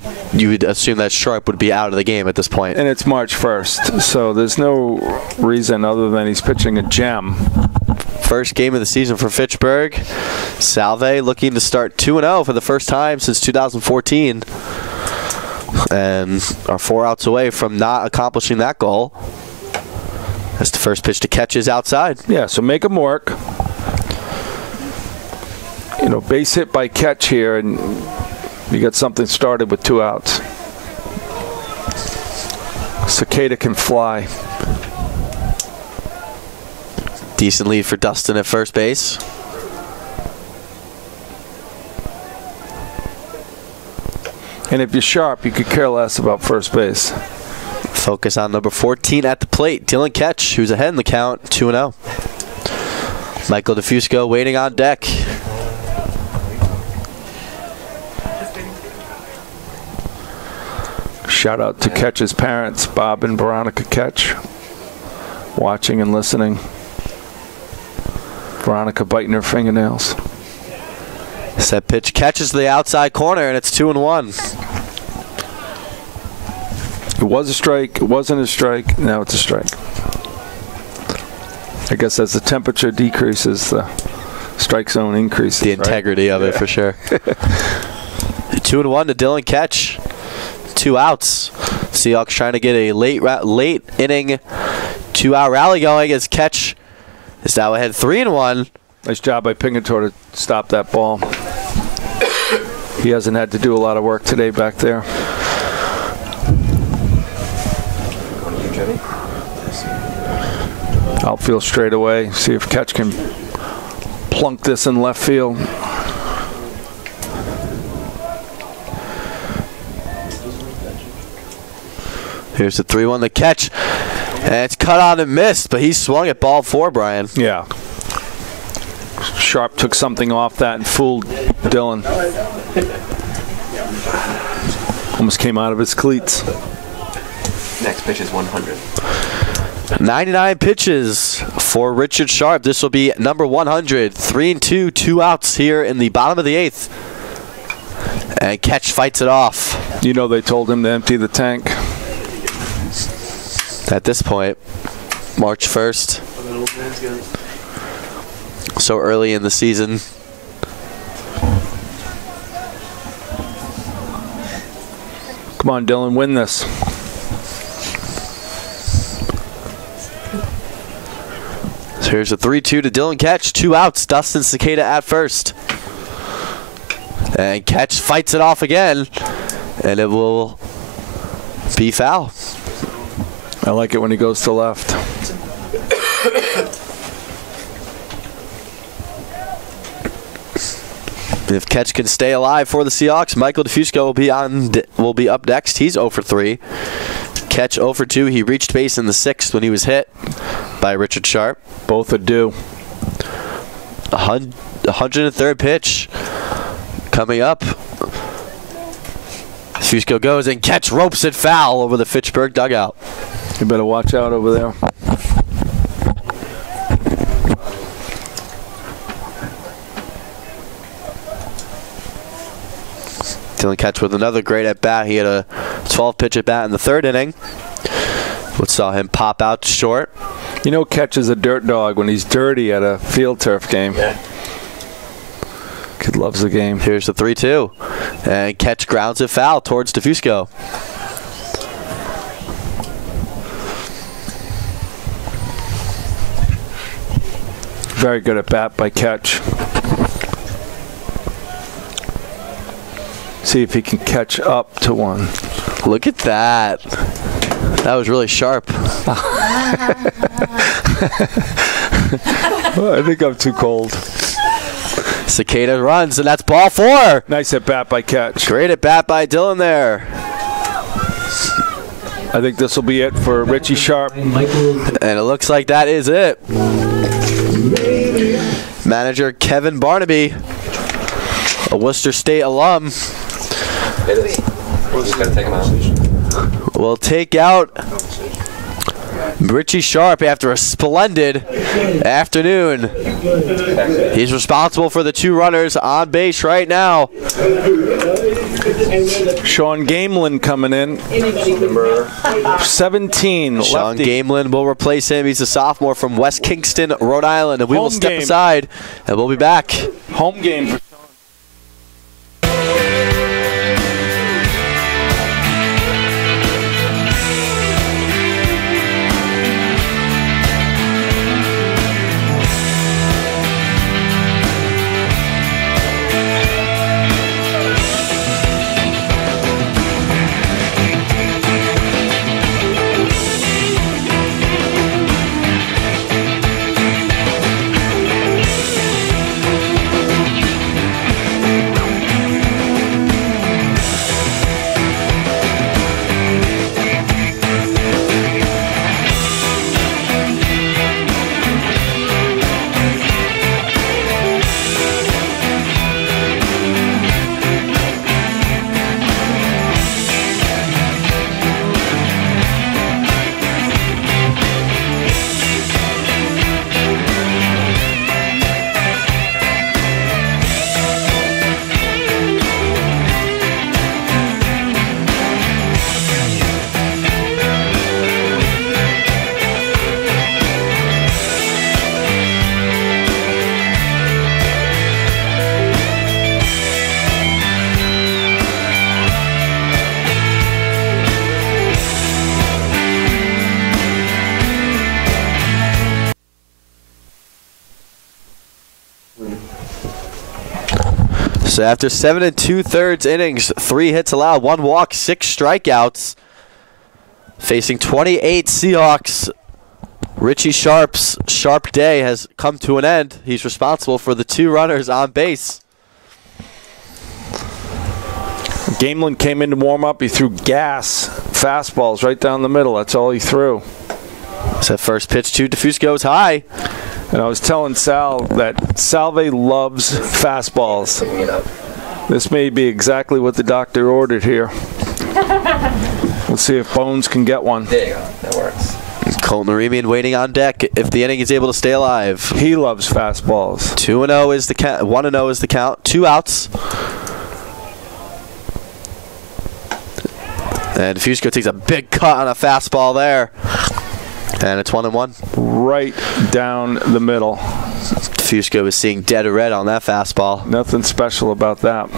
would assume that Sharp would be out of the game at this point. And it's March 1st, so there's no reason other than he's pitching a gem. First game of the season for Fitchburg. Salve looking to start 2-0 for the first time since 2014. And are 4 outs away from not accomplishing that goal. That's the first pitch to catch is outside. Yeah, so make him work. You know, base hit by catch here, and you got something started with 2 outs. Cicada can fly. Decent lead for Dustin at first base. And if you're sharp, you could care less about first base. Focus on number 14 at the plate, Dylan Ketch, who's ahead in the count, 2-0. Michael DeFusco waiting on deck. Shout out to Ketch's parents, Bob and Veronica Ketch, watching and listening. Veronica biting her fingernails. Set pitch catches the outside corner, and it's 2-1. It was a strike. It wasn't a strike. Now it's a strike. I guess as the temperature decreases, the strike zone increases. The integrity of it, for sure. 2-1 to Dylan Ketch. 2 outs. Seahawks trying to get a late inning 2-out rally going as Ketch is now ahead 3-1. Nice job by Pingatore to stop that ball. He hasn't had to do a lot of work today back there. Outfield straight away. See if Ketch can plunk this in left field. Here's the 3-1 to Ketch. And it's cut on and missed, but he swung at ball 4, Brian. Yeah. Sharp took something off that and fooled Dylan. Almost came out of his cleats. Next pitch is 100. 99 pitches for Richard Sharp. This will be number 100. 3-2, 2 outs here in the bottom of the 8th. And Ketch fights it off. You know they told him to empty the tank. At this point, March 1st. So early in the season. Come on, Dylan, win this. So here's a 3-2 to Dylan Ketch. 2 outs. Dustin Cicada at first. And Ketch fights it off again. And it will be foul. I like it when he goes to left. If Ketch can stay alive for the Seahawks, Michael DeFusco will be up next. He's 0 for 3. Ketch 0 for 2. He reached base in the 6th when he was hit by Richard Sharp. Both are due. 103rd pitch coming up. DeFusco goes and Ketch ropes it foul over the Fitchburg dugout. You better watch out over there. Dylan Ketch with another great at-bat. He had a 12-pitch at-bat in the 3rd inning. We saw him pop out short. You know Ketch is a dirt dog when he's dirty at a field turf game. Yeah. Kid loves the game. Here's the 3-2. And Ketch grounds it foul towards DeFusco. Very good at bat by Ketch. See if he can catch up to one. Look at that. That was really sharp. Well, I think I'm too cold. Cicada runs, and that's ball 4. Nice at bat by Ketch. Great at bat by Dylan there. I think this will be it for Richie Sharp. And it looks like that is it. Manager Kevin Barnaby, a Worcester State alum, It is. We're just going to take him out. will take out Richie Sharp after a splendid afternoon. He's responsible for the 2 runners on base right now. Sean Gamelin coming in. Number 17. Sean lefty. Gamelin will replace him. He's a sophomore from West Kingston, Rhode Island. And we will Home step game. aside, and we'll be back. Home game for So after 7 2/3 innings, 3 hits allowed, 1 walk, 6 strikeouts, facing 28 Seahawks, Richie Sharp's sharp day has come to an end. He's responsible for the 2 runners on base. Gamelin came in to warm up. He threw gas fastballs right down the middle. That's all he threw. So first pitch to DeFusco is high. And I was telling Sal that Salve loves fastballs. This may be exactly what the doctor ordered here. We'll see if Bones can get one. There you go. That works. Colton Aremian waiting on deck if the inning is able to stay alive. He loves fastballs. 2-0 is the count. 1-0 is the count. 2 outs. And DeFusco takes a big cut on a fastball there. And it's 1-1. Right down the middle. DeFusco is seeing dead or red on that fastball. Nothing special about that.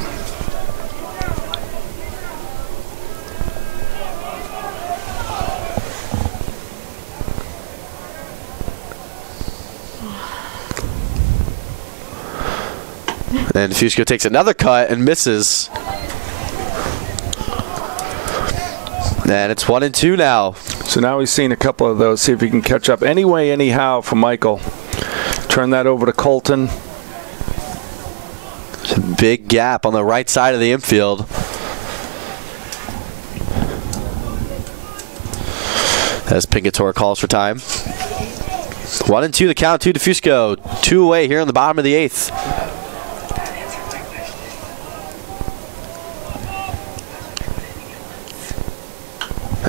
And DeFusco takes another cut and misses. And it's 1-2 now. So now he's seen a couple of those. See if he can catch up. Anyway, anyhow for Michael. Turn that over to Colton. Big gap on the right side of the infield. As Pinkator calls for time. 1-2 the count to DeFusco. 2 away here in the bottom of the 8th.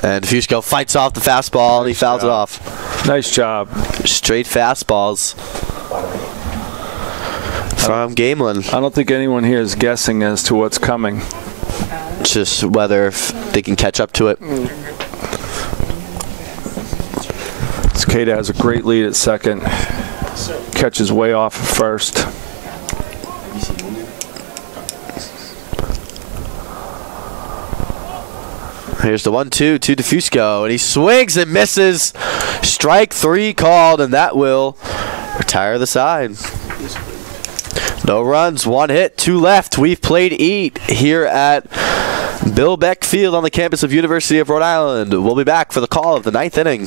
And DeFusco fights off the fastball and he fouls it off. Nice job. Straight fastballs from Gamelin. I don't think anyone here is guessing as to what's coming. Just whether if they can catch up to it. Cicada has a great lead at second. Catches way off at first. Here's the 1-2 to DeFusco, and he swings and misses. Strike 3 called, and that will retire the side. No runs, 1 hit, 2 left. We've played 8 here at Bill Beck Field on the campus of University of Rhode Island. We'll be back for the call of the 9th inning.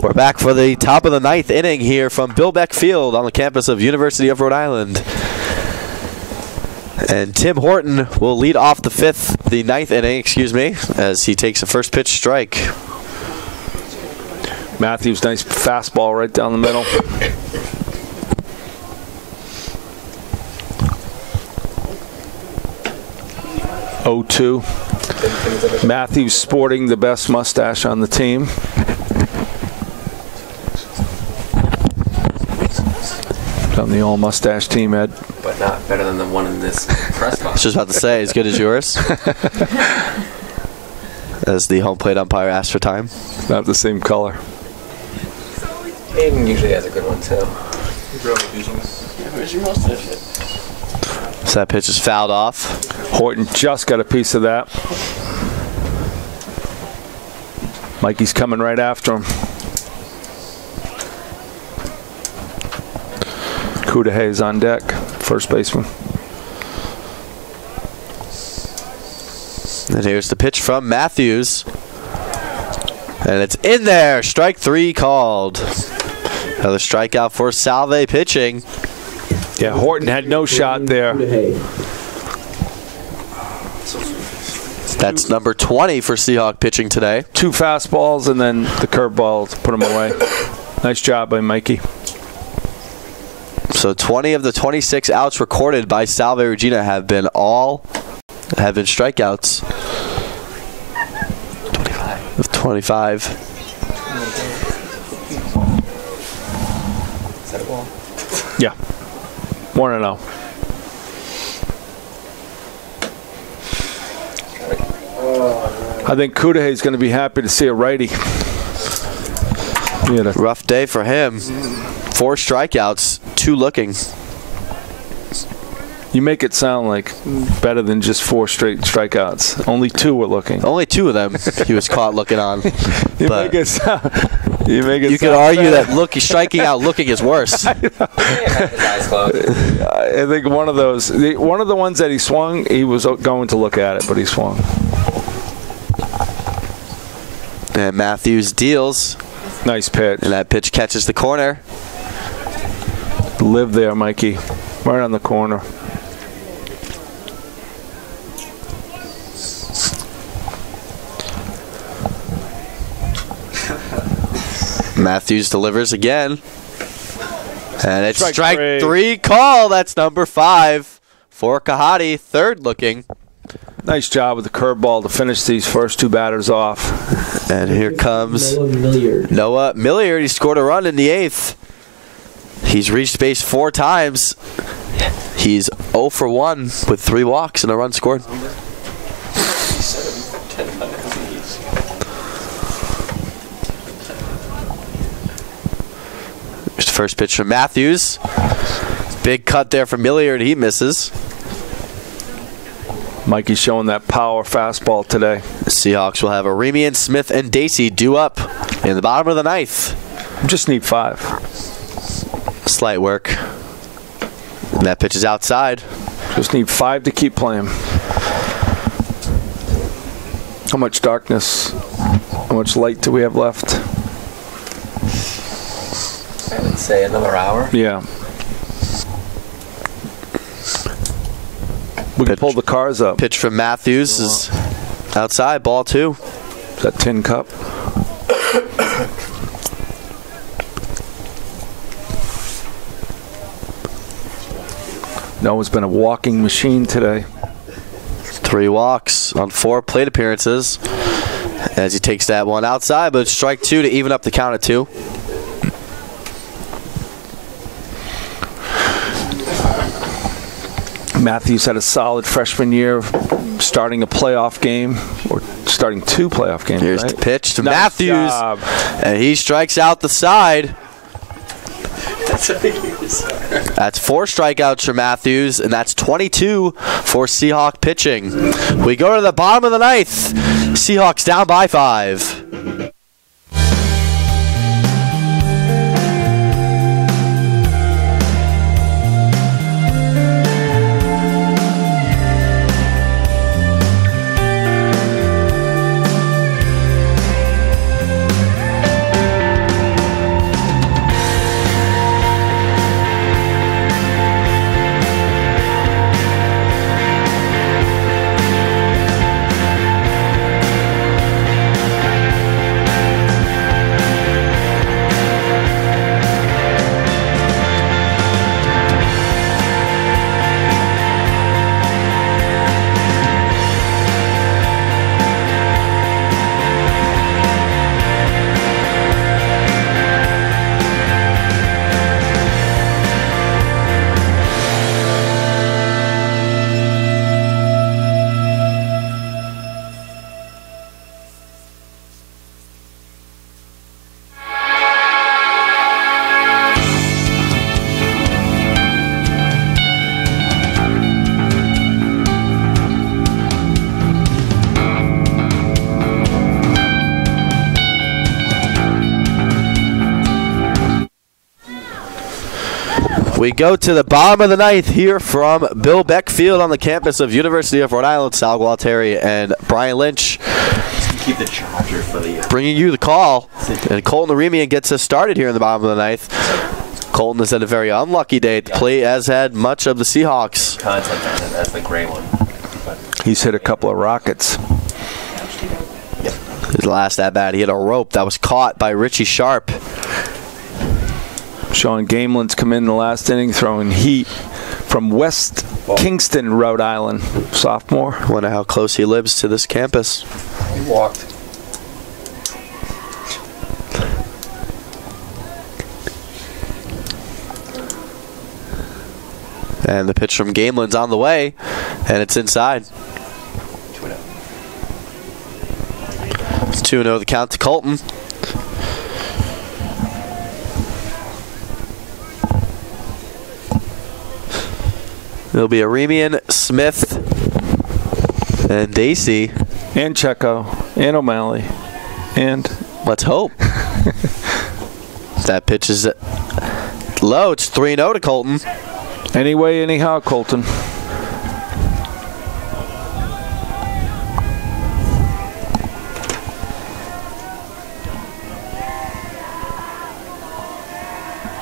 We're back for the top of the 9th inning here from Bill Beck Field on the campus of University of Rhode Island. And Tim Horton will lead off the ninth inning, as he takes a first pitch strike. Matthews, nice fastball right down the middle. (0-2). Matthews sporting the best mustache on the team. On the all-mustache team, Ed. But not better than the one in this press I was conference. just about to say, as good as yours. As the home plate umpire asked for time. Not the same color. Aiden usually has a good one, too. Where's your mustache? So that pitch is fouled off. Horton just got a piece of that. Mikey's coming right after him. Cudahy's on deck, first baseman. And here's the pitch from Matthews. And it's in there. Strike 3 called. Another strikeout for Salve pitching. Yeah, Horton had no shot there. That's number 20 for Seahawk pitching today. 2 fastballs and then the curveball to put him away. Nice job by Mikey. So 20 of the 26 outs recorded by Salve Regina have been strikeouts. 25. Of 25. Is that a ball? Yeah. 1-0. I think Cudahy's going to be happy to see a righty. Rough day for him. 4 strikeouts, 2 looking. You make it sound like better than just 4 straight strikeouts. Only 2 were looking. Only 2 of them he was caught looking on. You but make it sound. You could argue that striking out looking is worse. His eyes closed. I think one of the ones that he swung, he was going to look at it, but he swung. And Matthews deals. Nice pitch. And that pitch catches the corner. Live there, Mikey. Right on the corner. Matthews delivers again. And it's strike 3. 3 call. That's number 5 for Kahati. Third looking. Nice job with the curveball to finish these first 2 batters off. And here comes Noah Milliard. He scored a run in the 8th. He's reached base 4 times. He's 0 for 1 with 3 walks and a run scored. Here's the first pitch from Matthews. Big cut there from Milliard. He misses. Mikey's showing that power fastball today. The Seahawks will have Aremian, Smith, and Dacey due up in the bottom of the 9th. Just need 5. Slight work. And that pitch is outside. Just need 5 to keep playing. How much darkness, how much light do we have left? I would say another hour. Yeah. We can pull the cars up. Pitch from Matthews is outside. Ball 2. That tin cup. Noah's been a walking machine today. 3 walks on 4 plate appearances. As he takes that one outside, but it's strike 2 to even up the count at 2. Matthews had a solid freshman year, starting a playoff game, or starting 2 playoff games. Here's right? the pitch to Nice Matthews. job. And he strikes out the side. That's 4 strikeouts for Matthews, and that's 22 for Seahawk pitching. We go to the bottom of the 9th. Seahawks down by 5. We go to the bottom of the ninth here from Bill Beck Field on the campus of University of Rhode Island. Sal Gualtieri and Brian Lynch Keep the charger for the bringing you the call. And Colton Aremian gets us started here in the bottom of the ninth. Colton has had a very unlucky day. The play has had much of the Seahawks. Content on it. That's the gray one. He's hit a couple of rockets. His last at bat, he hit a rope that was caught by Richie Sharp. Sean Gamelin's come in the last inning throwing heat from West Kingston, Rhode Island. Sophomore. Wonder how close he lives to this campus. He walked. And the pitch from Gamelin's on the way, and it's inside. 2-0 the count to Colton. It'll be Aremian, Smith, and Dacey. And Checo. And O'Malley. And let's hope. That pitch is low. It's 3-0 to Colton. Anyway, anyhow, Colton.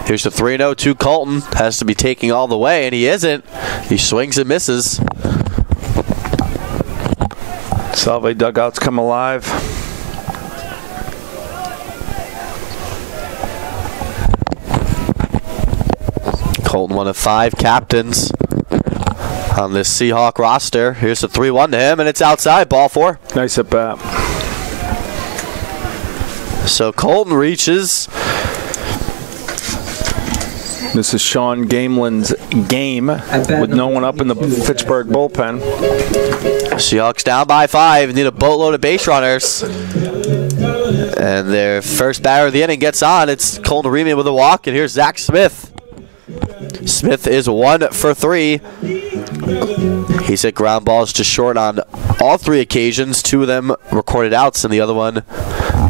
Here's the 3-0 to Colton. Has to be taking all the way, and he isn't. He swings and misses. Salve dugouts come alive. Colton, one of 5 captains on this Seahawk roster. Here's the 3-1 to him, and it's outside. Ball 4. Nice at bat. So Colton reaches. This is Sean Gamelin's game with no one up in the Fitchburg bullpen. Seahawks down by 5. Need a boatload of base runners. And their first batter of the inning gets on. It's Colton Aremian with a walk, and here's Zach Smith. Smith is 1 for 3. He's hit ground balls to short on all 3 occasions. 2 of them recorded outs, and the other one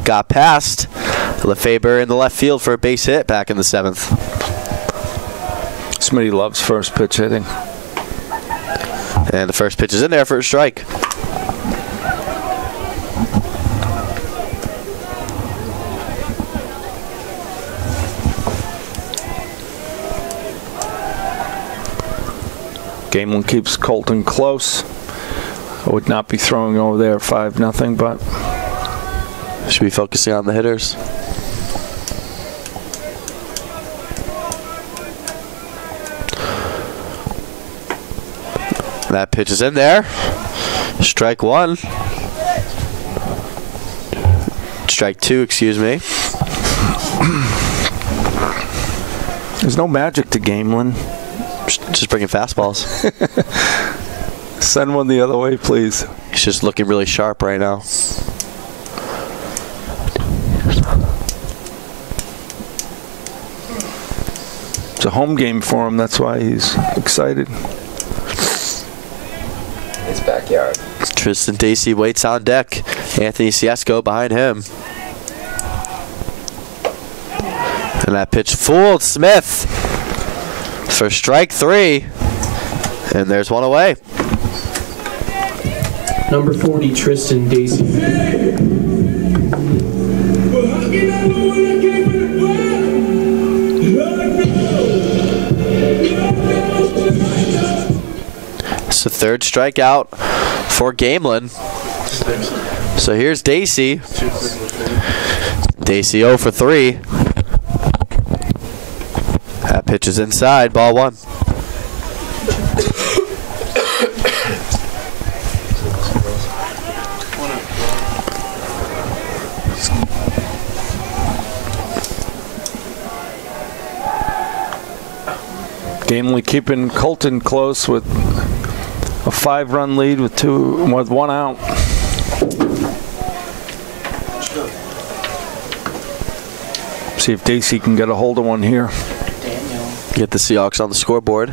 got past Lefebvre in the left field for a base hit back in the 7th. Smitty loves first pitch hitting. And the first pitch is in there for a strike. Gamelin keeps Colton close. I would not be throwing over there 5-0, but should be focusing on the hitters. That pitch is in there. Strike 1. Strike 2, excuse me. There's no magic to Gamelin. Just bringing fastballs. Send one the other way, please. He's just looking really sharp right now. It's a home game for him. That's why he's excited. His backyard. Tristan Dacey waits on deck. Anthony Ciesco behind him. And that pitch fooled Smith for strike 3. And there's one away. Number 40, Tristan Dacey. It's the 3rd strikeout for Gamelin. So here's Dacey. Dacey 0 for 3. That pitch is inside, ball 1. Gamelin keeping Colton close with a 5-run lead with 1 out. See if Dacey can get a hold of one here. Get the Seahawks on the scoreboard.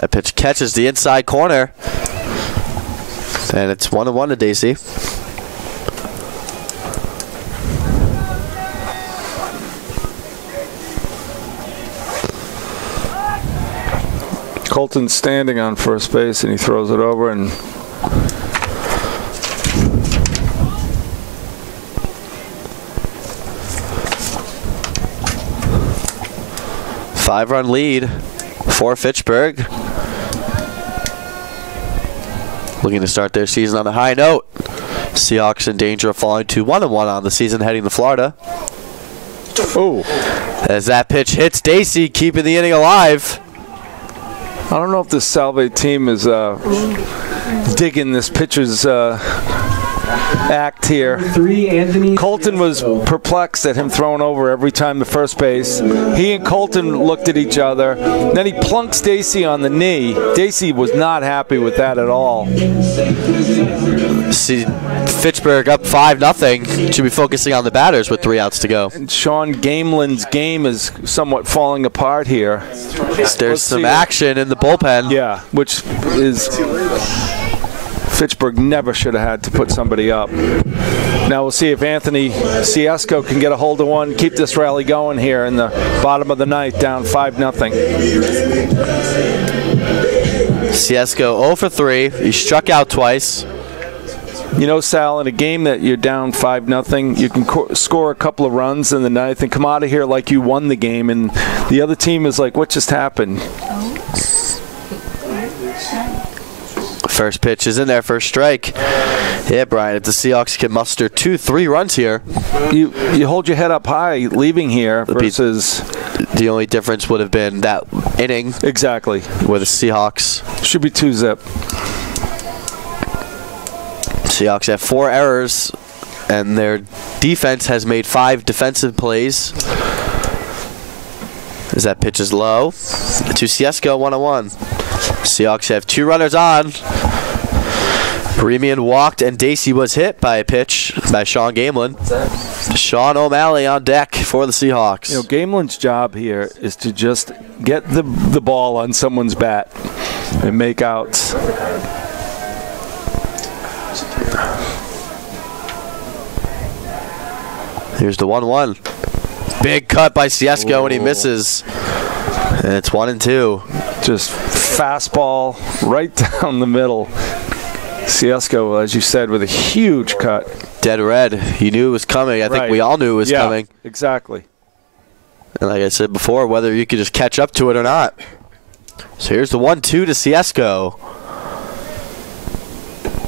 That pitch catches the inside corner. And it's 1-1 to Dacey. Colton's standing on first base, and he throws it over, and 5-run lead for Fitchburg. Looking to start their season on a high note. Seahawks in danger of falling to 1-1 on the season, heading to Florida. oh, As that pitch hits Dacey, keeping the inning alive. I don't know if this Salve team is digging this pitcher's act here. 3, Anthony. Colton was perplexed at him throwing over every time to first base. He and Colton looked at each other. Then he plunks Dacey on the knee. Dacey was not happy with that at all. See, Fitchburg up 5-0. Should be focusing on the batters with 3 outs to go. And Sean Gamelin's game is somewhat falling apart here. There's some action in the bullpen. Yeah, which is Fitchburg never should have had to put somebody up. Now we'll see if Anthony Ciesco can get a hold of one, keep this rally going here in the bottom of the ninth, down 5-0. Ciesco 0 for 3. He struck out twice. You know, Sal, in a game that you're down 5-0, you can score a couple of runs in the ninth and come out of here like you won the game, and the other team is like, what just happened? First pitch is in there for a strike. Yeah, Brian, if the Seahawks can muster 2-3 runs here. You hold your head up high leaving here versus... The only difference would have been that inning. Exactly. Where the Seahawks... Should be 2-zip. Seahawks have 4 errors, and their defense has made 5 defensive plays. As that pitch is low. To Ciesco, 1-1. Seahawks have 2 runners on. Remian walked, and Dacey was hit by a pitch by Sean Gamelin. Sean O'Malley on deck for the Seahawks. You know, Gamelin's job here is to just get the ball on someone's bat and make outs. Here's the 1-1. Big cut by Ciesco, and he misses. And it's 1-2. Just fastball right down the middle. Ciesco, as you said, with a huge cut. Dead red. You knew it was coming. I think we all knew it was coming. Exactly. And like I said before, whether you could just catch up to it or not. So here's the 1-2 to Ciesco.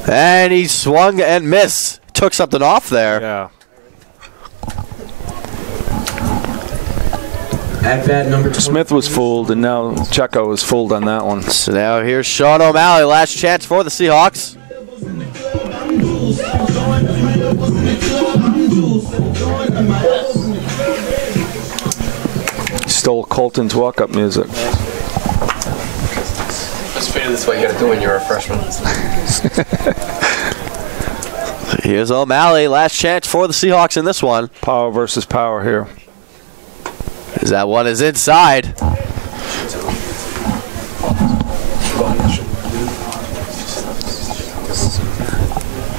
And he swung and missed. Took something off there. Yeah. At bat number 20. Smith was fooled, and now Checo was fooled on that one. So now here's Sean O'Malley. Last chance for the Seahawks. Stole Colton's walk-up music. Just figure this is what you gotta do when you're a freshman. Here's O'Malley. Last chance for the Seahawks in this one. Power versus power here. As that one is inside.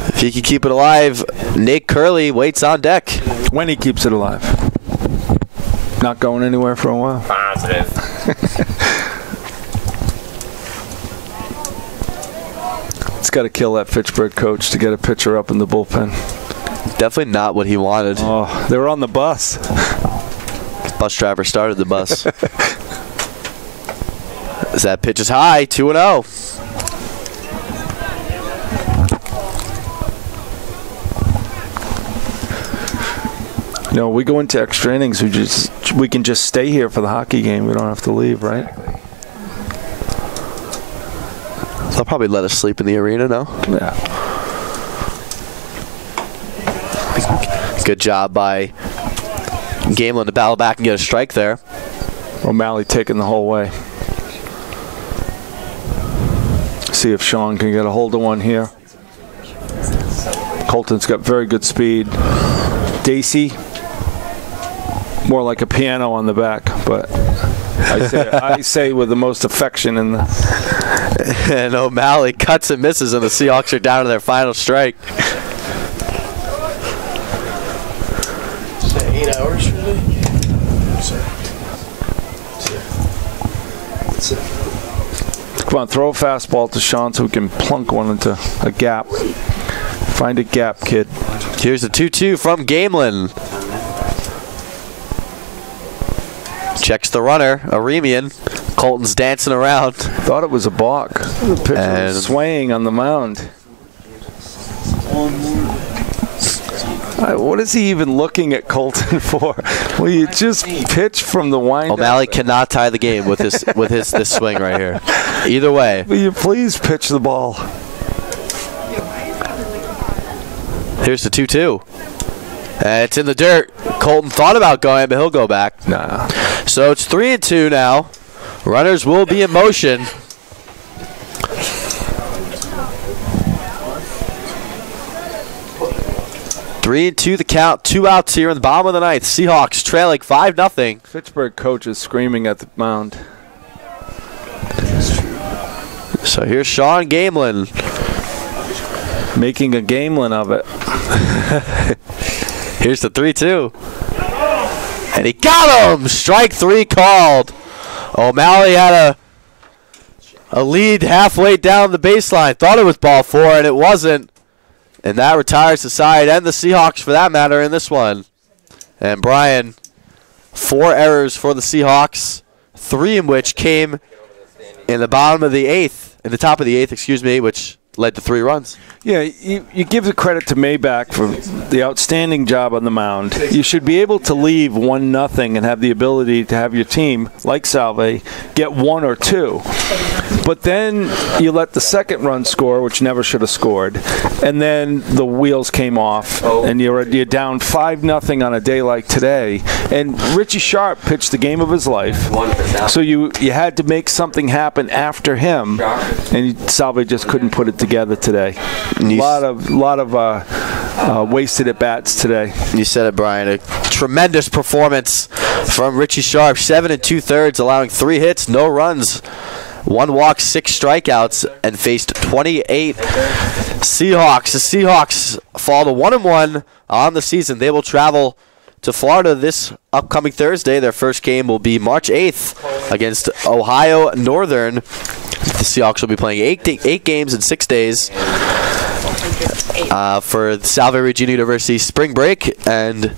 If he can keep it alive, Nate Curley waits on deck. When he keeps it alive. Not going anywhere for a while. Positive. It's got to kill that Fitchburg coach to get a pitcher up in the bullpen. Definitely not what he wanted. Oh, they were on the bus. Bus driver started the bus. As that pitch is high, 2-0. You know, we go into extra innings, we can just stay here for the hockey game. We don't have to leave, right? They'll probably let us sleep in the arena, no? Yeah. Good job by Gamelin to battle back and get a strike there. O'Malley taking the whole way. See if Sean can get a hold of one here. Colton's got very good speed. Dacey, more like a piano on the back, but I say with the most affection in the... And O'Malley cuts and misses, and the Seahawks are down to their final strike. Is that 8 hours for today? Sorry. Come on, throw a fastball to Sean so we can plunk one into a gap. Find a gap, kid. Here's the 2-2 from Gamelin. Checks the runner, Aremian. Colton's dancing around. Thought it was a balk. The pitcher was swaying on the mound. What is he even looking at Colton for? Will you just pitch from the windup? O'Malley cannot tie the game with this this swing right here. Either way. Will you please pitch the ball? Here's the 2-2. And it's in the dirt. Colton thought about going, but he'll go back. Nah. So it's 3-2 now. Runners will be in motion. Three and two the count. 2 outs here in the bottom of the ninth. Seahawks trailing 5-0. Fitchburg coach is screaming at the mound. So here's Sean Gamelin. Making a Gamelin of it. Here's the 3-2. And he got him! Strike 3 called. O'Malley had a lead halfway down the baseline. Thought it was ball 4, and it wasn't. And that retires the side and the Seahawks, for that matter, in this one. And Brian, 4 errors for the Seahawks, 3 in which came in the bottom of the 8th, in the top of the 8th, excuse me, which led to 3 runs. Yeah, you give the credit to Maybach for the outstanding job on the mound. You should be able to leave 1-0 and have the ability to have your team, like Salve, get 1 or 2. But then you let the second run score, which never should have scored, and then the wheels came off, and you're down 5-0 on a day like today. And Richie Sharp pitched the game of his life, so you had to make something happen after him, and Salve just couldn't put it together today. A lot of wasted at bats today. You said it, Brian. A tremendous performance from Richie Sharp. 7 2/3, allowing 3 hits, no runs, 1 walk, 6 strikeouts, and faced 28 Seahawks. The Seahawks fall to 1-1 on the season. They will travel to Florida this upcoming Thursday. Their first game will be March 8th against Ohio Northern. The Seahawks will be playing 8 games in 6 days for Salve Regina University spring break. And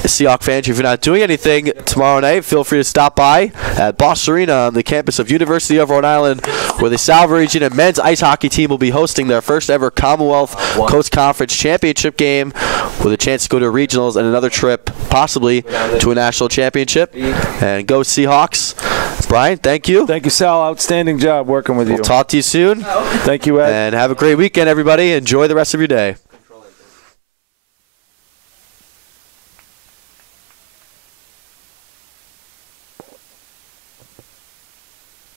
Seahawk fans, if you're not doing anything tomorrow night, feel free to stop by at Boss Arena on the campus of University of Rhode Island, where the Salve Regina men's ice hockey team will be hosting their first ever Commonwealth Coast Conference Championship game, with a chance to go to regionals and another trip, possibly, to a national championship. And go Seahawks. Brian, thank you. Thank you, Sal. Outstanding job working with you. We'll talk to you soon. Thank you, Ed. And have a great weekend, everybody. Enjoy the rest of your day.